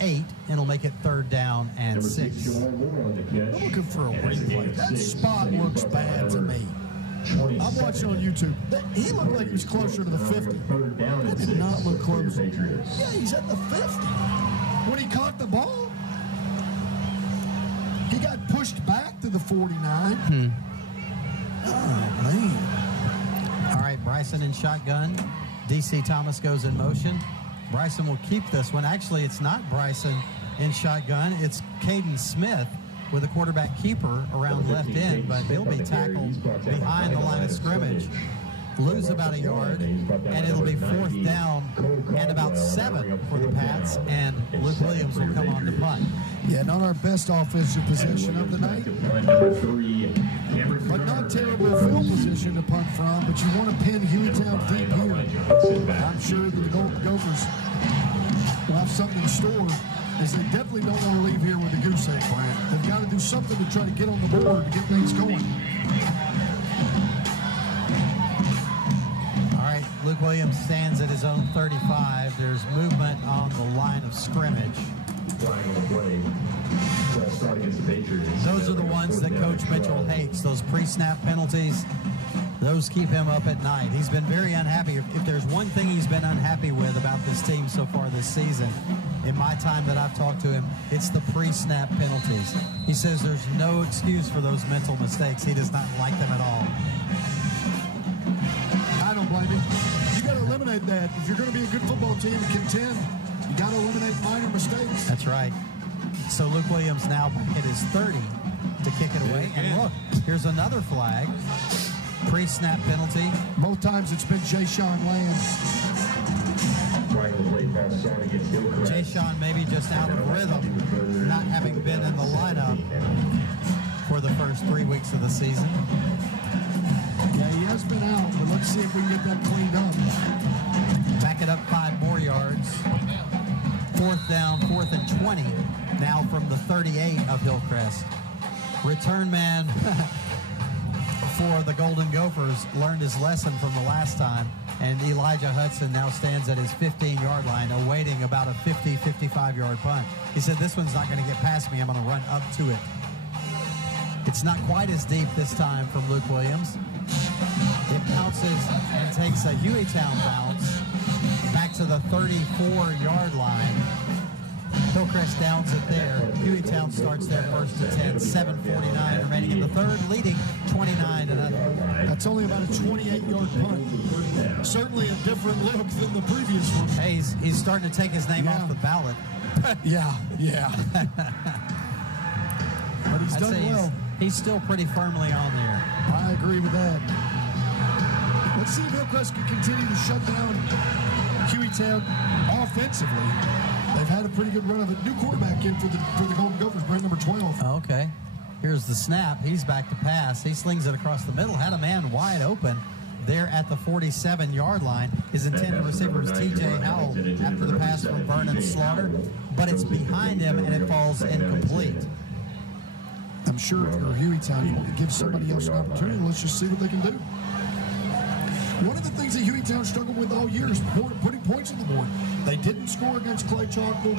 8, and it'll make it 3rd down and 6. I'm looking for a replay. That spot looks bad to me. I'm watching on YouTube. He looked like he was closer to the 50. That did not look close. Yeah, he's at the 50. When he caught the ball, he got pushed back to the 49. Oh, man. All right, Bryson in shotgun. DC Thomas goes in motion. Bryson will keep this one. Actually, it's not Bryson in shotgun. It's Caden Smith with a quarterback keeper around left end, but he'll be tackled behind the line of scrimmage. Lose about a yard, and it'll be 4th down and about 7 for the Pats, and Luke Williams will come on to punt. Yeah, not our best offensive position of the night, but not terrible field position to punt from, but you want to pin Hueytown deep here. I'm sure that the Gophers will have something in store, as they definitely don't want to leave here with a goose egg, Brent. They've got to do something to try to get on the board to get things going. Luke Williams stands at his own 35. There's movement on the line of scrimmage. Flying on the play. Start against the Patriots. Those are the ones that Coach Mitchell hates, those pre-snap penalties. Those keep him up at night. He's been very unhappy. If there's one thing he's been unhappy with about this team so far this season, in my time that I've talked to him, it's the pre-snap penalties. He says there's no excuse for those mental mistakes. He does not like them at all. I don't blame him. You got to eliminate that. If you're going to be a good football team and contend, you got to eliminate minor mistakes. That's right. So Luke Williams now hit his 30 to kick it away. And look, here's another flag. Pre-snap penalty. Both times it's been Jay-Sean Land. Jay-Sean maybe just out of rhythm, not having been in the lineup for the first 3 weeks of the season. Yeah, he has been out, but let's see if we can get that cleaned up. Back it up 5 more yards. 4th down, 4th and 20. Now from the 38 of Hillcrest. Return man for the Golden Gophers learned his lesson from the last time, and Elijah Hudson now stands at his 15-yard line awaiting about a 50, 55-yard punt. He said, this one's not going to get past me. I'm going to run up to it. It's not quite as deep this time from Luke Williams. It bounces and takes a Hueytown bounce back to the 34-yard line. Hillcrest downs it there. Hueytown starts their first and 10. 7:49 remaining in the third, leading 29-0. That's only about a 28-yard punt. Certainly a different look than the previous one. Hey, he's starting to take his name off the ballot. Yeah. But he's done well. He's still pretty firmly on there. I agree with that. Let's see if Hillcrest can continue to shut down Hueytown offensively. They've had a pretty good run of it. New quarterback in for the Golden Gophers, Brent, number 12. Okay. Here's the snap. He's back to pass. He slings it across the middle. Had a man wide open there at the 47-yard line. His intended receiver is T.J. Howell after the pass from Vernon Slaughter, but it's behind him and it falls incomplete. I'm sure if you're Hueytown, you want to give somebody else an opportunity. Let's just see what they can do. One of the things that Hueytown struggled with all year is putting points on the board. They didn't score against Clay Chalkville.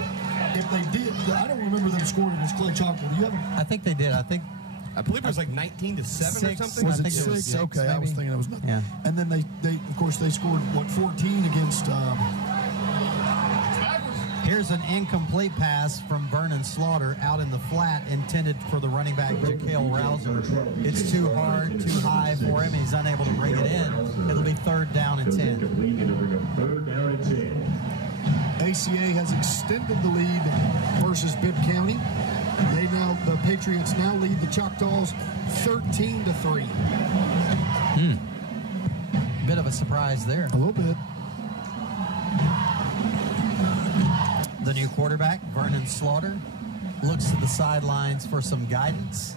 If they did, I don't remember them scoring against Clay Chalkville. Do you have I think they did. I believe it was like 19-7 or something. Was it think it was 6? Okay, maybe. I was thinking it was nothing. Yeah. And then they of course, they scored, 14 against... Here's an incomplete pass from Vernon Slaughter out in the flat, intended for the running back, Jaquel Rouser. It's too hard, too high for him. He's unable to bring it in. It'll be 3rd down and 10. ACA has extended the lead versus Bibb County. The Patriots now lead the Choctaws 13-3. Bit of a surprise there. A little bit. The new quarterback, Vernon Slaughter, looks to the sidelines for some guidance,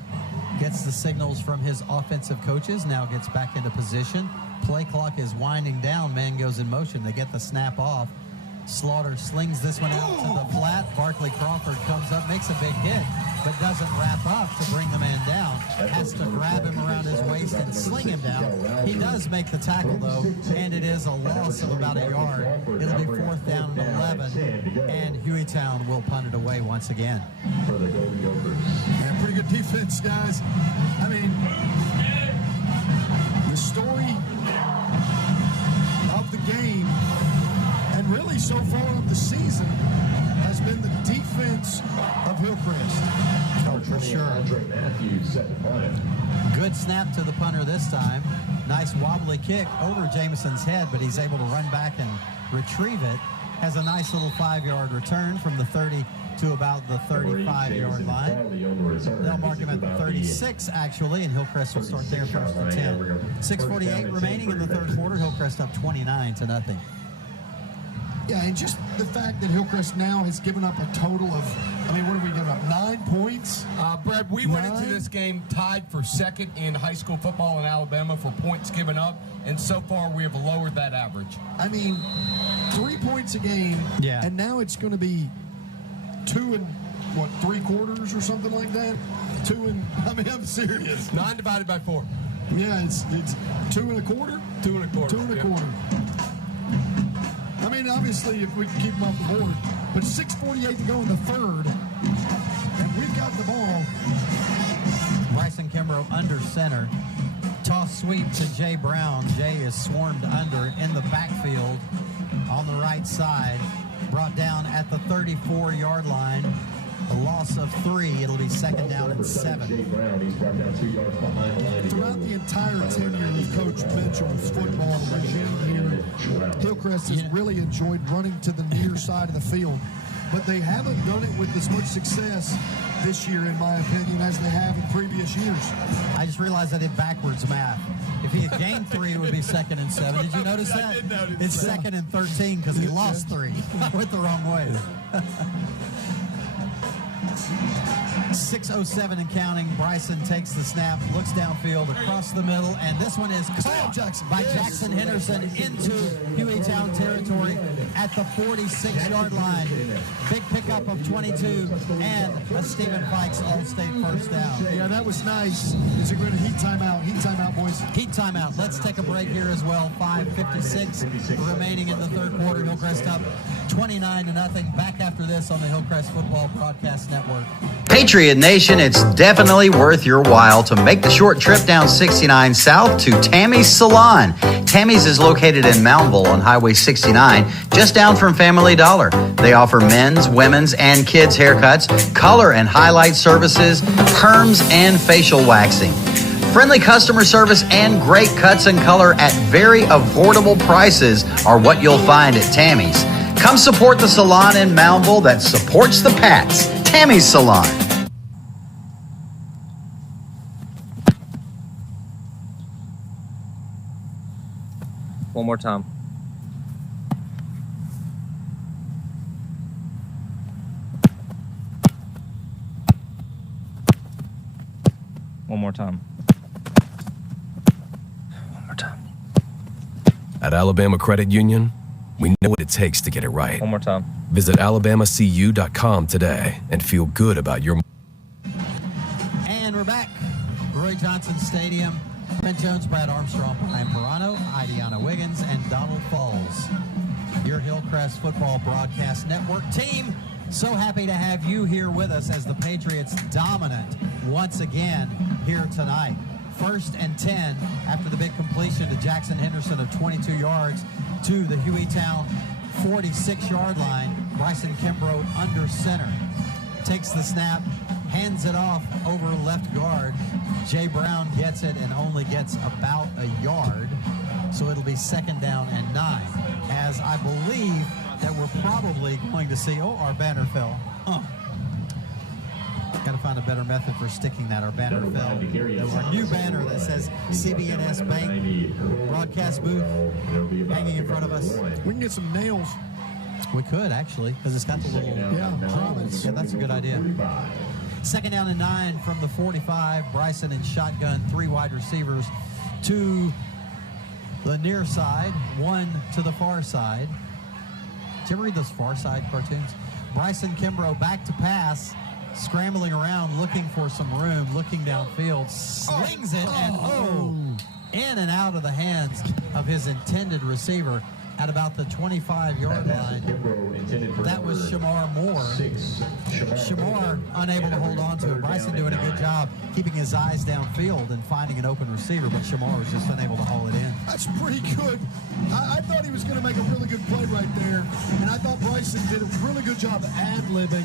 gets the signals from his offensive coaches, now gets back into position. Play clock is winding down. Man goes in motion. They get the snap off. Slaughter slings this one out to the flat. Barkley Crawford comes up, makes a big hit, but doesn't wrap up to bring the man down. Has to grab him around his waist and sling him down. He does make the tackle, though, and it is a loss of about a yard. It'll be 4th down and 11, and Hueytown will punt it away once again. Yeah, pretty good defense, guys. I mean, the story of the game, and really so far of the season, has been the defense of Hillcrest. Oh, for sure. Good snap to the punter this time. Nice wobbly kick over Jameson's head, but he's able to run back and retrieve it. Has a nice little 5-yard return from the 30 to about the 35-yard line. They'll mark him at the 36, actually, and Hillcrest will start there first and 10. 6:48 remaining in the third quarter. Hillcrest up 29-0. Yeah, and just the fact that Hillcrest now has given up a total of, what have we given up, 9 points? Brad, we went into this game tied for 2nd in high school football in Alabama for points given up, and so far we have lowered that average. 3 points a game, and now it's going to be 2 3/4 or something like that? I'm serious. 9 divided by 4. Yeah, it's 2 1/4? 2 1/4. 2 1/4. I mean, obviously, if we can keep them off the board. But 6:48 to go in the third, and we've got the ball. Bryson Kimbrough under center. Toss sweep to Jay Brown. Jay is swarmed under in the backfield on the right side. Brought down at the 34-yard line. A loss of 3. It'll be second down and 7. Throughout the entire tenure of Coach Mitchell's football regime here, Hillcrest has really enjoyed running to the near side of the field. But they haven't done it with as much success this year, in my opinion, as they have in previous years. I just realized I did backwards math. If he had gained 3, it would be second and 7. Did you notice that? I did notice it's that. second and 13 because he lost 3. Went the wrong way. 6:07 and counting. Bryson takes the snap, looks downfield across the middle, and this one is caught by Jackson Henderson into Hueytown territory at the 46-yard line. Big pickup of 22 and a Stephen Fikes All-State first down. Yeah, that was nice. Is it going to heat timeout? Heat timeout, boys. Heat timeout. Let's take a break here as well. 5:56 remaining in the third quarter. Hillcrest up 29-0. Back after this on the Hillcrest Football Broadcast Network. Patriot Nation, it's definitely worth your while to make the short trip down 69 South to Tammy's Salon. Tammy's is located in Moundville on Highway 69, just down from Family Dollar. They offer men's, women's, and kids' haircuts, color and highlight services, perms, and facial waxing. Friendly customer service and great cuts and color at very affordable prices are what you'll find at Tammy's. Come support the salon in Moundville that supports the Pats. Tammy's Salon. One more time. One more time. One more time. At Alabama Credit Union, we know what it takes to get it right. One more time. Visit alabamacu.com today and feel good about your... And we're back. Roy Johnson Stadium. Brent Jones, Brad Armstrong, Brian Pirano, Idiana Wiggins, and Donald Falls. Your Hillcrest Football Broadcast Network team. So happy to have you here with us as the Patriots dominant once again here tonight. 1st and 10 after the big completion to Jackson Henderson of 22 yards to the Hueytown 46-yard line. Bryson Kimbrough under center. Takes the snap, hands it off over left guard. Jay Brown gets it and only gets about a yard. So it'll be second down and 9. As I believe that we're probably going to see, our banner fell. Got to find a better method for sticking that. Our banner fell. Our new banner that says CB&S Bank broadcast booth hanging in front of us. We can get some nails. We could, actually, because it's got the little promise. Yeah, that's a good idea. Second down and 9 from the 45. Bryson in shotgun, 3 wide receivers to the near side, 1 to the far side. Did you ever read those Far Side cartoons? Bryson Kimbrough back to pass, scrambling around, looking for some room, looking downfield, slings it, and in and out of the hands of his intended receiver at about the 25-yard line. That was Shamar Moore. Shamar unable to hold on to it. Bryson doing a good job keeping his eyes downfield and finding an open receiver, but Shamar was just unable to haul it in. That's pretty good. I thought he was going to make a really good play right there, and I thought Bryson did a really good job of ad-libbing.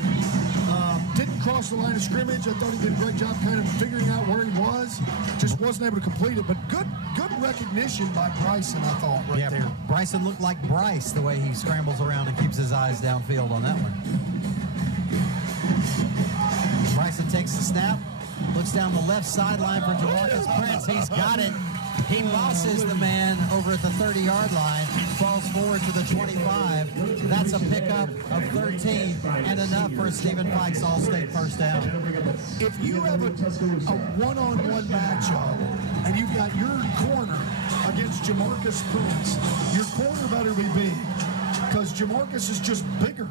Didn't cross the line of scrimmage. I thought he did a great job kind of figuring out where he was. Just wasn't able to complete it, but good recognition by Bryson, I thought, right there. Bryson looked like Bryce the way he scrambles around and keeps his eyes downfield on that one. Bryson takes the snap, looks down the left sideline for Jamarcus Prince. He's got it. He bosses the man over at the 30-yard line, falls forward to the 25. That's a pickup of 13 and enough for a Stephen Fikes All-State first down. If you have a one-on-one matchup and you've got your corner against Jamarcus Prince, your corner better be big because Jamarcus is just bigger.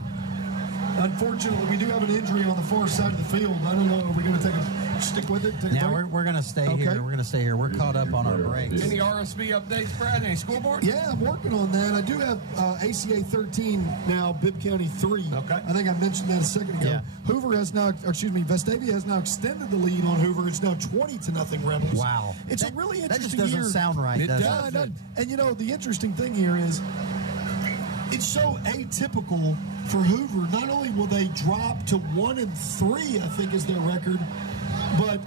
unfortunately, we do have an injury on the far side of the field. I don't know. Are we going to stick with it? Now we're going to stay here. We're going to stay here. We're caught up on our breaks. Any RSV updates, Brad? Any scoreboard? Yeah, I'm working on that. I do have ACA 13 now, Bibb County 3. Okay. I think I mentioned that a second ago. Yeah. Vestavia has now extended the lead on Hoover. It's now 20-0 Rebels. Wow. It's a really interesting That just doesn't year. sound right, does it? And, the interesting thing here is it's so atypical for Hoover. Not only will they drop to 1-3, I think is their record, but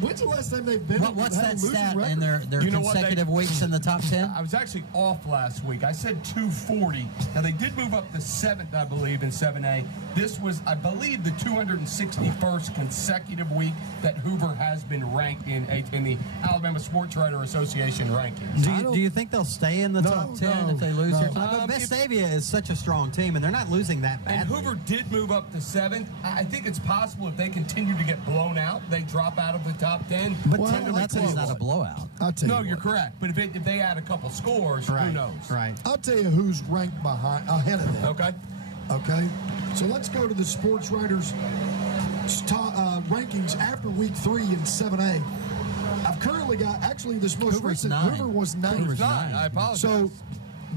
when's the last time they've been? What's that stat record? in their consecutive weeks in the top 10? I was actually off last week. I said 240. Now, they did move up to 7th, I believe, in 7A. This was, I believe, the 261st consecutive week that Hoover has been ranked in the Alabama Sports Writer Association rankings. Do you think they'll stay in the top 10 if they lose their time? But Vestavia is such a strong team, and they're not losing that badly. And Hoover did move up to 7th. I think it's possible if they continue to get blown out, they drop out of the top 10. But 10-0 not a blowout. You're correct. But if they add a couple scores, who knows? Right. I'll tell you who's ranked ahead of them. Okay. So let's go to the Sports Writers rankings after week 3 in 7A. I've currently got, this most recent, Hoover was 9th. I apologize. So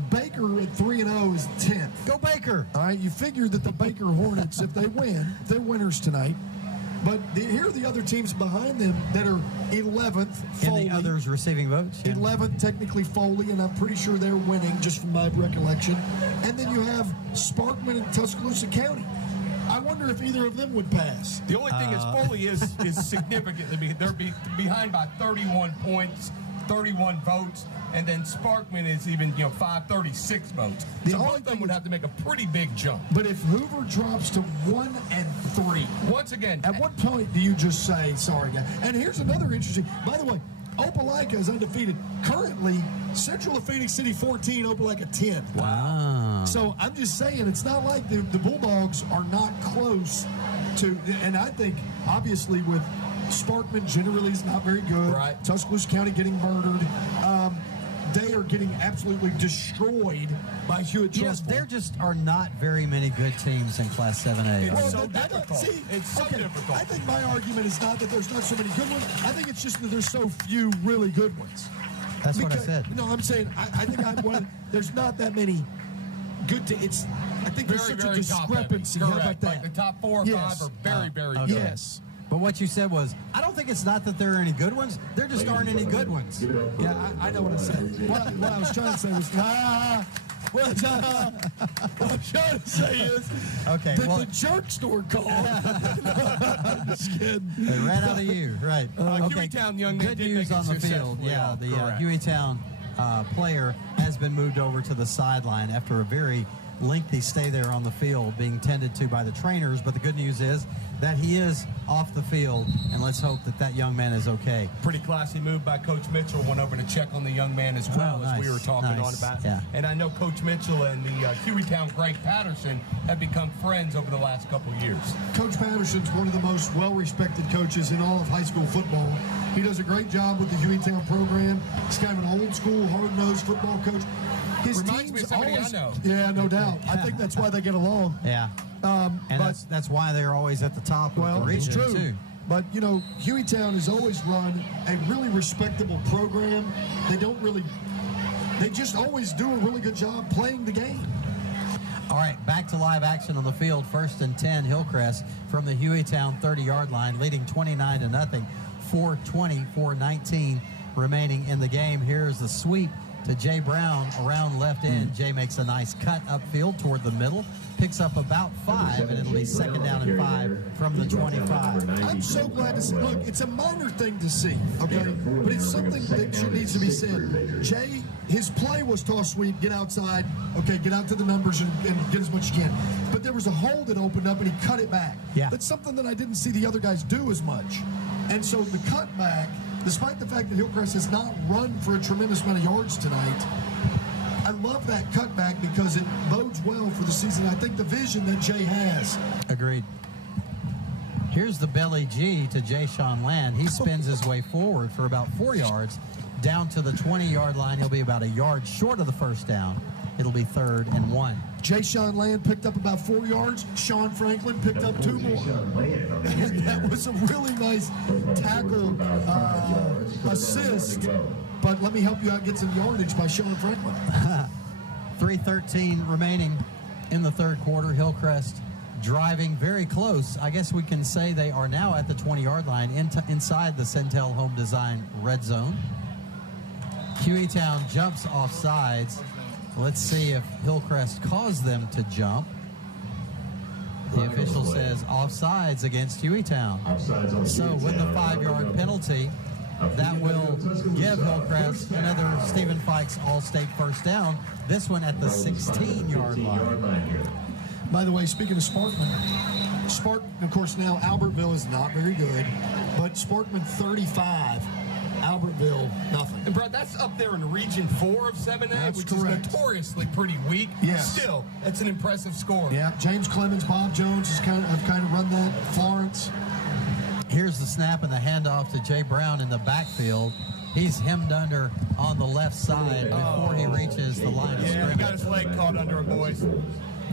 Baker at 3-0 is 10th. Go Baker! All right, you figure that the Baker Hornets, if they win, they're winners tonight. But here are the other teams behind them that are 11th. Foley. And the others receiving votes? Yeah. 11th, technically Foley, and I'm pretty sure they're winning just from my recollection. And then you have Sparkman and Tuscaloosa County. I wonder if either of them would pass. The only thing is Foley is significantly they're behind by 31 points, 31 votes, and then Sparkman is even 536 votes. So both of them would have to make a pretty big jump. But if Hoover drops to 1-3, once again, at what point do you just say sorry, guys? And here's another interesting. By the way, Opelika is undefeated. Currently, Central of Phoenix City 14, Opelika 10. Wow. So I'm just saying, it's not like the Bulldogs are not close to, and I think obviously with Sparkman generally is not very good. Right. Tuscaloosa County getting murdered. They are getting absolutely destroyed by Hewitt Trustful. There just are not very many good teams in Class 7A. It's so difficult. It's so difficult. I think my argument is not that there's not so many good ones. I think it's just that there's so few really good ones. That's what I said. No, I'm saying I think there's not that many good teams. I think there's such a discrepancy. How about that? Like the top 4 or 5 are very, very good. Yes. But what you said was, I don't think it's not that there are any good ones. There just aren't any good ones. Yeah, I know what I said. What I was trying to say was, what I'm trying to say is the jerk store called. Just kidding. They ran out of you, right. Hueytown young man good news on the field. Yeah, the Hueytown player has been moved over to the sideline after a very lengthy stay there on the field, being tended to by the trainers. But the good news is that he is off the field, and let's hope that that young man is okay. Pretty classy move by Coach Mitchell. Went over to check on the young man as well, as we were talking on about. Yeah. And I know Coach Mitchell and the Hueytown Greg Patterson have become friends over the last couple of years. Coach Patterson's one of the most well-respected coaches in all of high school football. He does a great job with the Hueytown program. He's kind of an old-school, hard-nosed football coach. His Reminds me of somebody I know. Yeah, no doubt. I think that's why they get along. Yeah. And that's why they're always at the top of the region, it's true. too. But, Hueytown has always run a really respectable program. They just always do a really good job playing the game. All right, back to live action on the field. 1st and 10, Hillcrest from the Hueytown 30-yard line, leading 29-0. 4:20, 4:19 remaining in the game. Here's the sweep to Jay Brown around left end. Jay makes a nice cut upfield toward the middle, picks up about 5, and it'll be 2nd down and 5 from the 25. I'm so glad to see. Look, it's a minor thing to see, okay? But it's something that needs to be said. Jay, his play was toss sweep, get outside, okay, get out to the numbers and get as much as you can. But there was a hole that opened up, and he cut it back. Yeah. That's something that I didn't see the other guys do as much. And so the cutback, despite the fact that Hillcrest has not run for a tremendous amount of yards tonight, I love that cutback because it bodes well for the season. I think the vision that Jay has. Agreed. Here's the belly G to Jay Sean Land. He spins his way forward for about 4 yards down to the 20-yard line. He'll be about a yard short of the 1st down. It'll be 3rd and 1. Jay Sean Land picked up about 4 yards. Sean Franklin picked up 2 more. And that was a really nice tackle assist. But let me help you out get some yardage by Sean Franklin. 3:13 remaining in the third quarter. Hillcrest driving very close. I guess we can say they are now at the 20-yard line inside the Centel Home Design red zone. Hueytown jumps off sides. Let's see if Hillcrest caused them to jump. The official says offsides against Hueytown. So with the 5-yard penalty, that will give Hillcrest another Stephen Fikes All-State first down. This one at the 16-yard line. By the way, speaking of Sparkman, of course, now Albertville is not very good, but Sparkman 35, Albertville nothing. And Brett, that's up there in Region 4 of 7A, That's which correct. is notoriously pretty weak. Yes. Still, that's an impressive score. Yeah, James Clemens, Bob Jones have kind of run that. Florence. Here's the snap and the handoff to Jay Brown in the backfield. He's hemmed under on the left side before he reaches the line of Yeah, scrimmage. he got his leg caught under him, boys.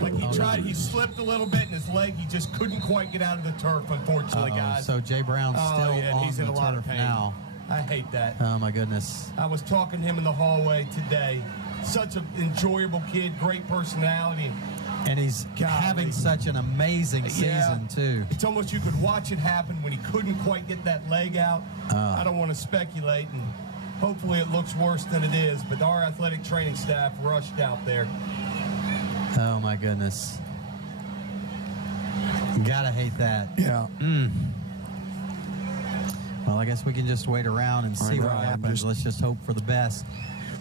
Like he slipped a little bit, and his leg, he just couldn't quite get out of the turf, unfortunately, guys. So Jay Brown's still on he's the in a lot of turf pain. now. I hate that. Oh, my goodness. I was talking to him in the hallway today. Such an enjoyable kid, great personality. And he's having such an amazing season, too. It's almost you could watch it happen when he couldn't quite get that leg out. I don't want to speculate, and hopefully it looks worse than it is, but our athletic training staff rushed out there. Oh, my goodness. Gotta hate that. Yeah. Well, I guess we can just wait around and see what happens. Let's just hope for the best.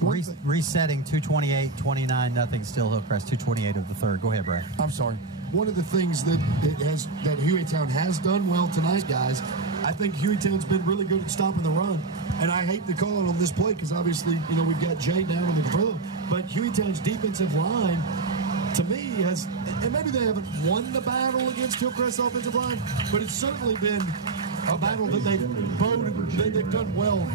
Resetting 228-29, nothing still Hillcrest, 2:28 of the third. Go ahead, Brad. I'm sorry. One of the things that Hueytown has done well tonight, guys, I think Hueytown's been really good at stopping the run. And I hate to call it on this play because obviously, we've got Jay down on the throw. But Hueytown's defensive line, to me, has, and maybe they haven't won the battle against Hillcrest's offensive line, but it's certainly been a battle that they've done well.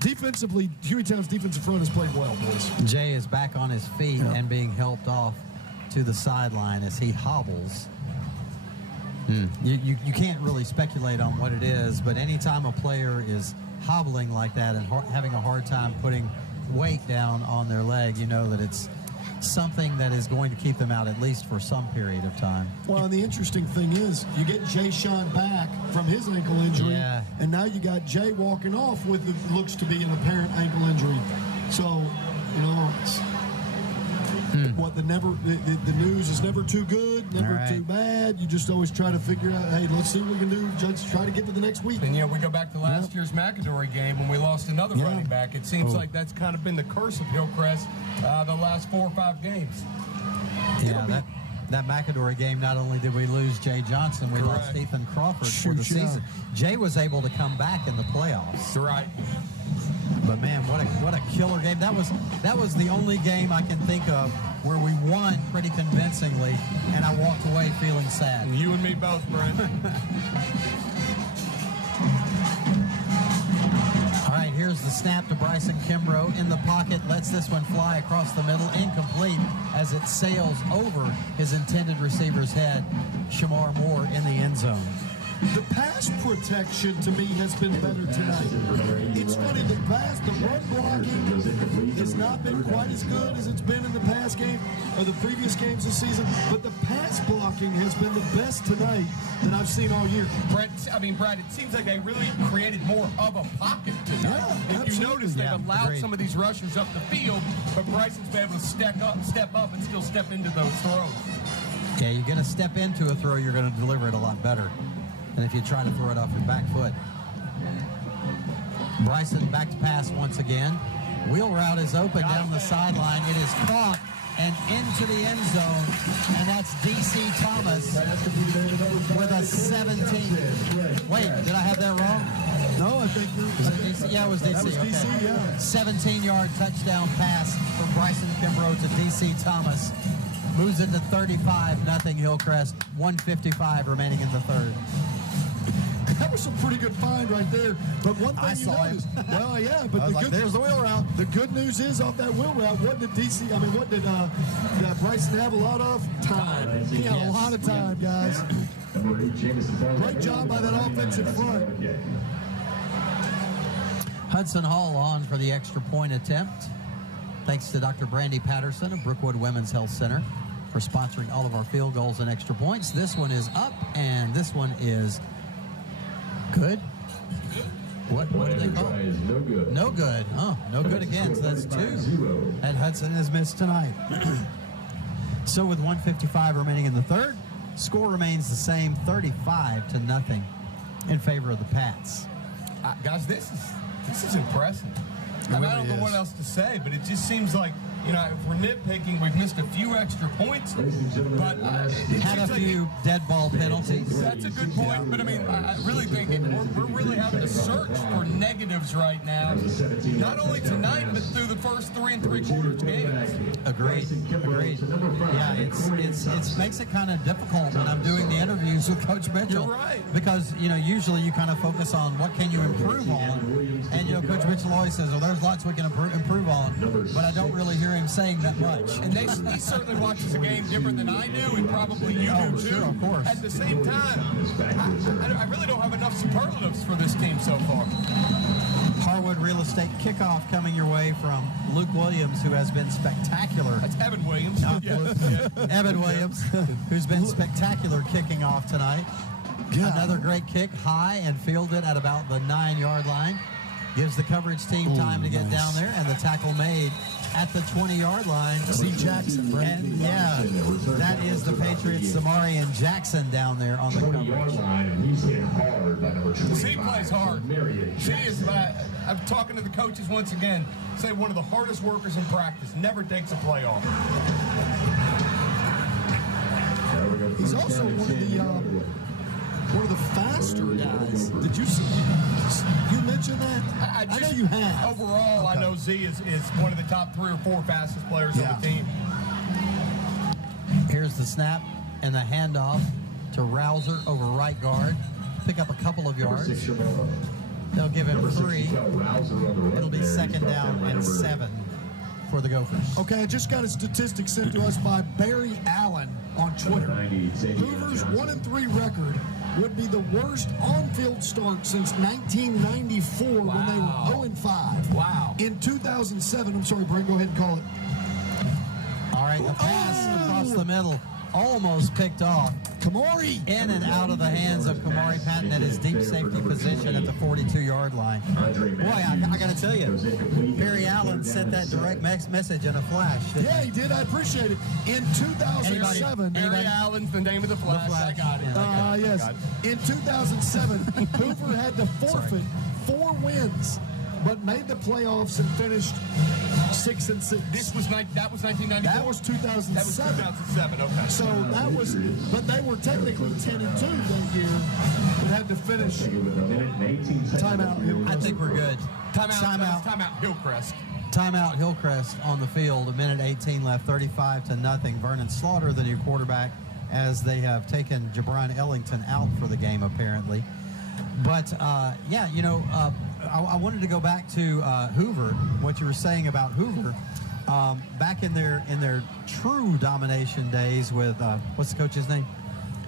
Defensively, Hueytown's defensive front has played well, boys. Jay is back on his feet and being helped off to the sideline as he hobbles. You can't really speculate on what it is, but anytime a player is hobbling like that and having a hard time putting weight down on their leg, you know that it's something that is going to keep them out at least for some period of time. Well, and the interesting thing is you get Jay Sean back from his ankle injury, and now you got Jay walking off with what looks to be an apparent ankle injury. So, it's the news is never too good, never too bad. You just always try to figure out, hey, let's see what we can do. Just try to get to the next week. And, we go back to last year's McAdory game when we lost another running back. It seems like that's kind of been the curse of Hillcrest the last 4 or 5 games. Yeah, that McAdory game, not only did we lose Jay Johnson, we lost Ethan Crawford for the season. Jay was able to come back in the playoffs. Right. But man, what a killer game. That was the only game I can think of where we won pretty convincingly, and I walked away feeling sad. You and me both, Brent. All right, here's the snap to Bryson Kimbrough in the pocket, lets this one fly across the middle, incomplete as it sails over his intended receiver's head. Shamar Moore in the end zone. The pass protection to me has been better tonight. It's funny, the run blocking has not been quite as good as it's been in the past game or the previous games this season, but the pass blocking has been the best tonight that I've seen all year. Brad, it seems like they really created more of a pocket tonight. Yeah, if you notice, they've allowed agreed. some of these rushers up the field, but Bryson's been able to step up and still step into those throws. Yeah, you're going to step into a throw, you're going to deliver it a lot better than if you try to throw it off your back foot. Bryson back to pass once again. Wheel route is open down the sideline. It is caught and into the end zone, and that's D.C. Thomas with a 17. Wait, did I have that wrong? No, I think Was it DC? Yeah, it was DC. That was DC, okay. yeah. 17-yard touchdown pass from Bryson Kimbrough to D.C. Thomas. Moves it to 35-0 Hillcrest. 1:55 remaining in the third. That was some pretty good find right there. But one thing you noticed, well, yeah, but there's the wheel route. The good news is off that wheel route, what did Bryson have a lot of? Time. He had a lot of time, guys. Great job by that offensive front. Hudson Hall on for the extra point attempt. Thanks to Dr. Brandy Patterson of Brookwood Women's Health Center for sponsoring all of our field goals and extra points. This one is up, and this one is good. What did they call it? No good. No good. Oh, no good again. So that's 2. And Hudson has missed tonight. So with 1:55 remaining in the third, score remains the same, 35-0 in favor of the Pats. Guys, this is impressive. I don't know what else to say, but it just seems like, if we're nitpicking, we've missed a few extra points, but it had a few dead ball penalties. That's a good point, but I really think we're really having to search for negatives right now, not only tonight, but through the first 3 3/4 games. Agreed. Yeah, it makes it kind of difficult when I'm doing the interviews with Coach Mitchell. You're right. Because, usually you kind of focus on what can you improve on, and, Coach Mitchell always says, well, there's lots we can improve on, but I don't really hear him saying that much. And he certainly watches the game different than I do, and probably you do too. Sure, of course. At the same time, I really don't have enough superlatives for this team so far. Harwood Real Estate Kickoff coming your way from Luke Williams, who has been spectacular. That's Evan Williams. Evan Williams, who's been spectacular kicking off tonight. Another great kick, high and fielded at about the 9-yard line. Gives the coverage team time to get down there, and the tackle made at the 20-yard line. C. Jackson, Brent. And that is the Patriots' Zamarian Jackson down there on the coverage. He's hit hard by number 25. C plays hard. She is. I'm talking to the coaches once again. Say one of the hardest workers in practice. Never takes a play off. He's also one of the faster guys. Did you see? You mentioned that? I know you have. Overall, okay. I know Z is one of the top 3 or 4 fastest players on the team. Here's the snap and the handoff to Rouser over right guard. Pick up a couple of yards. They'll give him 3. It'll be 2nd down and 7 for the Gophers. Okay, I just got a statistic sent to us by Barry Allen on Twitter. Hoover's 1-3 record would be the worst on-field start since 1994 when they were 0-5. Wow. In 2007, I'm sorry, Brent, go ahead and call it. All right, the pass across the middle, almost picked off. Kamari. In and out of the hands of Kamari Patton at his deep safety position at the 42-yard line. Boy, I got to tell you, Barry Allen sent that direct message in a flash. Yeah, he did. I appreciate it. In 2007. Barry Allen's the name of the flash. I got it. Yes. In 2007, Hoover had to forfeit 4 wins, but made the playoffs and finished 6-6. That was 1994. That was 2007. That was 2007. Okay. So that was, but they were technically 10-2 that year, but had to finish. Timeout. I think we're good. Timeout. Hillcrest. Timeout. Hillcrest on the field. 1:18 left. 35-0. Vernon Slaughter, the new quarterback, as they have taken Jabron Ellington out for the game apparently. But I wanted to go back to Hoover. What you were saying about Hoover, back in their true domination days with what's the coach's name?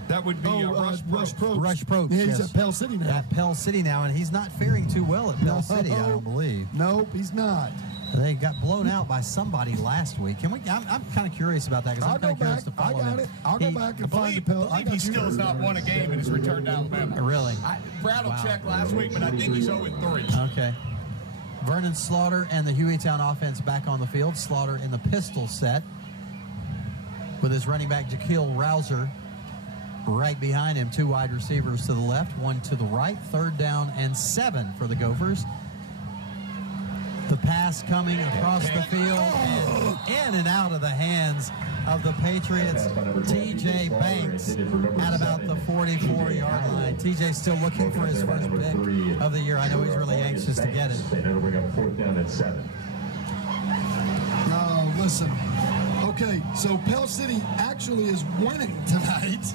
That would be Rush Probst. Rush Probst. Yeah, he's at Pell City now. At Pell City now, and he's not faring too well at Pell City, I don't believe. Nope, he's not. They got blown out by somebody last week. I'm kind of curious about that because I'm kind of curious to follow him. I'll go back and find the Pell. I believe he still has not won a game in his return to Alabama. Really? Brad will check last week, but I think he's 0-3. Okay. Vernon Slaughter and the Hueytown offense back on the field. Slaughter in the pistol set with his running back Jaquil Rouser right behind him. 2 wide receivers to the left, 1 to the right. 3rd down and 7 for the Gophers. The pass coming across the field and in and out of the hands of the Patriots. TJ Banks at about the 44-yard line. TJ still looking for his first pick of the year. I know he's really anxious to get it. That'll bring up 4th down and 7. Listen. Okay, so Pell City actually is winning tonight.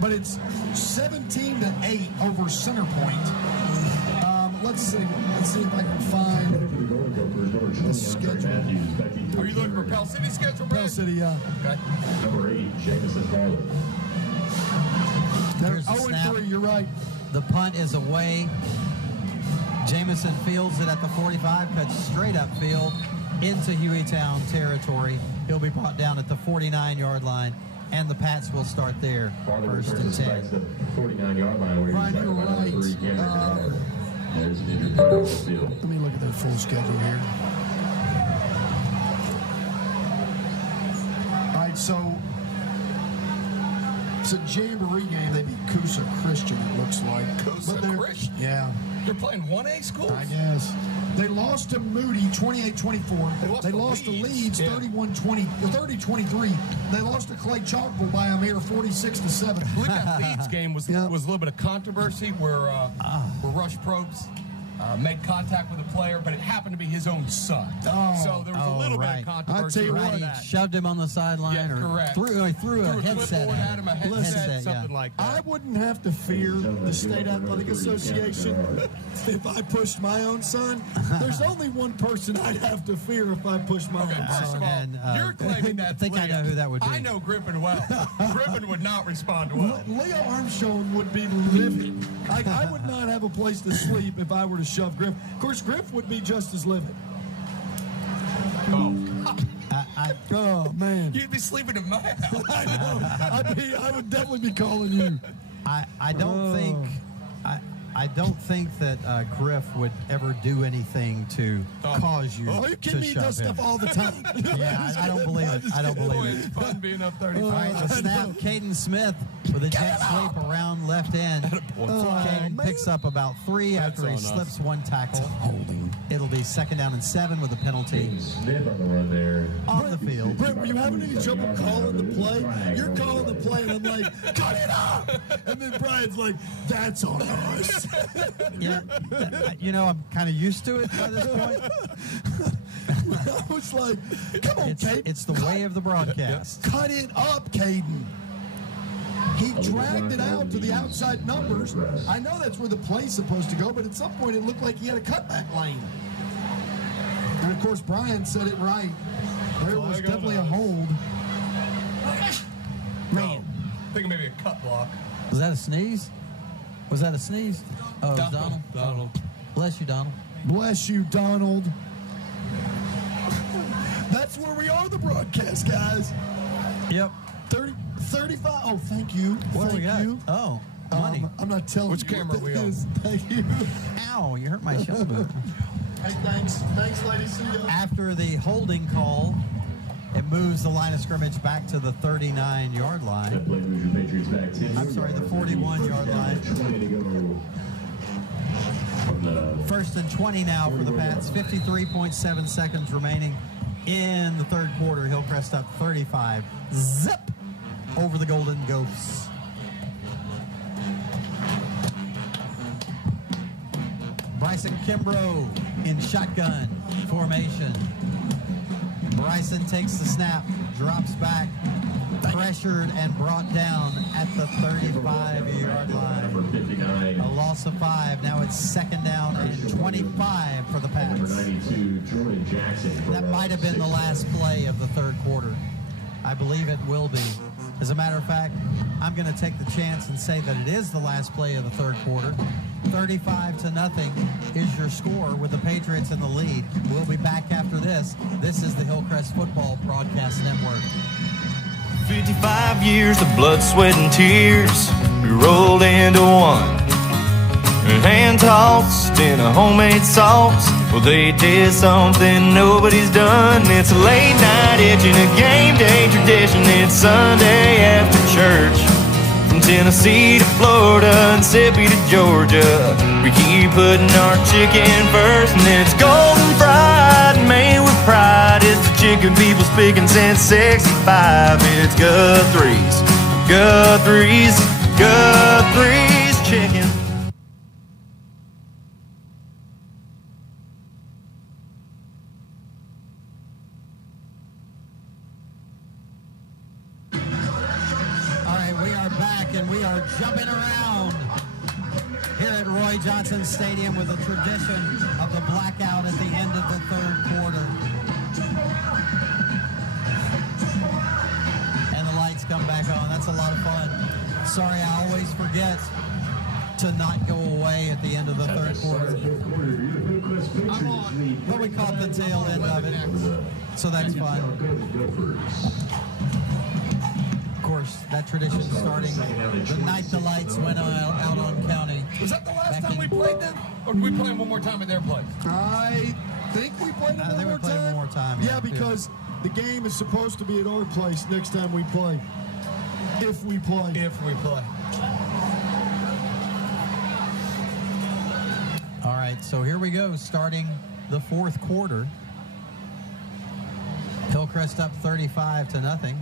but it's 17-8 over Center Point. Let's see if I can find the schedule. Are you looking for Pell City schedule, Brent? Pell City, yeah. Okay. Number 8, Jamison Fowler. They're Here's the 0-3, you're right. The punt is away. Jamison fields it at the 45, cuts straight upfield into Hueytown territory. He'll be brought down at the 49-yard line, and the Pats will start there, first and 10. 49-yard line where Brian, you're right. There's an injured player on the field. Let me look at their full schedule here. All right, so it's a jamboree game. They beat Coosa Christian, it looks like. Coosa Christian? Yeah. They're playing 1A schools? I guess. They lost to Moody 28-24. They lost to Leeds 30-23. They lost to Clay Chalkville by a mere 46-7. I believe that Leeds game was a little bit of controversy where Rush Probst made contact with a player, but it happened to be his own son. So there was a little bit of controversy around that. He shoved him on the sideline or threw a headset at him, a headset, something like that. I wouldn't have to fear the State Athletic Association if I pushed my own son. There's only one person I'd have to fear if I pushed my own son. First of all, you're claiming that. I think I know who that would be. I know Griffin well. Griffin would not respond well. Leo Armstrong would be livid. I would not have a place to sleep if I were to shove Griff. Of course, Griff would be just as livid. Oh. Oh, man. You'd be sleeping in my house. I know. I would definitely be calling you. I don't think that Griff would ever do anything to cause you Are you kidding to me? He shove does him. stuff all the time. Yeah, I don't believe it. I don't believe Boy, it. it's fun being up 35. All right, the snap. Caden Smith with a jet sweep around left end. Caden picks up about 3 after he slips one tackle. Holding. It'll be 2nd down and 7 with a penalty Smith on the run there. on the field. Brent, were you having any trouble calling the play? You're calling the play, and I'm like, cut it up! And then Brian's like, that's on us. Yeah, I'm kind of used to it by this point. I was like, come on, Caden. It's the way of the broadcast. Cut it up, Caden. He dragged it out to the outside numbers. I know that's where the play's supposed to go, but at some point it looked like he had a cutback lane. And, of course, Brian said it right. There was definitely a hold. Man. Thinking maybe a cut block. Was that a sneeze? Was that a sneeze? Oh, it was Donald? Donald. Bless you, Donald. Bless you, Donald. That's where we are, the broadcast, guys. Yep. 35. Oh, thank you. What do we got? You. Oh, money. I'm not telling Which you. camera what are we that on? is. Thank you. Ow, you hurt my shoulder. Hey, thanks. Thanks, ladies. See ya. After the holding call, it moves the line of scrimmage back to the 39-yard line. That play moves your Patriots back 10 I'm sorry, the 41-yard line. 20 to go from the 1st and 20 now for the Pats. 53.7 seconds remaining in the third quarter. Hillcrest up 35. Zip over the Golden Ghosts. Bryson Kimbrough in shotgun formation. Bryson takes the snap, drops back, pressured and brought down at the 35-yard line. number 59. A loss of 5. Now it's 2nd down and 25 for the Number Pats. 92, Jordan Jackson. That might have been the last play of the third quarter. I believe it will be. As a matter of fact, I'm going to take the chance and say that it is the last play of the third quarter. 35-0 is your score with the Patriots in the lead. We'll be back after this. This is the Hillcrest Football Broadcast Network. 55 years of blood, sweat, and tears, we rolled into one. Hand tossed in a homemade sauce. Well, they did something nobody's done. It's a late night itching, a game day tradition. It's Sunday after church. From Tennessee to Florida, Mississippi to Georgia, we keep putting our chicken first, and it's golden fried, made with pride. It's the chicken people speaking since '65. It's Guthrie's, Guthrie's, Guthrie's chicken. All right, we are back and we are jumping around here at Roy Johnson Stadium with a tradition of the blackout at the end of the third quarter. And the lights come back on. That's a lot of fun. Sorry, I always forget to not go away at the end of the third quarter. But we caught the tail end of it, so that's fun. Of course, that tradition starting the night the lights went out on County. Was that the last time we played them? Or did we play them one more time at their place? I think we played them one more time. Yeah, because the game is supposed to be at our place next time we play. If we play. If we play. All right, so here we go, starting the fourth quarter. Hillcrest up 35-0.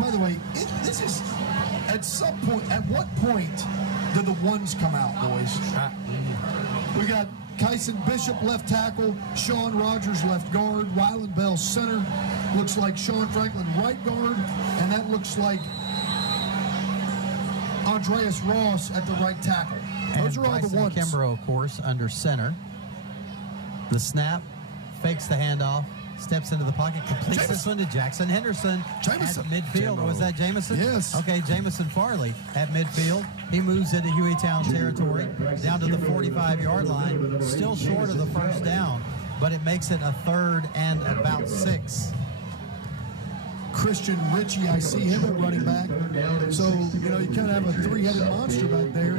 By the way, this is at some point. At what point do the ones come out, boys? We got Kyson Bishop left tackle, Sean Rogers left guard, Ryland Bell center. Looks like Sean Franklin right guard, and that looks like Andreas Ross at the right tackle. Those And are all the Bryson ones. Kimbrough, of course, under center. The snap, fakes the handoff, steps into the pocket, completes this one to Jackson Henderson Jamison. at midfield. Was that Jamison? Yes. Okay, Jamison Farley at midfield. He moves into Hueytown territory, down to the 45-yard line, still short of the first down, but it makes it a 3rd and about 6. Christian Ritchie, I see him at running back. So, you know, you kind of have a three-headed monster back there.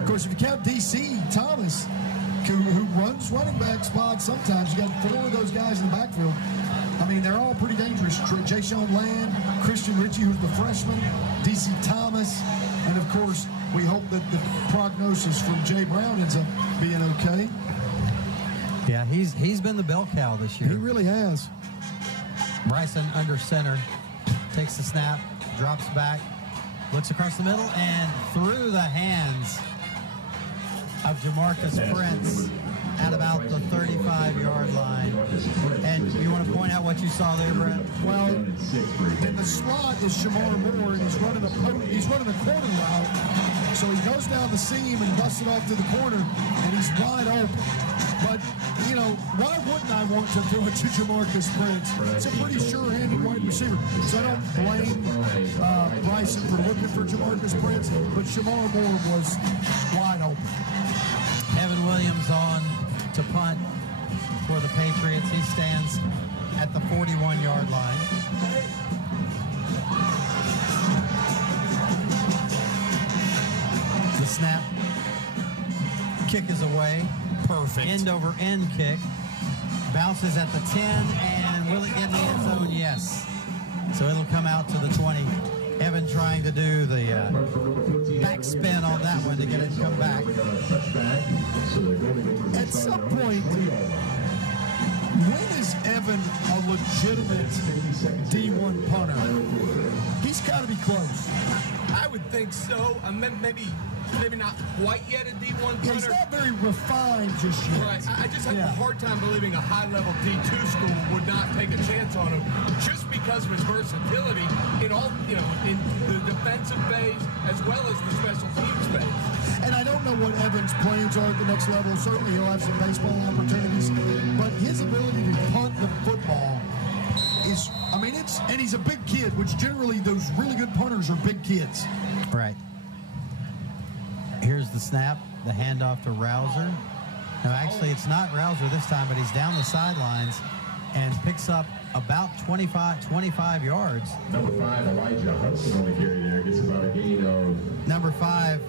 Of course, if you count D.C. Thomas, who runs running back spots sometimes, you got 4 of those guys in the backfield. I mean, they're all pretty dangerous. Jay-Sean Land, Christian Ritchie, who's the freshman, D.C. Thomas, and, of course, we hope that the prognosis from Jay Brown ends up being okay. Yeah, he's been the bell cow this year. He really has. Bryson under center, takes the snap, drops back, looks across the middle, and through the hands of Jamarcus Prince at about the 35-yard line. And you want to point out what you saw there, Brent? Well, in the slot is Shamar Moore, and he's running a corner route. So he goes down the seam and busts it off to the corner, and he's wide open. But, you know, why wouldn't I want to throw it to Jamarcus Prince? It's a pretty sure-handed wide receiver. So I don't blame Bryson for looking for Jamarcus Prince, but Shamar Moore was wide open. Evan Williams on to punt for the Patriots. He stands at the 41-yard line. The snap. Kick is away. Perfect. End-over-end kick. Bounces at the 10, and will it get in the end zone? Yes. So it'll come out to the 20. Evan trying to do the backspin on that one to get it to come back. At some point, when is Evan a legitimate D1 punter? He's got to be close. I would think so. Maybe not quite yet a D1 punter. Yeah, he's not very refined just yet. Right. I just have a hard time believing a high-level D2 school would not take a chance on him just because of his versatility in all, you know, in the defensive phase as well as the special teams phase. And I don't know what Evan's plans are at the next level. Certainly he'll have some baseball opportunities. But his ability to punt the football is, I mean, and he's a big kid, which generally those really good punters are big kids. Right. Here's the snap, the handoff to Rouser. No, actually, it's not Rouser this time, but he's down the sidelines and picks up about 25 yards. Number 5, Elijah Hudson on the carry there. Gets about a gain of... Number 5,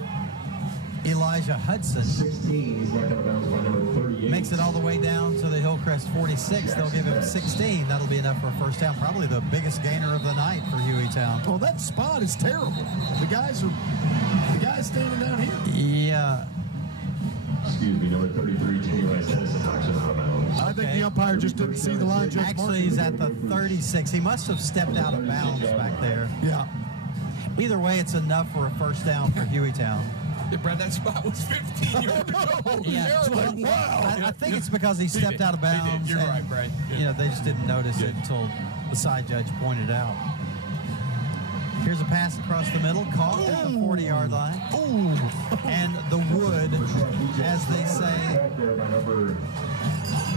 Elijah Hudson. 16. He's knocked out of bounds by number 38. Makes it all the way down to the Hillcrest 46. They'll give him 16. That'll be enough for a first down. Probably the biggest gainer of the night for Hueytown. Oh, that spot is terrible. The guys standing down here. Yeah. Excuse me, number 33, Jimmy Rice Edison knocks him out of bounds. I think the umpire just didn't see the line. Actually, he's at the 36. He must have stepped out of bounds back there. Yeah. Either way, it's enough for a first down for Hueytown. Yeah, Brad, that spot was 15 yards old. Yeah. Like, wow. I think it's because he stepped out of bounds. You're right, Brad. You know, they just didn't notice it until the side judge pointed out. Here's a pass across the middle, caught at the 40-yard line. And the wood, as they say,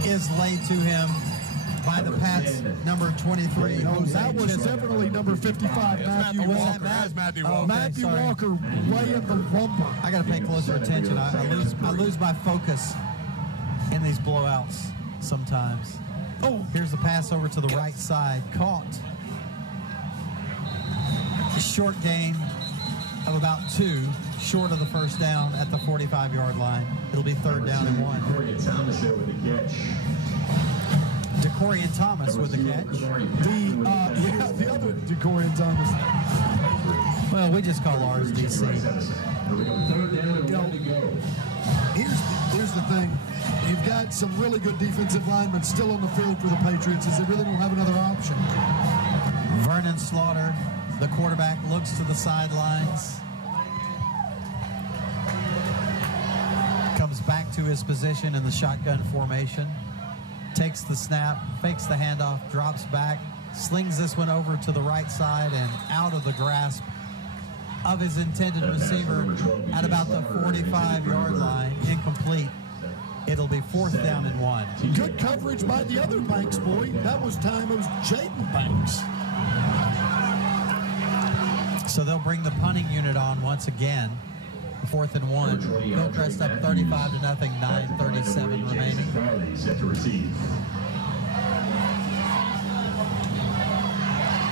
is laid to him by the Pats, number 23. That was definitely number 55, Matthew Walker. Matthew Walker laying the lumber. I got to pay closer attention. I lose my focus in these blowouts sometimes. Here's the pass over to the right side, caught. Short gain of about 2, short of the first down at the 45-yard line. It'll be 3rd down and 1. DeCorian Thomas with the catch. The other DeCorian Thomas. Well, we just call ours DC. Here's the thing. You've got some really good defensive linemen still on the field for the Patriots, as they really don't have another option. Vernon Slaughter, the quarterback, looks to the sidelines. Comes back to his position in the shotgun formation. Takes the snap, fakes the handoff, drops back, slings this one over to the right side and out of the grasp of his intended receiver at about the 45-yard line. Incomplete. It'll be 4th down and 1. Good coverage by the other Banks boy. That was Jaden Banks. So they'll bring the punting unit on once again. 4th and 1. Hillcrest up 35-0, 9:37 remaining.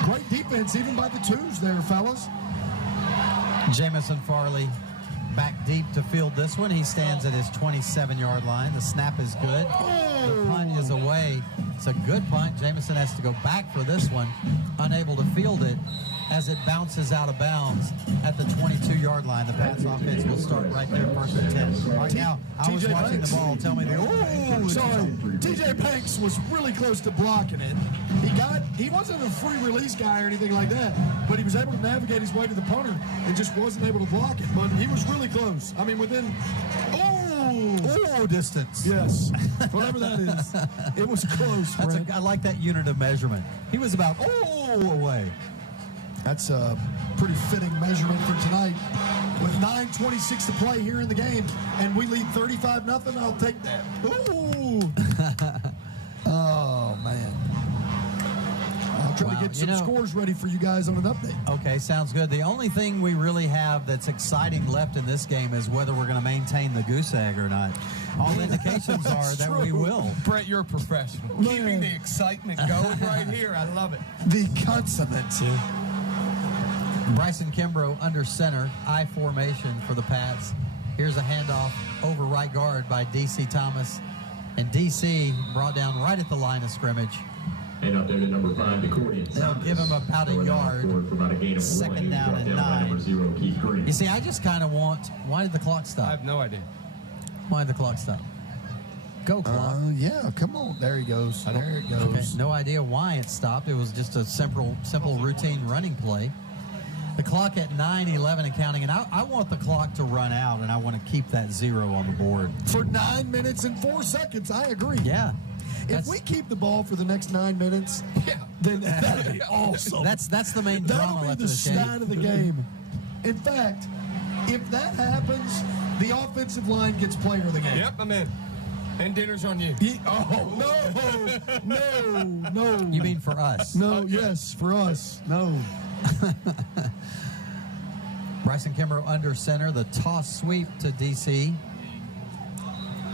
Great defense, even by the twos there, fellas. Jamison Farley back deep to field this one. He stands at his 27-yard line. The snap is good. The punt is away. It's a good punt. Jamison has to go back for this one, unable to field it as it bounces out of bounds at the 22-yard line. The Pats offense will start right there, 1st and 10. Right now, I was watching the ball. Tell me sorry. TJ Banks was really close to blocking it. He wasn't a free release guy or anything like that, but he was able to navigate his way to the punter and just wasn't able to block it. But he was really close. I mean, within distance. Yes, whatever that is. It was close. I like that unit of measurement. He was about away. That's a pretty fitting measurement for tonight. With 9:26 to play here in the game, and we lead 35-0, I'll take that. Oh, man. I'll try to get some scores ready for you guys on an update. Okay, sounds good. The only thing we really have that's exciting left in this game is whether we're going to maintain the goose egg or not. All indications are that we will. Brent, you're a professional. Keeping the excitement going right here. I love it. The consummate. Bryson Kimbrough under center, I formation for the Pats. Here's a handoff over right guard by DC Thomas. And DC brought down right at the line of scrimmage. And up there to number 5, DeCorian. They'll give him about a yard. 2nd down and 9. You see, I just kind of want... Why did the clock stop? I have no idea. Why did the clock stop? Go, clock. Yeah, come on. There he goes. There it goes. Okay, no idea why it stopped. It was just a simple routine running play. The clock at 9:11 and counting, and I want the clock to run out, and I want to keep that 0 on the board. For 9 minutes and 4 seconds, I agree. Yeah. If we keep the ball for the next 9 minutes, then that'll be awesome. That's the main drama left That'll be the of the game. start of the game. In fact, if that happens, the offensive line gets player of the game. Yep, I'm in. And dinner's on you. No. You mean for us? No, yes, for us. No. Bryson Kimbrough under center, the toss sweep to DC.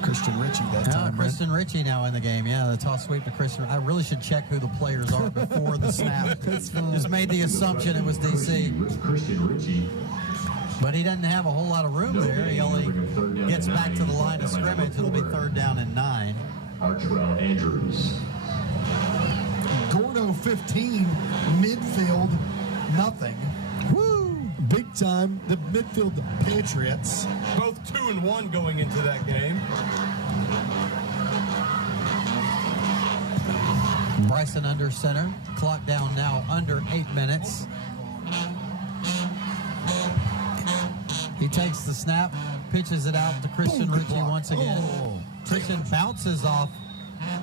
Christian Ritchie that time. Christian Ritchie now in the game. Yeah, the toss sweep to Christian. I really should check who the players are before the snap. Just made the assumption it was DC. Christian Ritchie. But he doesn't have a whole lot of room there. He only gets back to the line of scrimmage. It'll be 3rd down and 9. Archwell Andrews. Gordo 15, midfield, nothing. Woo! Big time, the midfield, the Patriots. Both 2-1 going into that game. Bryson under center. Clock down now under 8 minutes. He takes the snap, pitches it out to Christian Ritchie once again. Christian bounces off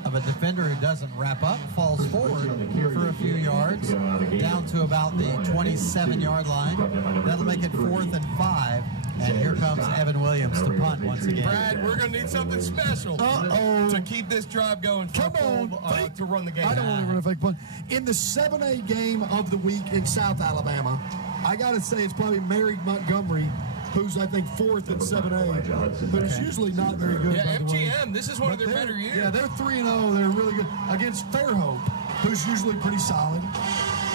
of a defender who doesn't wrap up, falls forward for a few yards, down to about the 27-yard line. That'll make it 4th and 5. And here comes Evan Williams to punt once again. Brad, we're going to need something special to keep this drive going to run the game. I don't want to run a fake punt. In the 7A game of the week in South Alabama, I got to say it's probably Mary Montgomery, who's, I think, 4th in 7A, but it's usually not very good. Yeah, MGM, this is one of their better years. Yeah, they're 3-0. They're really good against Fairhope, who's usually pretty solid.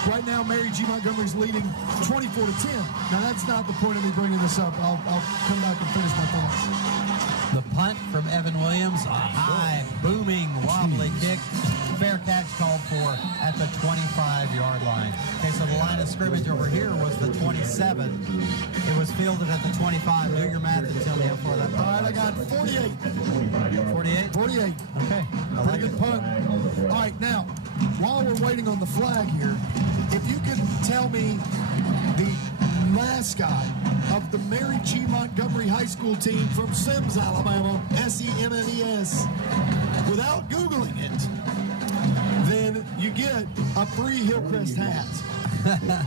Right now, Mary G. Montgomery's leading 24-10. Now, that's not the point of me bringing this up. I'll come back and finish my thought. The punt from Evan Williams, a high, booming, wobbly kick. Fair catch called for at the 25-yard line. Okay, so the line of scrimmage over here was the 27. It was fielded at the 25. Do your math and tell me how far that punt. All right, I got 48. 48? 48. Okay. I like Pretty good it. punt. All right, now, while we're waiting on the flag here, if you could tell me the mascot of the Mary G. Montgomery High School team from Sims, Alabama, SEMNES, without Googling it, then you get a free Hillcrest hat.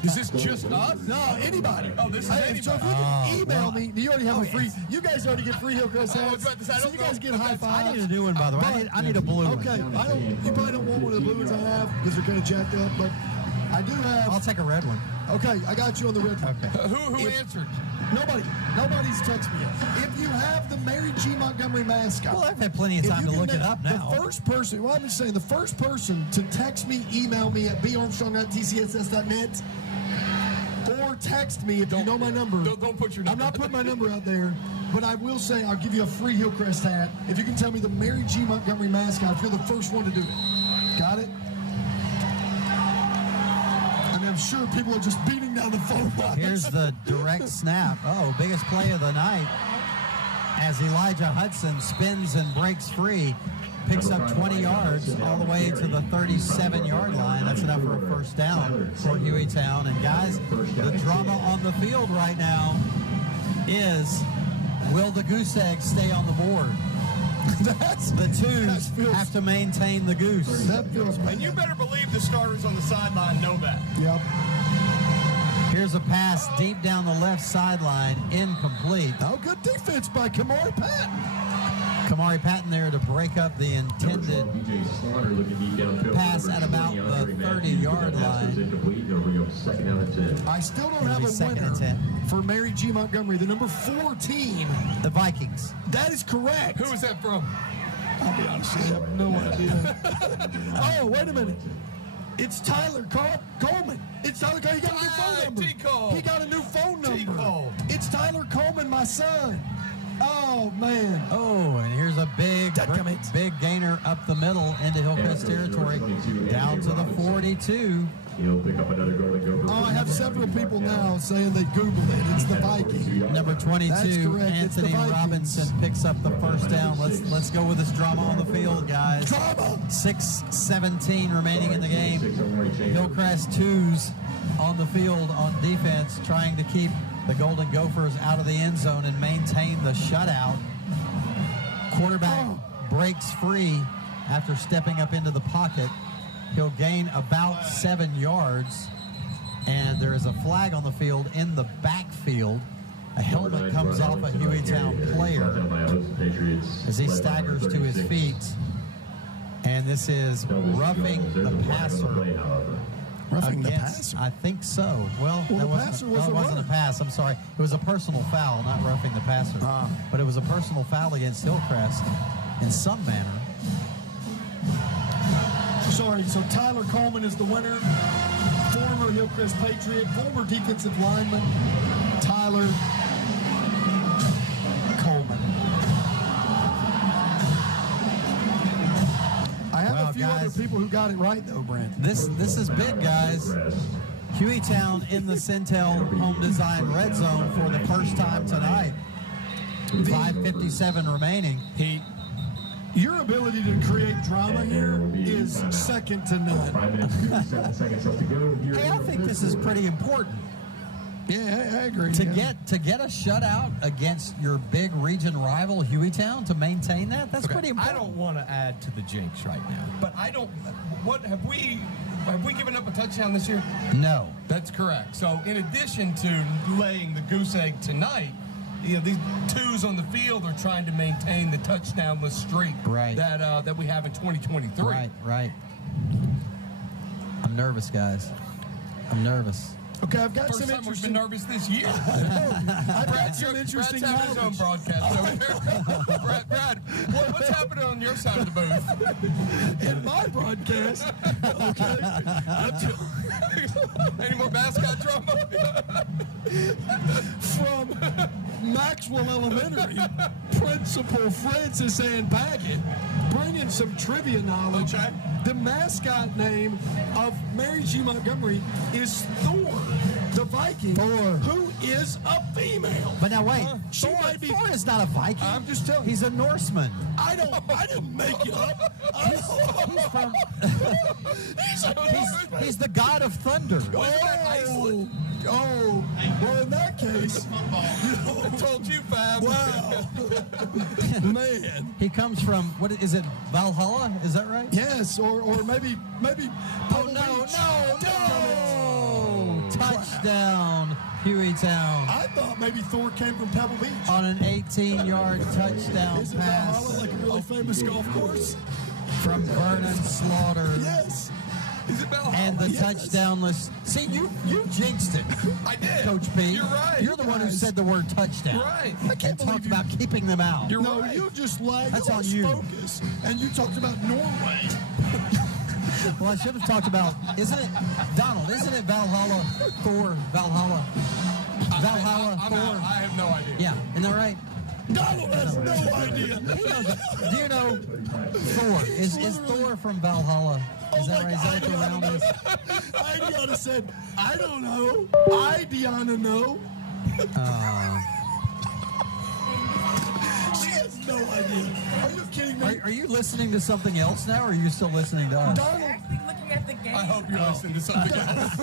Is this just us? No, anybody. Oh, this is anybody. So if you can email me, you already have a free. You guys already get free Hillcrest hats. I was about to say, I so don't you guys know. get high fives. I need a new one, by the way. I need a blue one. Okay, you probably don't want one of the blue ones I have because they're kind of jacked up, but I do have. I'll take a red one. Okay, I got you on the red one. Okay. Who answered? Nobody's texted me yet. If you have the Mary G. Montgomery mascot. Well, I've had plenty of time to look it up now. The first person, well, I'm just saying, the first person to text me, email me at barmstrong@tcss.net, or text me if you know my number. Don't put your number. I'm not putting my number out there, but I will say I'll give you a free Hillcrest hat if you can tell me the Mary G. Montgomery mascot if you're the first one to do it. Got it? I mean, I'm sure people are just beating down the phone lines. Here's the direct snap. Oh, biggest play of the night as Elijah Hudson spins and breaks free. Picks up 20 yards all the way to the 37-yard line. That's enough for a first down for Hueytown. And guys, the drama on the field right now is, will the goose egg stay on the board? The twos have to maintain the goose. That feels bad. And you better believe the starters on the sideline know that. Yep. Here's a pass deep down the left sideline, incomplete. Oh, good defense by Kamari Patton. Kamari Patton there to break up the intended pass at about the 30-yard line. I still don't have a winner for Mary G. Montgomery, the number 4 team. The Vikings. That is correct. Who is that from? I'll be honest with you, I have no idea. Oh, wait a minute. It's Tyler Coleman. It's Tyler Coleman. He got a new phone number. T-Cole. He got a new phone number. T-Cole. It's Tyler Coleman, my son. Oh, man. Oh, and here's a big gainer up the middle into Hillcrest territory, down to the 42. He'll pick up another golden gopher. Oh, I have several people now saying they Googled it. It's the Vikings. Number 22, That's correct. Anthony It's the Robinson picks up the first down. Let's go with this drama on the field, guys. Drama. 6:17 remaining in the game. Hillcrest twos on the field on defense, trying to keep the Golden Gophers out of the end zone and maintain the shutout. Quarterback breaks free after stepping up into the pocket. He'll gain about 7 yards, and there is a flag on the field in the backfield. A helmet comes off a Hueytown player as he staggers to his feet, and this is roughing the passer. Roughing the Against, passer? I think so. Well, the that passer was it a wasn't a run. pass. I'm sorry. It was a personal foul, not roughing the passer. But it was a personal foul against Hillcrest in some manner. Sorry, so Tyler Coleman is the winner. Former Hillcrest Patriot, former defensive lineman, Tyler Coleman. I have a few other people who got it right, though, Brent. This is big, guys. Hueytown in the Centel Home Design Red Zone for the first time tonight. 5:57 remaining. Your ability to create drama here is second to none. Hey, I think this is pretty important. Yeah, I agree. To get a shutout against your big region rival Hueytown, to maintain that's pretty important. I don't want to add to the jinx right now, but I don't. What have we given up a touchdown this year? No, that's correct. So in addition to laying the goose egg tonight, these twos on the field are trying to maintain the touchdownless streak that we have in 2023. Right. I'm nervous, guys. I'm nervous. Okay, I've got First some time interesting. we've been nervous this year. I've got some interesting Brad's having his own knowledge. broadcast over here. Brad, what's happening on your side of the booth? In my broadcast, okay. Any more mascot drama? From Maxwell Elementary, Principal Francis Ann Baggett, bringing some trivia knowledge. Okay. The mascot name of Mary G. Montgomery is Thor, the Viking, who is a female. But now wait, She might be. Thor is not a Viking. I'm just telling you. He's a Norseman. I didn't make it up. He's the god of thunder. Oh, well, in that case, I told you, Fab. wow, man. He comes from, what is it, Valhalla? Is that right? Yes, or maybe. Oh, no. Touchdown, Hueytown. I thought maybe Thor came from Pebble Beach. On an 18-yard touchdown Is it pass Valhalla, like a really famous golf course? from Vernon Slaughter. Yes. Is it Valhalla? And the touchdownless. See, you jinxed it. I did. Coach P. You're right. You're the one who said the word touchdown. Right. I can't And talked believe about keeping them out. You're No, right. you just like That's on you. focus, and you talked about Norway. Well, I should have talked about, isn't it Valhalla, Thor, Valhalla? Valhalla, I'm Thor. out. I have no idea. Yeah, isn't that right? Donald has no idea. He knows it. Do you know Thor? Is Thor from Valhalla? Is that right? Is that what the realm is? Idiana said, I don't know. Diana know. She has no idea. Are you kidding me? Are you listening to something else now, or are you still listening to us? Donald, looking at the game. I hope you're listening to something else.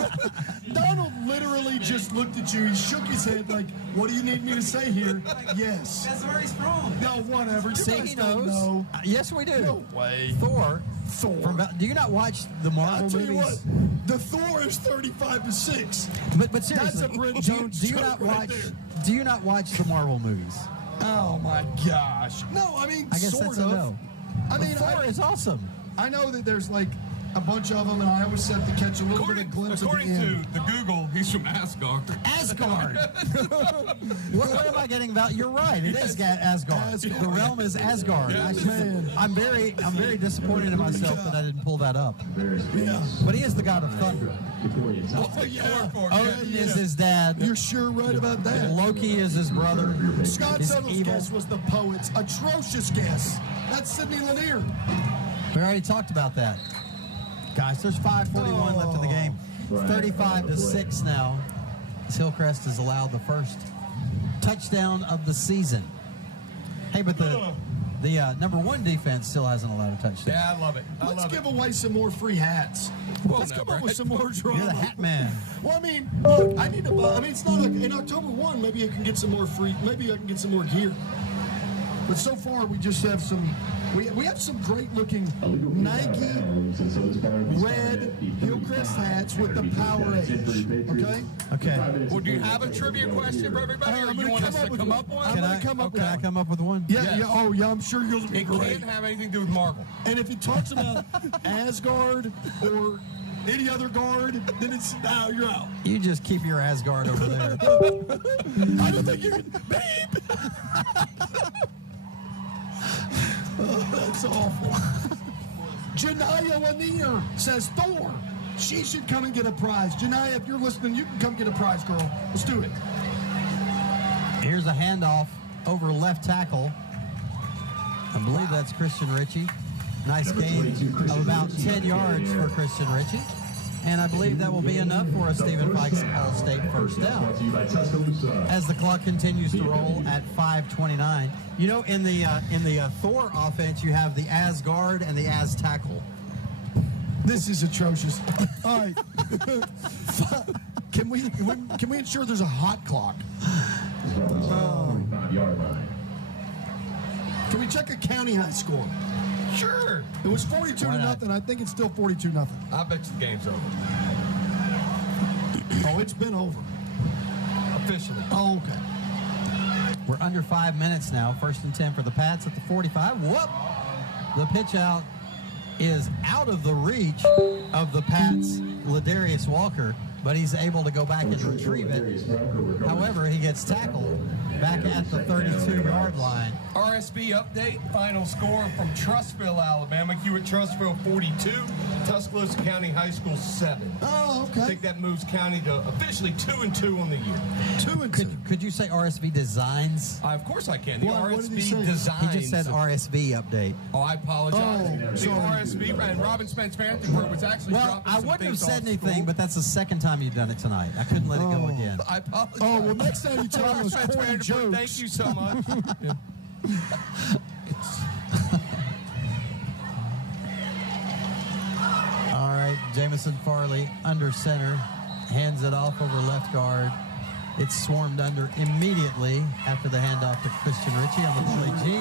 Donald literally just looked at you. He shook his head like, what do you need me to say here? Yes. That's very strong. No, whatever. You See, guys he don't knows. know. Yes, we do. No way. Thor. Do you not watch the Marvel I'll tell you movies? what, the Thor is 35-6. But seriously, That's a Brent do Jones you joke not right watch? there. Do you not watch the Marvel movies? Oh my gosh. No, I mean, I guess sort that's of. a no. I mean, Thor is awesome. I know that there's like a bunch of them, and I always have to catch a little bit of glimpse According at the to end. the Google, he's from Asgard. Asgard. Where am I getting about? You're right. It is Asgard. The realm is Asgard. I'm very disappointed in myself that I didn't pull that up. Yeah. But he is the god of thunder. Oh, yeah. Odin is his dad. You're sure right about that. Loki is his brother. Scott He's Settle's evil. guess was the poet's atrocious guess. That's Sidney Lanier. We already talked about that. Guys, there's 5:41 left in the game. 35-6 now. As Hillcrest has allowed the first touchdown of the season. Hey, but the number one defense still hasn't allowed a touchdown. Yeah, I love it. Let's give away some more free hats. Let's come up with some more drama. You're the hat man. Well, I mean, look, I need to buy. I mean, it's not like in October 1. Maybe I can get some more free. Maybe I can get some more gear. But so far, we just have some. We have some great looking Nike red Hillcrest hats with the Power Edge. Okay. Well, do you have a trivia question for everybody, or you want us to come up with one? Can I come up with one? Yeah. Oh, yeah. I'm sure you'll be It great. can't have anything to do with Marvel. And if it talks about Asgard or any other guard, then it's now you're out. You just keep your Asgard over there. I don't think you can. Beep. Oh, that's awful. Janaya Lanier says Thor. She should come and get a prize. Janaya, if you're listening, you can come get a prize, girl. Let's do it. Here's a handoff over left tackle. I believe that's Christian Ritchie. Nice gain of about 10 yards for Christian Ritchie. And I believe that will be enough for a Stephen Fikes All-State first down. As the clock continues to roll at 5:29. You know, in the Thor offense, you have the Asgard and the As tackle. This is atrocious. All right. Can we ensure there's a hot clock? 45-yard line. Can we check a county high score? Sure. It was 42-0. I think it's still 42-0. I bet you the game's over. Oh, it's been over. Officially. Oh, okay. We're under 5 minutes now. 1st and 10 for the Pats at the 45. Whoop! The pitch out is out of the reach of the Pats' Ladarius Walker, but he's able to go back and retrieve it. However, he gets tackled back at the 32-yard line. RSV update, final score from Trussville, Alabama. Hewitt Trussville 42, Tuscaloosa County High School 7. Oh, okay. I think that moves County to officially 2-2 on the year. 2-2. Could you say RSV Designs? Of course I can. The What did he RSV say? Designs. He just said RSV update. Oh, I apologize. Oh, the sorry. RSV and Robin Spence Panther Group was actually Well, dropping I some wouldn't have things said off anything, school. but that's the second time you've done it tonight. I couldn't let it go again. I apologize. Oh, well, next time you tell Robin those Spence corny Panther Group, jokes. thank you so much. Yeah. All right, Jamison Farley under center, hands it off over left guard. It's swarmed under immediately after the handoff to Christian Ritchie on the play G,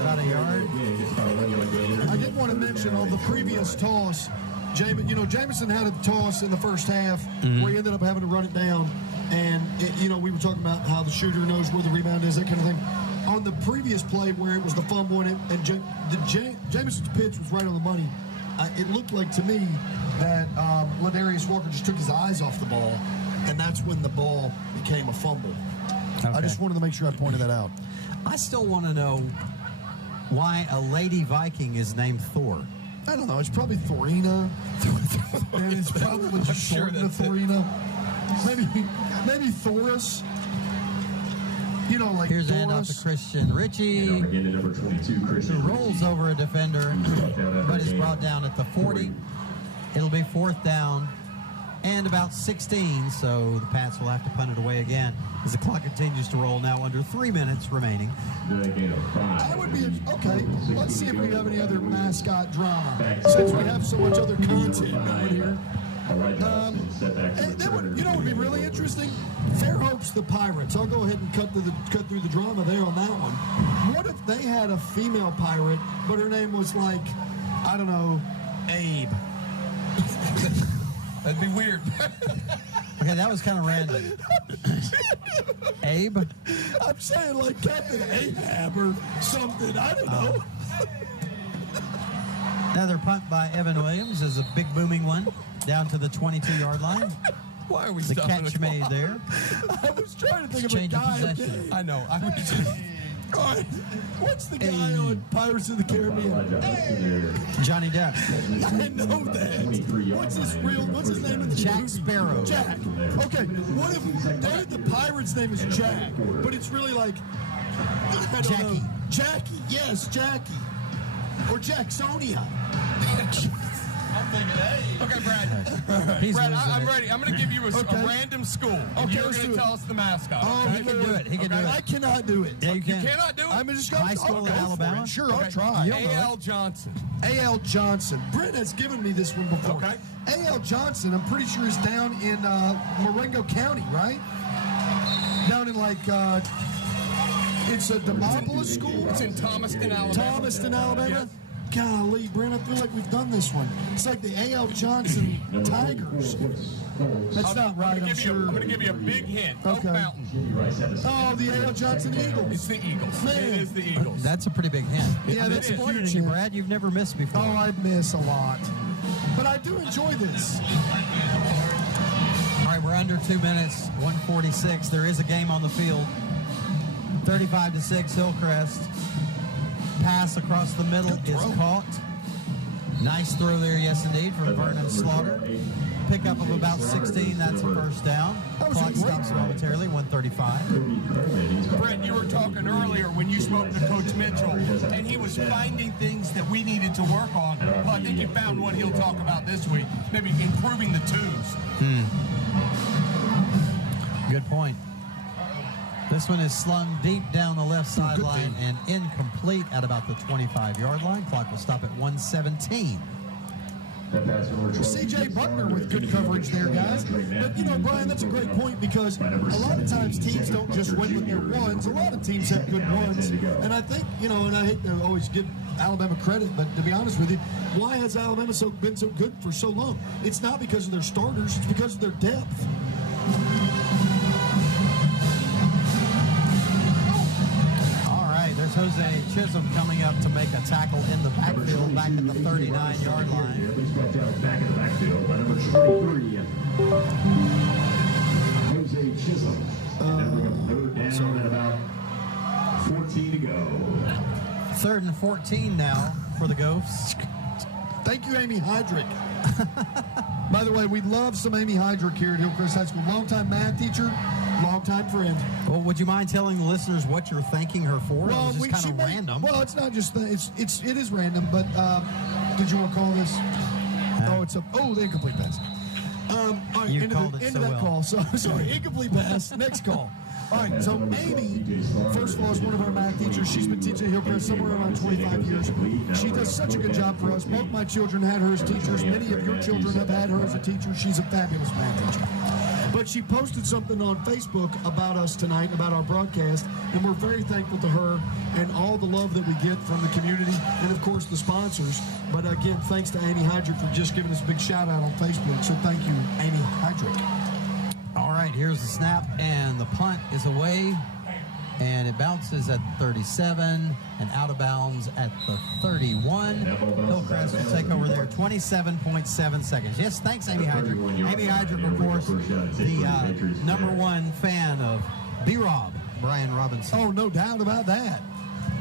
about a yard. I did want to mention on the previous toss, Jamison had a toss in the first half where he ended up having to run it down. And, we were talking about how the shooter knows where the rebound is, that kind of thing. On the previous play where it was the fumble and Jamison's pitch was right on the money, it looked like to me that Ladarius Walker just took his eyes off the ball, and that's when the ball became a fumble. Okay. I just wanted to make sure I pointed that out. I still want to know why a Lady Viking is named Thor. I don't know. It's probably Thorina. And it's probably just shortened to Thorina. Maybe Thoris. Like Here's a handoff Doris. to Christian Ritchie, Number 22, Christian who rolls over a defender, but is brought down at the 40. It'll be 4th down and about 16, so the Pats will have to punt it away again as the clock continues to roll, now under 3 minutes remaining. That would be okay. Let's see if we have any other mascot drama, since we have so much other content going here. That would be really interesting. Fairhope's the Pirates. I'll go ahead and cut through the drama there on that one. What if they had a female pirate, but her name was like, I don't know, Abe? That'd be weird. Okay, that was kind of random. Abe? I'm saying like Captain Ahab or something. I don't know. Another punt by Evan Williams is a big booming one down to the 22-yard line. Why are we The stopping catch the made clock? there. I was trying to think of a Change of guy. possession. I know. I was just... God, what's the guy on Pirates of the Caribbean? Johnny Depp. I know that. What's his name in the Jack movie? Sparrow. Jack. Okay, what if the pirate's name is Jack, but it's really like I don't know. Jackie, yes, Jackie. Or Jacksonia. I'm thinking, hey. Okay, Brad. He's Brad, losing I'm it. ready. I'm going to give you a random school. And Okay, you're let's going do to it. tell us the mascot. Oh, okay? He can do it. He can do I it. cannot do it. Yeah, you can. You cannot do it? I'm just High school in Alabama? Sure, Okay. I'll try. A.L. Johnson. A.L. Johnson. Brent has given me this one before. Okay. A.L. Johnson, I'm pretty sure is down in Marengo County, right? Down in it's a Demopolis school. It's in Thomaston, Alabama. Thomaston, Alabama. Yes. Golly, Brent, I feel like we've done this one. It's like the A.L. Johnson Tigers. That's not right, I'm sure. I'm going to give you a big hint. Okay. Oak Mountain. Oh, the A.L. Johnson Eagles. It's the Eagles. Man. It is the Eagles. That's a pretty big hint. Yeah, I'm that's a disappointed huge in you, hint. Brad. You've never missed before. Oh, I miss a lot. But I do enjoy this. All right, we're under 2 minutes, 146. There is a game on the field. 35-6, Hillcrest. Pass across the middle is caught. Nice throw there, yes indeed, from Vernon Slaughter. Pickup of about 16, that's a first down. Clock stops momentarily, 1:35. Brent, you were talking earlier when you spoke to Coach Mitchell, and he was finding things that we needed to work on. Well, I think he found what he'll talk about this week, maybe improving the twos. Good point. This one is slung deep down the left sideline and incomplete at about the 25-yard line. Clock will stop at 1:17. C.J. Buckner with good coverage there, guys. But, Brian, that's a great point because a lot of times teams don't just win with their ones. A lot of teams have good ones. And I think, and I hate to always give Alabama credit, but to be honest with you, why has Alabama been so good for so long? It's not because of their starters. It's because of their depth. There's Jose Chisholm coming up to make a tackle in the backfield back at the 39-yard line. Back in the backfield by number 23, Jose Chisholm. Third down at about 14 to go. 3rd and 14 now for the Ghosts. Thank you, Amy Heydrich. By the way, we love some Amy Heydrich here at Hillcrest High School. Longtime math teacher, longtime friend. Well, would you mind telling the listeners what you're thanking her for? Well, it was just kind of random. Well, it's not just it is random, but did you want to call this? The incomplete pass. All right, you into that call. So sorry, incomplete pass. Next call. All right, so Amy, first of all, is one of our math teachers. She's been teaching at Hillcrest somewhere around 25 years. She does such a good job for us. Both my children had her as teachers. Many of your children have had her as a teacher. She's a fabulous math teacher. But she posted something on Facebook about us tonight, about our broadcast, and we're very thankful to her and all the love that we get from the community and, of course, the sponsors. But, again, thanks to Amy Heydrich for just giving us a big shout-out on Facebook. So thank you, Amy Heydrich. All right, here's the snap, and the punt is away, and it bounces at 37 and out of bounds at the 31. Hillcrest will take over there, 27.7 seconds. Yes, thanks, Amy Heydrich. Amy Heydrich, of course, the #1 fan of B-Rob, Brian Robinson. Oh, no doubt about that.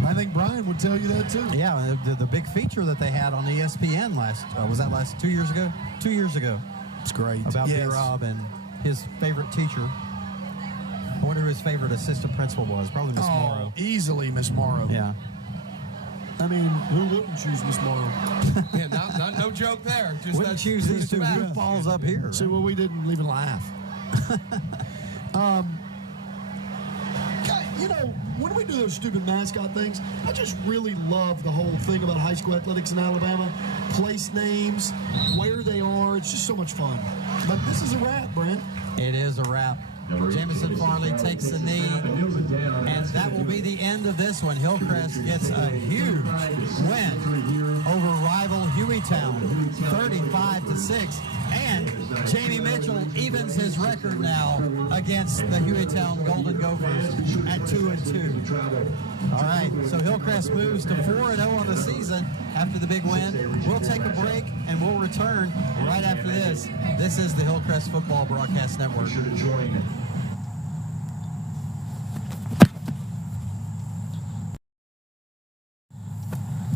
I think Brian would tell you that, too. Yeah, the big feature that they had on ESPN was that 2 years ago? 2 years ago. It's great. About B-Rob and his favorite teacher. I wonder who his favorite assistant principal was. Probably Miss Morrow. Easily Miss Morrow. Yeah. I mean, who wouldn't choose Miss Morrow? Yeah, no joke there. Just wouldn't choose these two goofballs up here. See, well, we didn't even laugh. When we do those stupid mascot things, I just really love the whole thing about high school athletics in Alabama. Place names, where they are. It's just so much fun. But this is a wrap, Brent. It is a wrap. Jamison Farley takes the knee, and that will be the end of this one. Hillcrest gets a huge win over rival Hueytown, 35-6, and Jamie Mitchell evens his record now against the Hueytown Golden Gophers at 2-2. All right, so Hillcrest moves to 4-0 on the season after the big win. We'll take a break, and we'll return right after this. This is the Hillcrest Football Broadcast Network.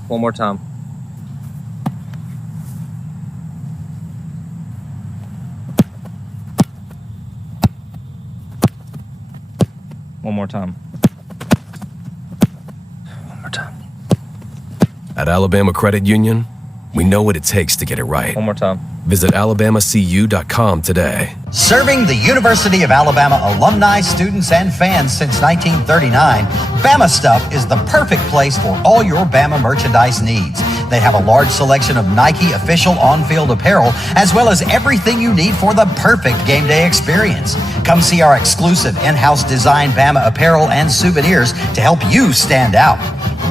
One more time. One more time. One more time. At Alabama Credit Union, we know what it takes to get it right. One more time. Visit alabamacu.com today. Serving the University of Alabama alumni, students, and fans since 1939, Bama Stuff is the perfect place for all your Bama merchandise needs. They have a large selection of Nike official on-field apparel, as well as everything you need for the perfect game day experience. Come see our exclusive in-house designed Bama apparel and souvenirs to help you stand out.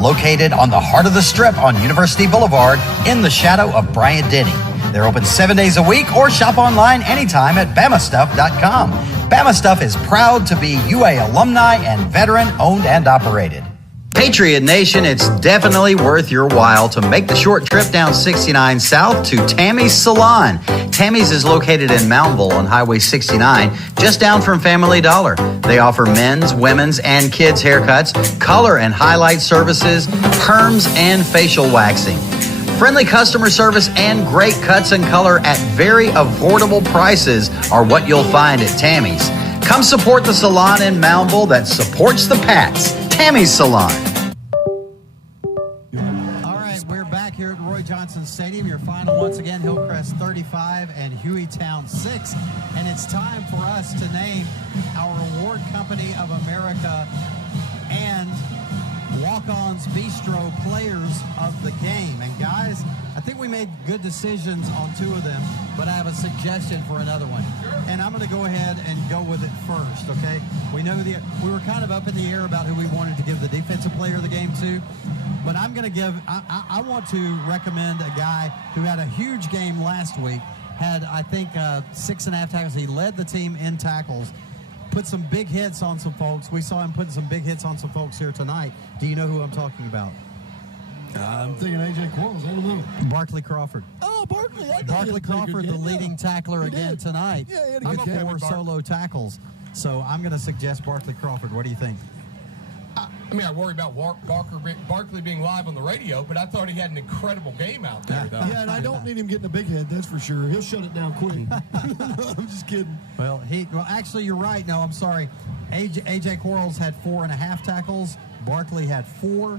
Located on the heart of the Strip on University Boulevard, in the shadow of Bryant-Denny. They're open 7 days a week or shop online anytime at BamaStuff.com. Bama Stuff is proud to be UA alumni and veteran owned and operated. Patriot Nation, it's definitely worth your while to make the short trip down 69 South to Tammy's Salon. Tammy's is located in Moundville on Highway 69, just down from Family Dollar. They offer men's, women's, and kids' haircuts, color and highlight services, perms, and facial waxing. Friendly customer service and great cuts and color at very affordable prices are what you'll find at Tammy's. Come support the salon in Moundville that supports the Pats. Tammy's Salon. All right, we're back here at Roy Johnson Stadium. Your final once again, Hillcrest 35 and Hueytown 6. And it's time for us to name our Award Company of America and Walk-Ons Bistro Players of the Game. And guys, I think we made good decisions on 2 of them, but I have a suggestion for another one. And I'm going to go ahead and go with it first, okay? We know we were kind of up in the air about who we wanted to give the defensive player of the game to, but I'm going to give, I want to recommend a guy who had a huge game last week, had, I think, 6.5 tackles. He led the team in tackles, put some big hits on some folks. We saw him putting some big hits on some folks here tonight. Do you know who I'm talking about? I'm thinking A.J. Quarles. I don't know. Barkley Crawford. Oh, Barkley. Barkley Crawford, the leading tackler again tonight. Yeah, he had a good game. 4 solo tackles. So I'm going to suggest Barkley Crawford. What do you think? I mean, I worry about Barkley being live on the radio, but I thought he had an incredible game out there, though. Yeah, and I don't need him getting a big head, that's for sure. He'll shut it down quick. I'm just kidding. Well, actually, you're right. No, I'm sorry. A.J. Quarles had 4.5 tackles. Barkley had 4.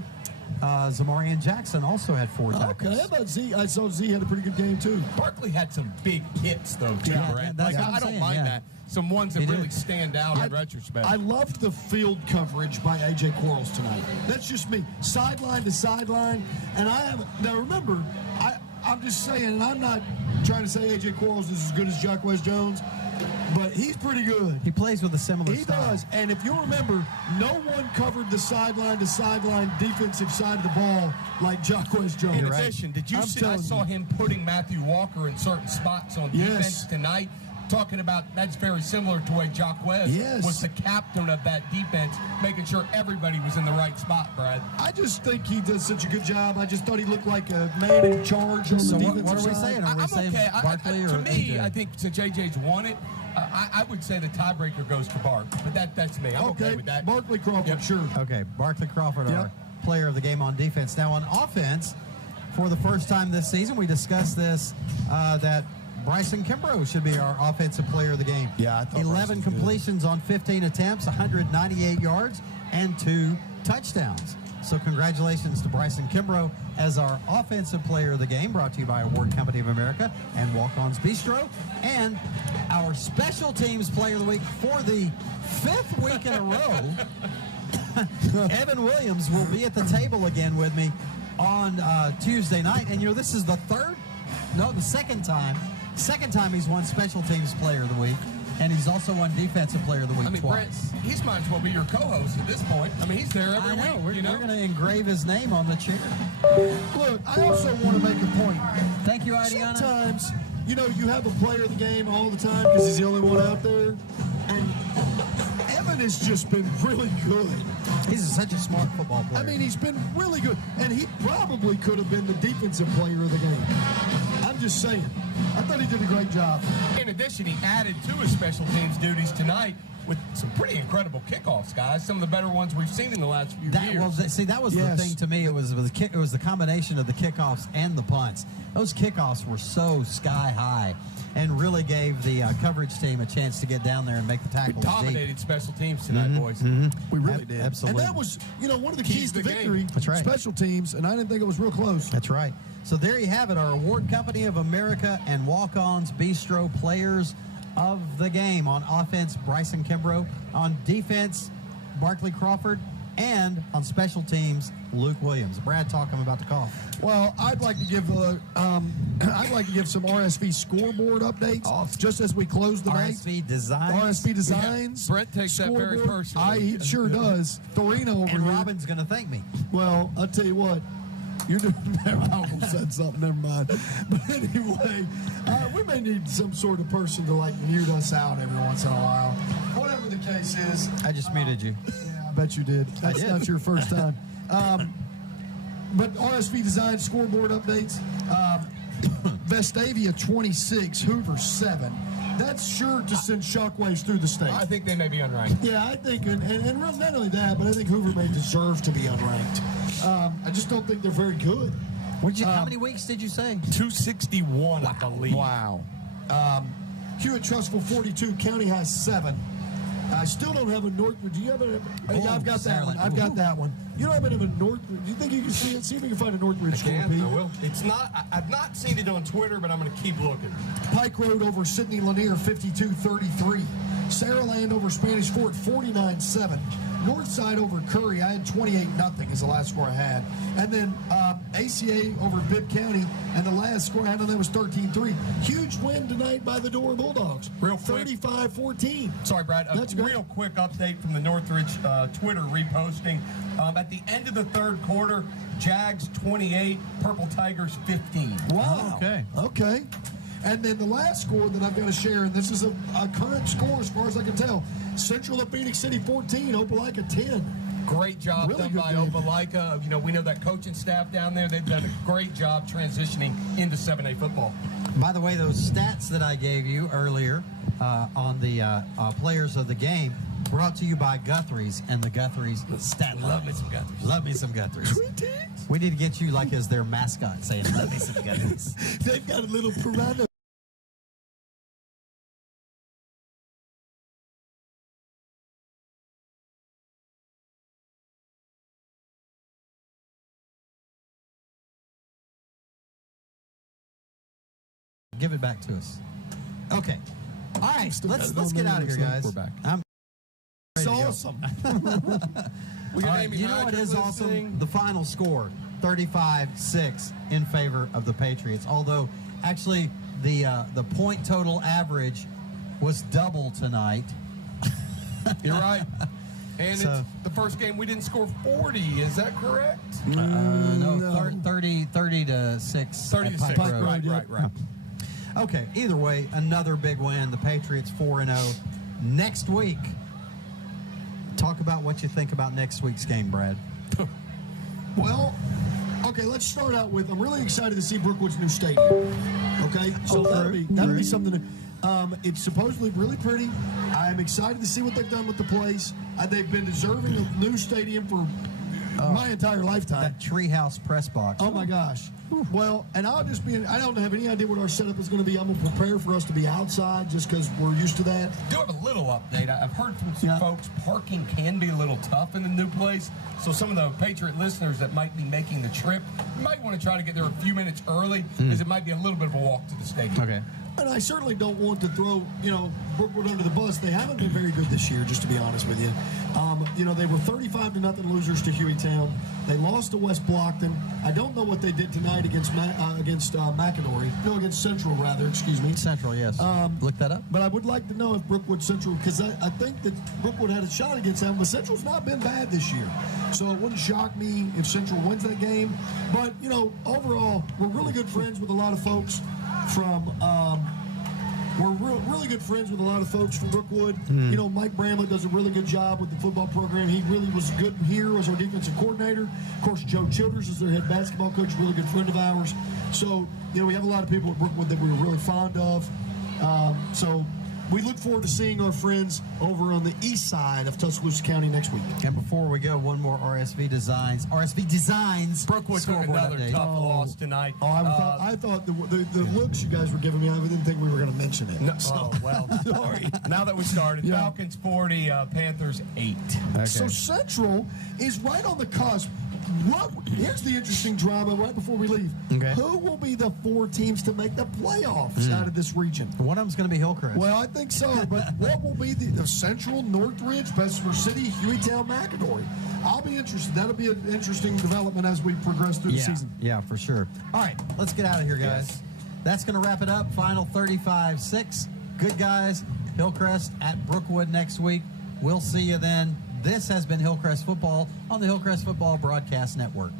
Zamarian Jackson also had 4 tackles. Okay, how about Z? I saw Z had a pretty good game, too. Barkley had some big hits, though, too, Brent. Like, I don't mind that. Some ones that really stand out in retrospect. I loved the field coverage by A.J. Quarles tonight. That's just me. Sideline to sideline. And now remember, I'm just saying, and I'm not trying to say A.J. Quarles is as good as Jacquez Jones, but he's pretty good. He plays with a similar style. He does. And if you remember, no one covered the sideline to sideline defensive side of the ball like Jacquez Jones. In addition, did you see? I saw him putting Matthew Walker in certain spots on defense tonight. Talking about that's very similar to way Jacquez was the captain of that defense, making sure everybody was in the right spot, Brad. I just think he does such a good job. I just thought he looked like a man in charge on the defensive what are we side. saying? Are we saying okay. Barkley or to me, AJ? I think since AJ's won it, I would say the tiebreaker goes to Bark. But that's me. I'm okay with that. Barkley Crawford, sure. Okay, Barkley Crawford, our player of the game on defense. Now on offense, for the first time this season, we discussed this, that Bryson Kimbrough should be our offensive player of the game. Yeah, I thought 11 completions on 15 attempts, 198 yards, and 2 touchdowns. So congratulations to Bryson Kimbrough as our offensive player of the game, brought to you by Award Company of America and Walk-Ons Bistro. And our special teams player of the week for the 5th week in a row, Evan Williams will be at the table again with me on Tuesday night. And, this is the second time he's won special teams player of the week, and he's also won defensive player of the week twice. Brent, he might as well be your co-host at this point. I mean, he's there every week. We're going to engrave his name on the chair. Look, I also want to make a point. Thank you, Adiana. Sometimes, you have a player of the game all the time because he's the only one out there, and Evan has just been really good. He's such a smart football player. I mean, he's been really good, and he probably could have been the defensive player of the game. I'm just saying. I thought he did a great job. In addition, he added to his special teams duties tonight with some pretty incredible kickoffs, guys. Some of the better ones we've seen in the last few years. Well, that was the thing to me. It was the combination of the kickoffs and the punts. Those kickoffs were so sky high and really gave the coverage team a chance to get down there and make the tackles. We dominated special teams tonight, boys. We really did. Absolutely. And that was, one of the keys to victory. That's right. Special teams, and I didn't think it was real close. That's right. So there you have it, our Award Company of America and Walk-Ons Bistro players of the game. On offense, Bryson Kimbrough. On defense, Barkley Crawford. And on special teams, Luke Williams. Brad, talk him about the call. Well, I'd like to give some RSV scoreboard updates just as we close the night. RSV Designs. RSV Designs. Brent takes that very personally. He sure does. Torino over and here. Robin's going to thank me. Well, I'll tell you what. You're doing. I almost said something. Never mind. But anyway, we may need some sort of person to mute us out every once in a while. Whatever the case is. I just muted you. Yeah, I bet you did. That's not your first time. But RSV Design scoreboard updates. Vestavia 26, Hoover 7. That's sure to send shockwaves through the state. I think they may be unranked. Yeah, I think, and not only that, but I think Hoover may deserve to be unranked. I just don't think they're very good. How many weeks did you say? 261, I believe. Wow. Hewitt Trustful 42, County High 7. I still don't have a Northridge. Do you have a? I've got that one. I've got that one. You don't have a Northridge. Do you think you can see it? See if we can find a Northridge score, Pete. I will. It's not. I've not seen it on Twitter, but I'm going to keep looking. Pike Road over Sidney Lanier, 52-33. Saraland over Spanish Fort, 49-7. Northside over Curry, I had 28-0 is the last score I had. And then ACA over Bibb County, and the last score I had on that was 13-3. Huge win tonight by the Door Bulldogs. Real quick. 35-14. Sorry, Brad. A real quick update from the Northridge Twitter reposting. At the end of the third quarter, Jags 28, Purple Tigers 15. Wow. Okay. And then the last score that I've got to share, and this is a current score as far as I can tell, Central of Phoenix City 14, Opelika 10. Great job Really done good by game. Opelika. You know, we know that coaching staff down there, they've done a great job transitioning into 7A football. By the way, those stats that I gave you earlier on the players of the game brought to you by Guthrie's and the Guthrie's stat line. Love me some Guthrie's. Love me some Guthrie's. We need to get you like as their mascot saying, love me some Guthrie's. They've got a little piranha. Give it back to us. Okay. All right. Let's get out of here, guys. We're back. It's awesome. We got All right, Amy you know what Hodges is listening. awesome? The final score, 35-6 in favor of the Patriots. Although, actually, the point total average was double tonight. You're right. And So- it's the first game we didn't score 40. Is that correct? No, No. 30 to 6. 30 to 6. Pike Road. Right. Okay, either way, another big win. The Patriots 4-0. Next week, talk about what you think about next week's game, Brad. Well, okay, let's start out with, I'm really excited to see Brookwood's new stadium. Okay, so that'll be something that, it's supposedly really pretty. I'm excited to see what they've done with the place. They've been deserving of new stadium for my entire lifetime. That treehouse press box. Oh my gosh. Well, and I don't have any idea what our setup is going to be. I'm going to prepare for us to be outside just because we're used to that. Do have a little update. I've heard from some folks parking can be a little tough in the new place. So some of the Patriot listeners that might be making the trip, you might want to try to get there a few minutes early because it might be a little bit of a walk to the stadium. Okay. And I certainly don't want to throw, Brookwood under the bus. They haven't been very good this year, just to be honest with you. They were 35-0 losers to Hueytown. They lost to West Blockton. I don't know what they did tonight against McIndory. No, against Central, rather. Excuse me. Central, yes. Look that up. But I would like to know if Brookwood Central, because I think that Brookwood had a shot against them, but Central's not been bad this year. So it wouldn't shock me if Central wins that game. But, overall, we're really good friends with a lot of folks from really good friends with a lot of folks from Brookwood. Mike Bramlett does a really good job with the football program. He really was good here as our defensive coordinator. Of course, Joe Childers is their head basketball coach, really good friend of ours. So, we have a lot of people at Brookwood that we were really fond of. So we look forward to seeing our friends over on the east side of Tuscaloosa County next week. And before we go, one more RSV Designs. Brookwood took another update. tough loss tonight. I thought the looks you guys were giving me, I didn't think we were going to mention it. No, sorry. Now that we started, Falcons 40, Panthers 8. Okay. So Central is right on the cusp. Here's the interesting drama right before we leave. Okay. Who will be the 4 teams to make the playoffs out of this region? One of them's going to be Hillcrest. Well, I think so, but what will be the Central, Northridge, Bessemer City, Hueytown, McIndory? I'll be interested. That'll be an interesting development as we progress through the season. Yeah, for sure. All right, let's get out of here, guys. Yes. That's going to wrap it up. Final 35-6. Good guys. Hillcrest at Brookwood next week. We'll see you then. This has been Hillcrest Football on the Hillcrest Football Broadcast Network.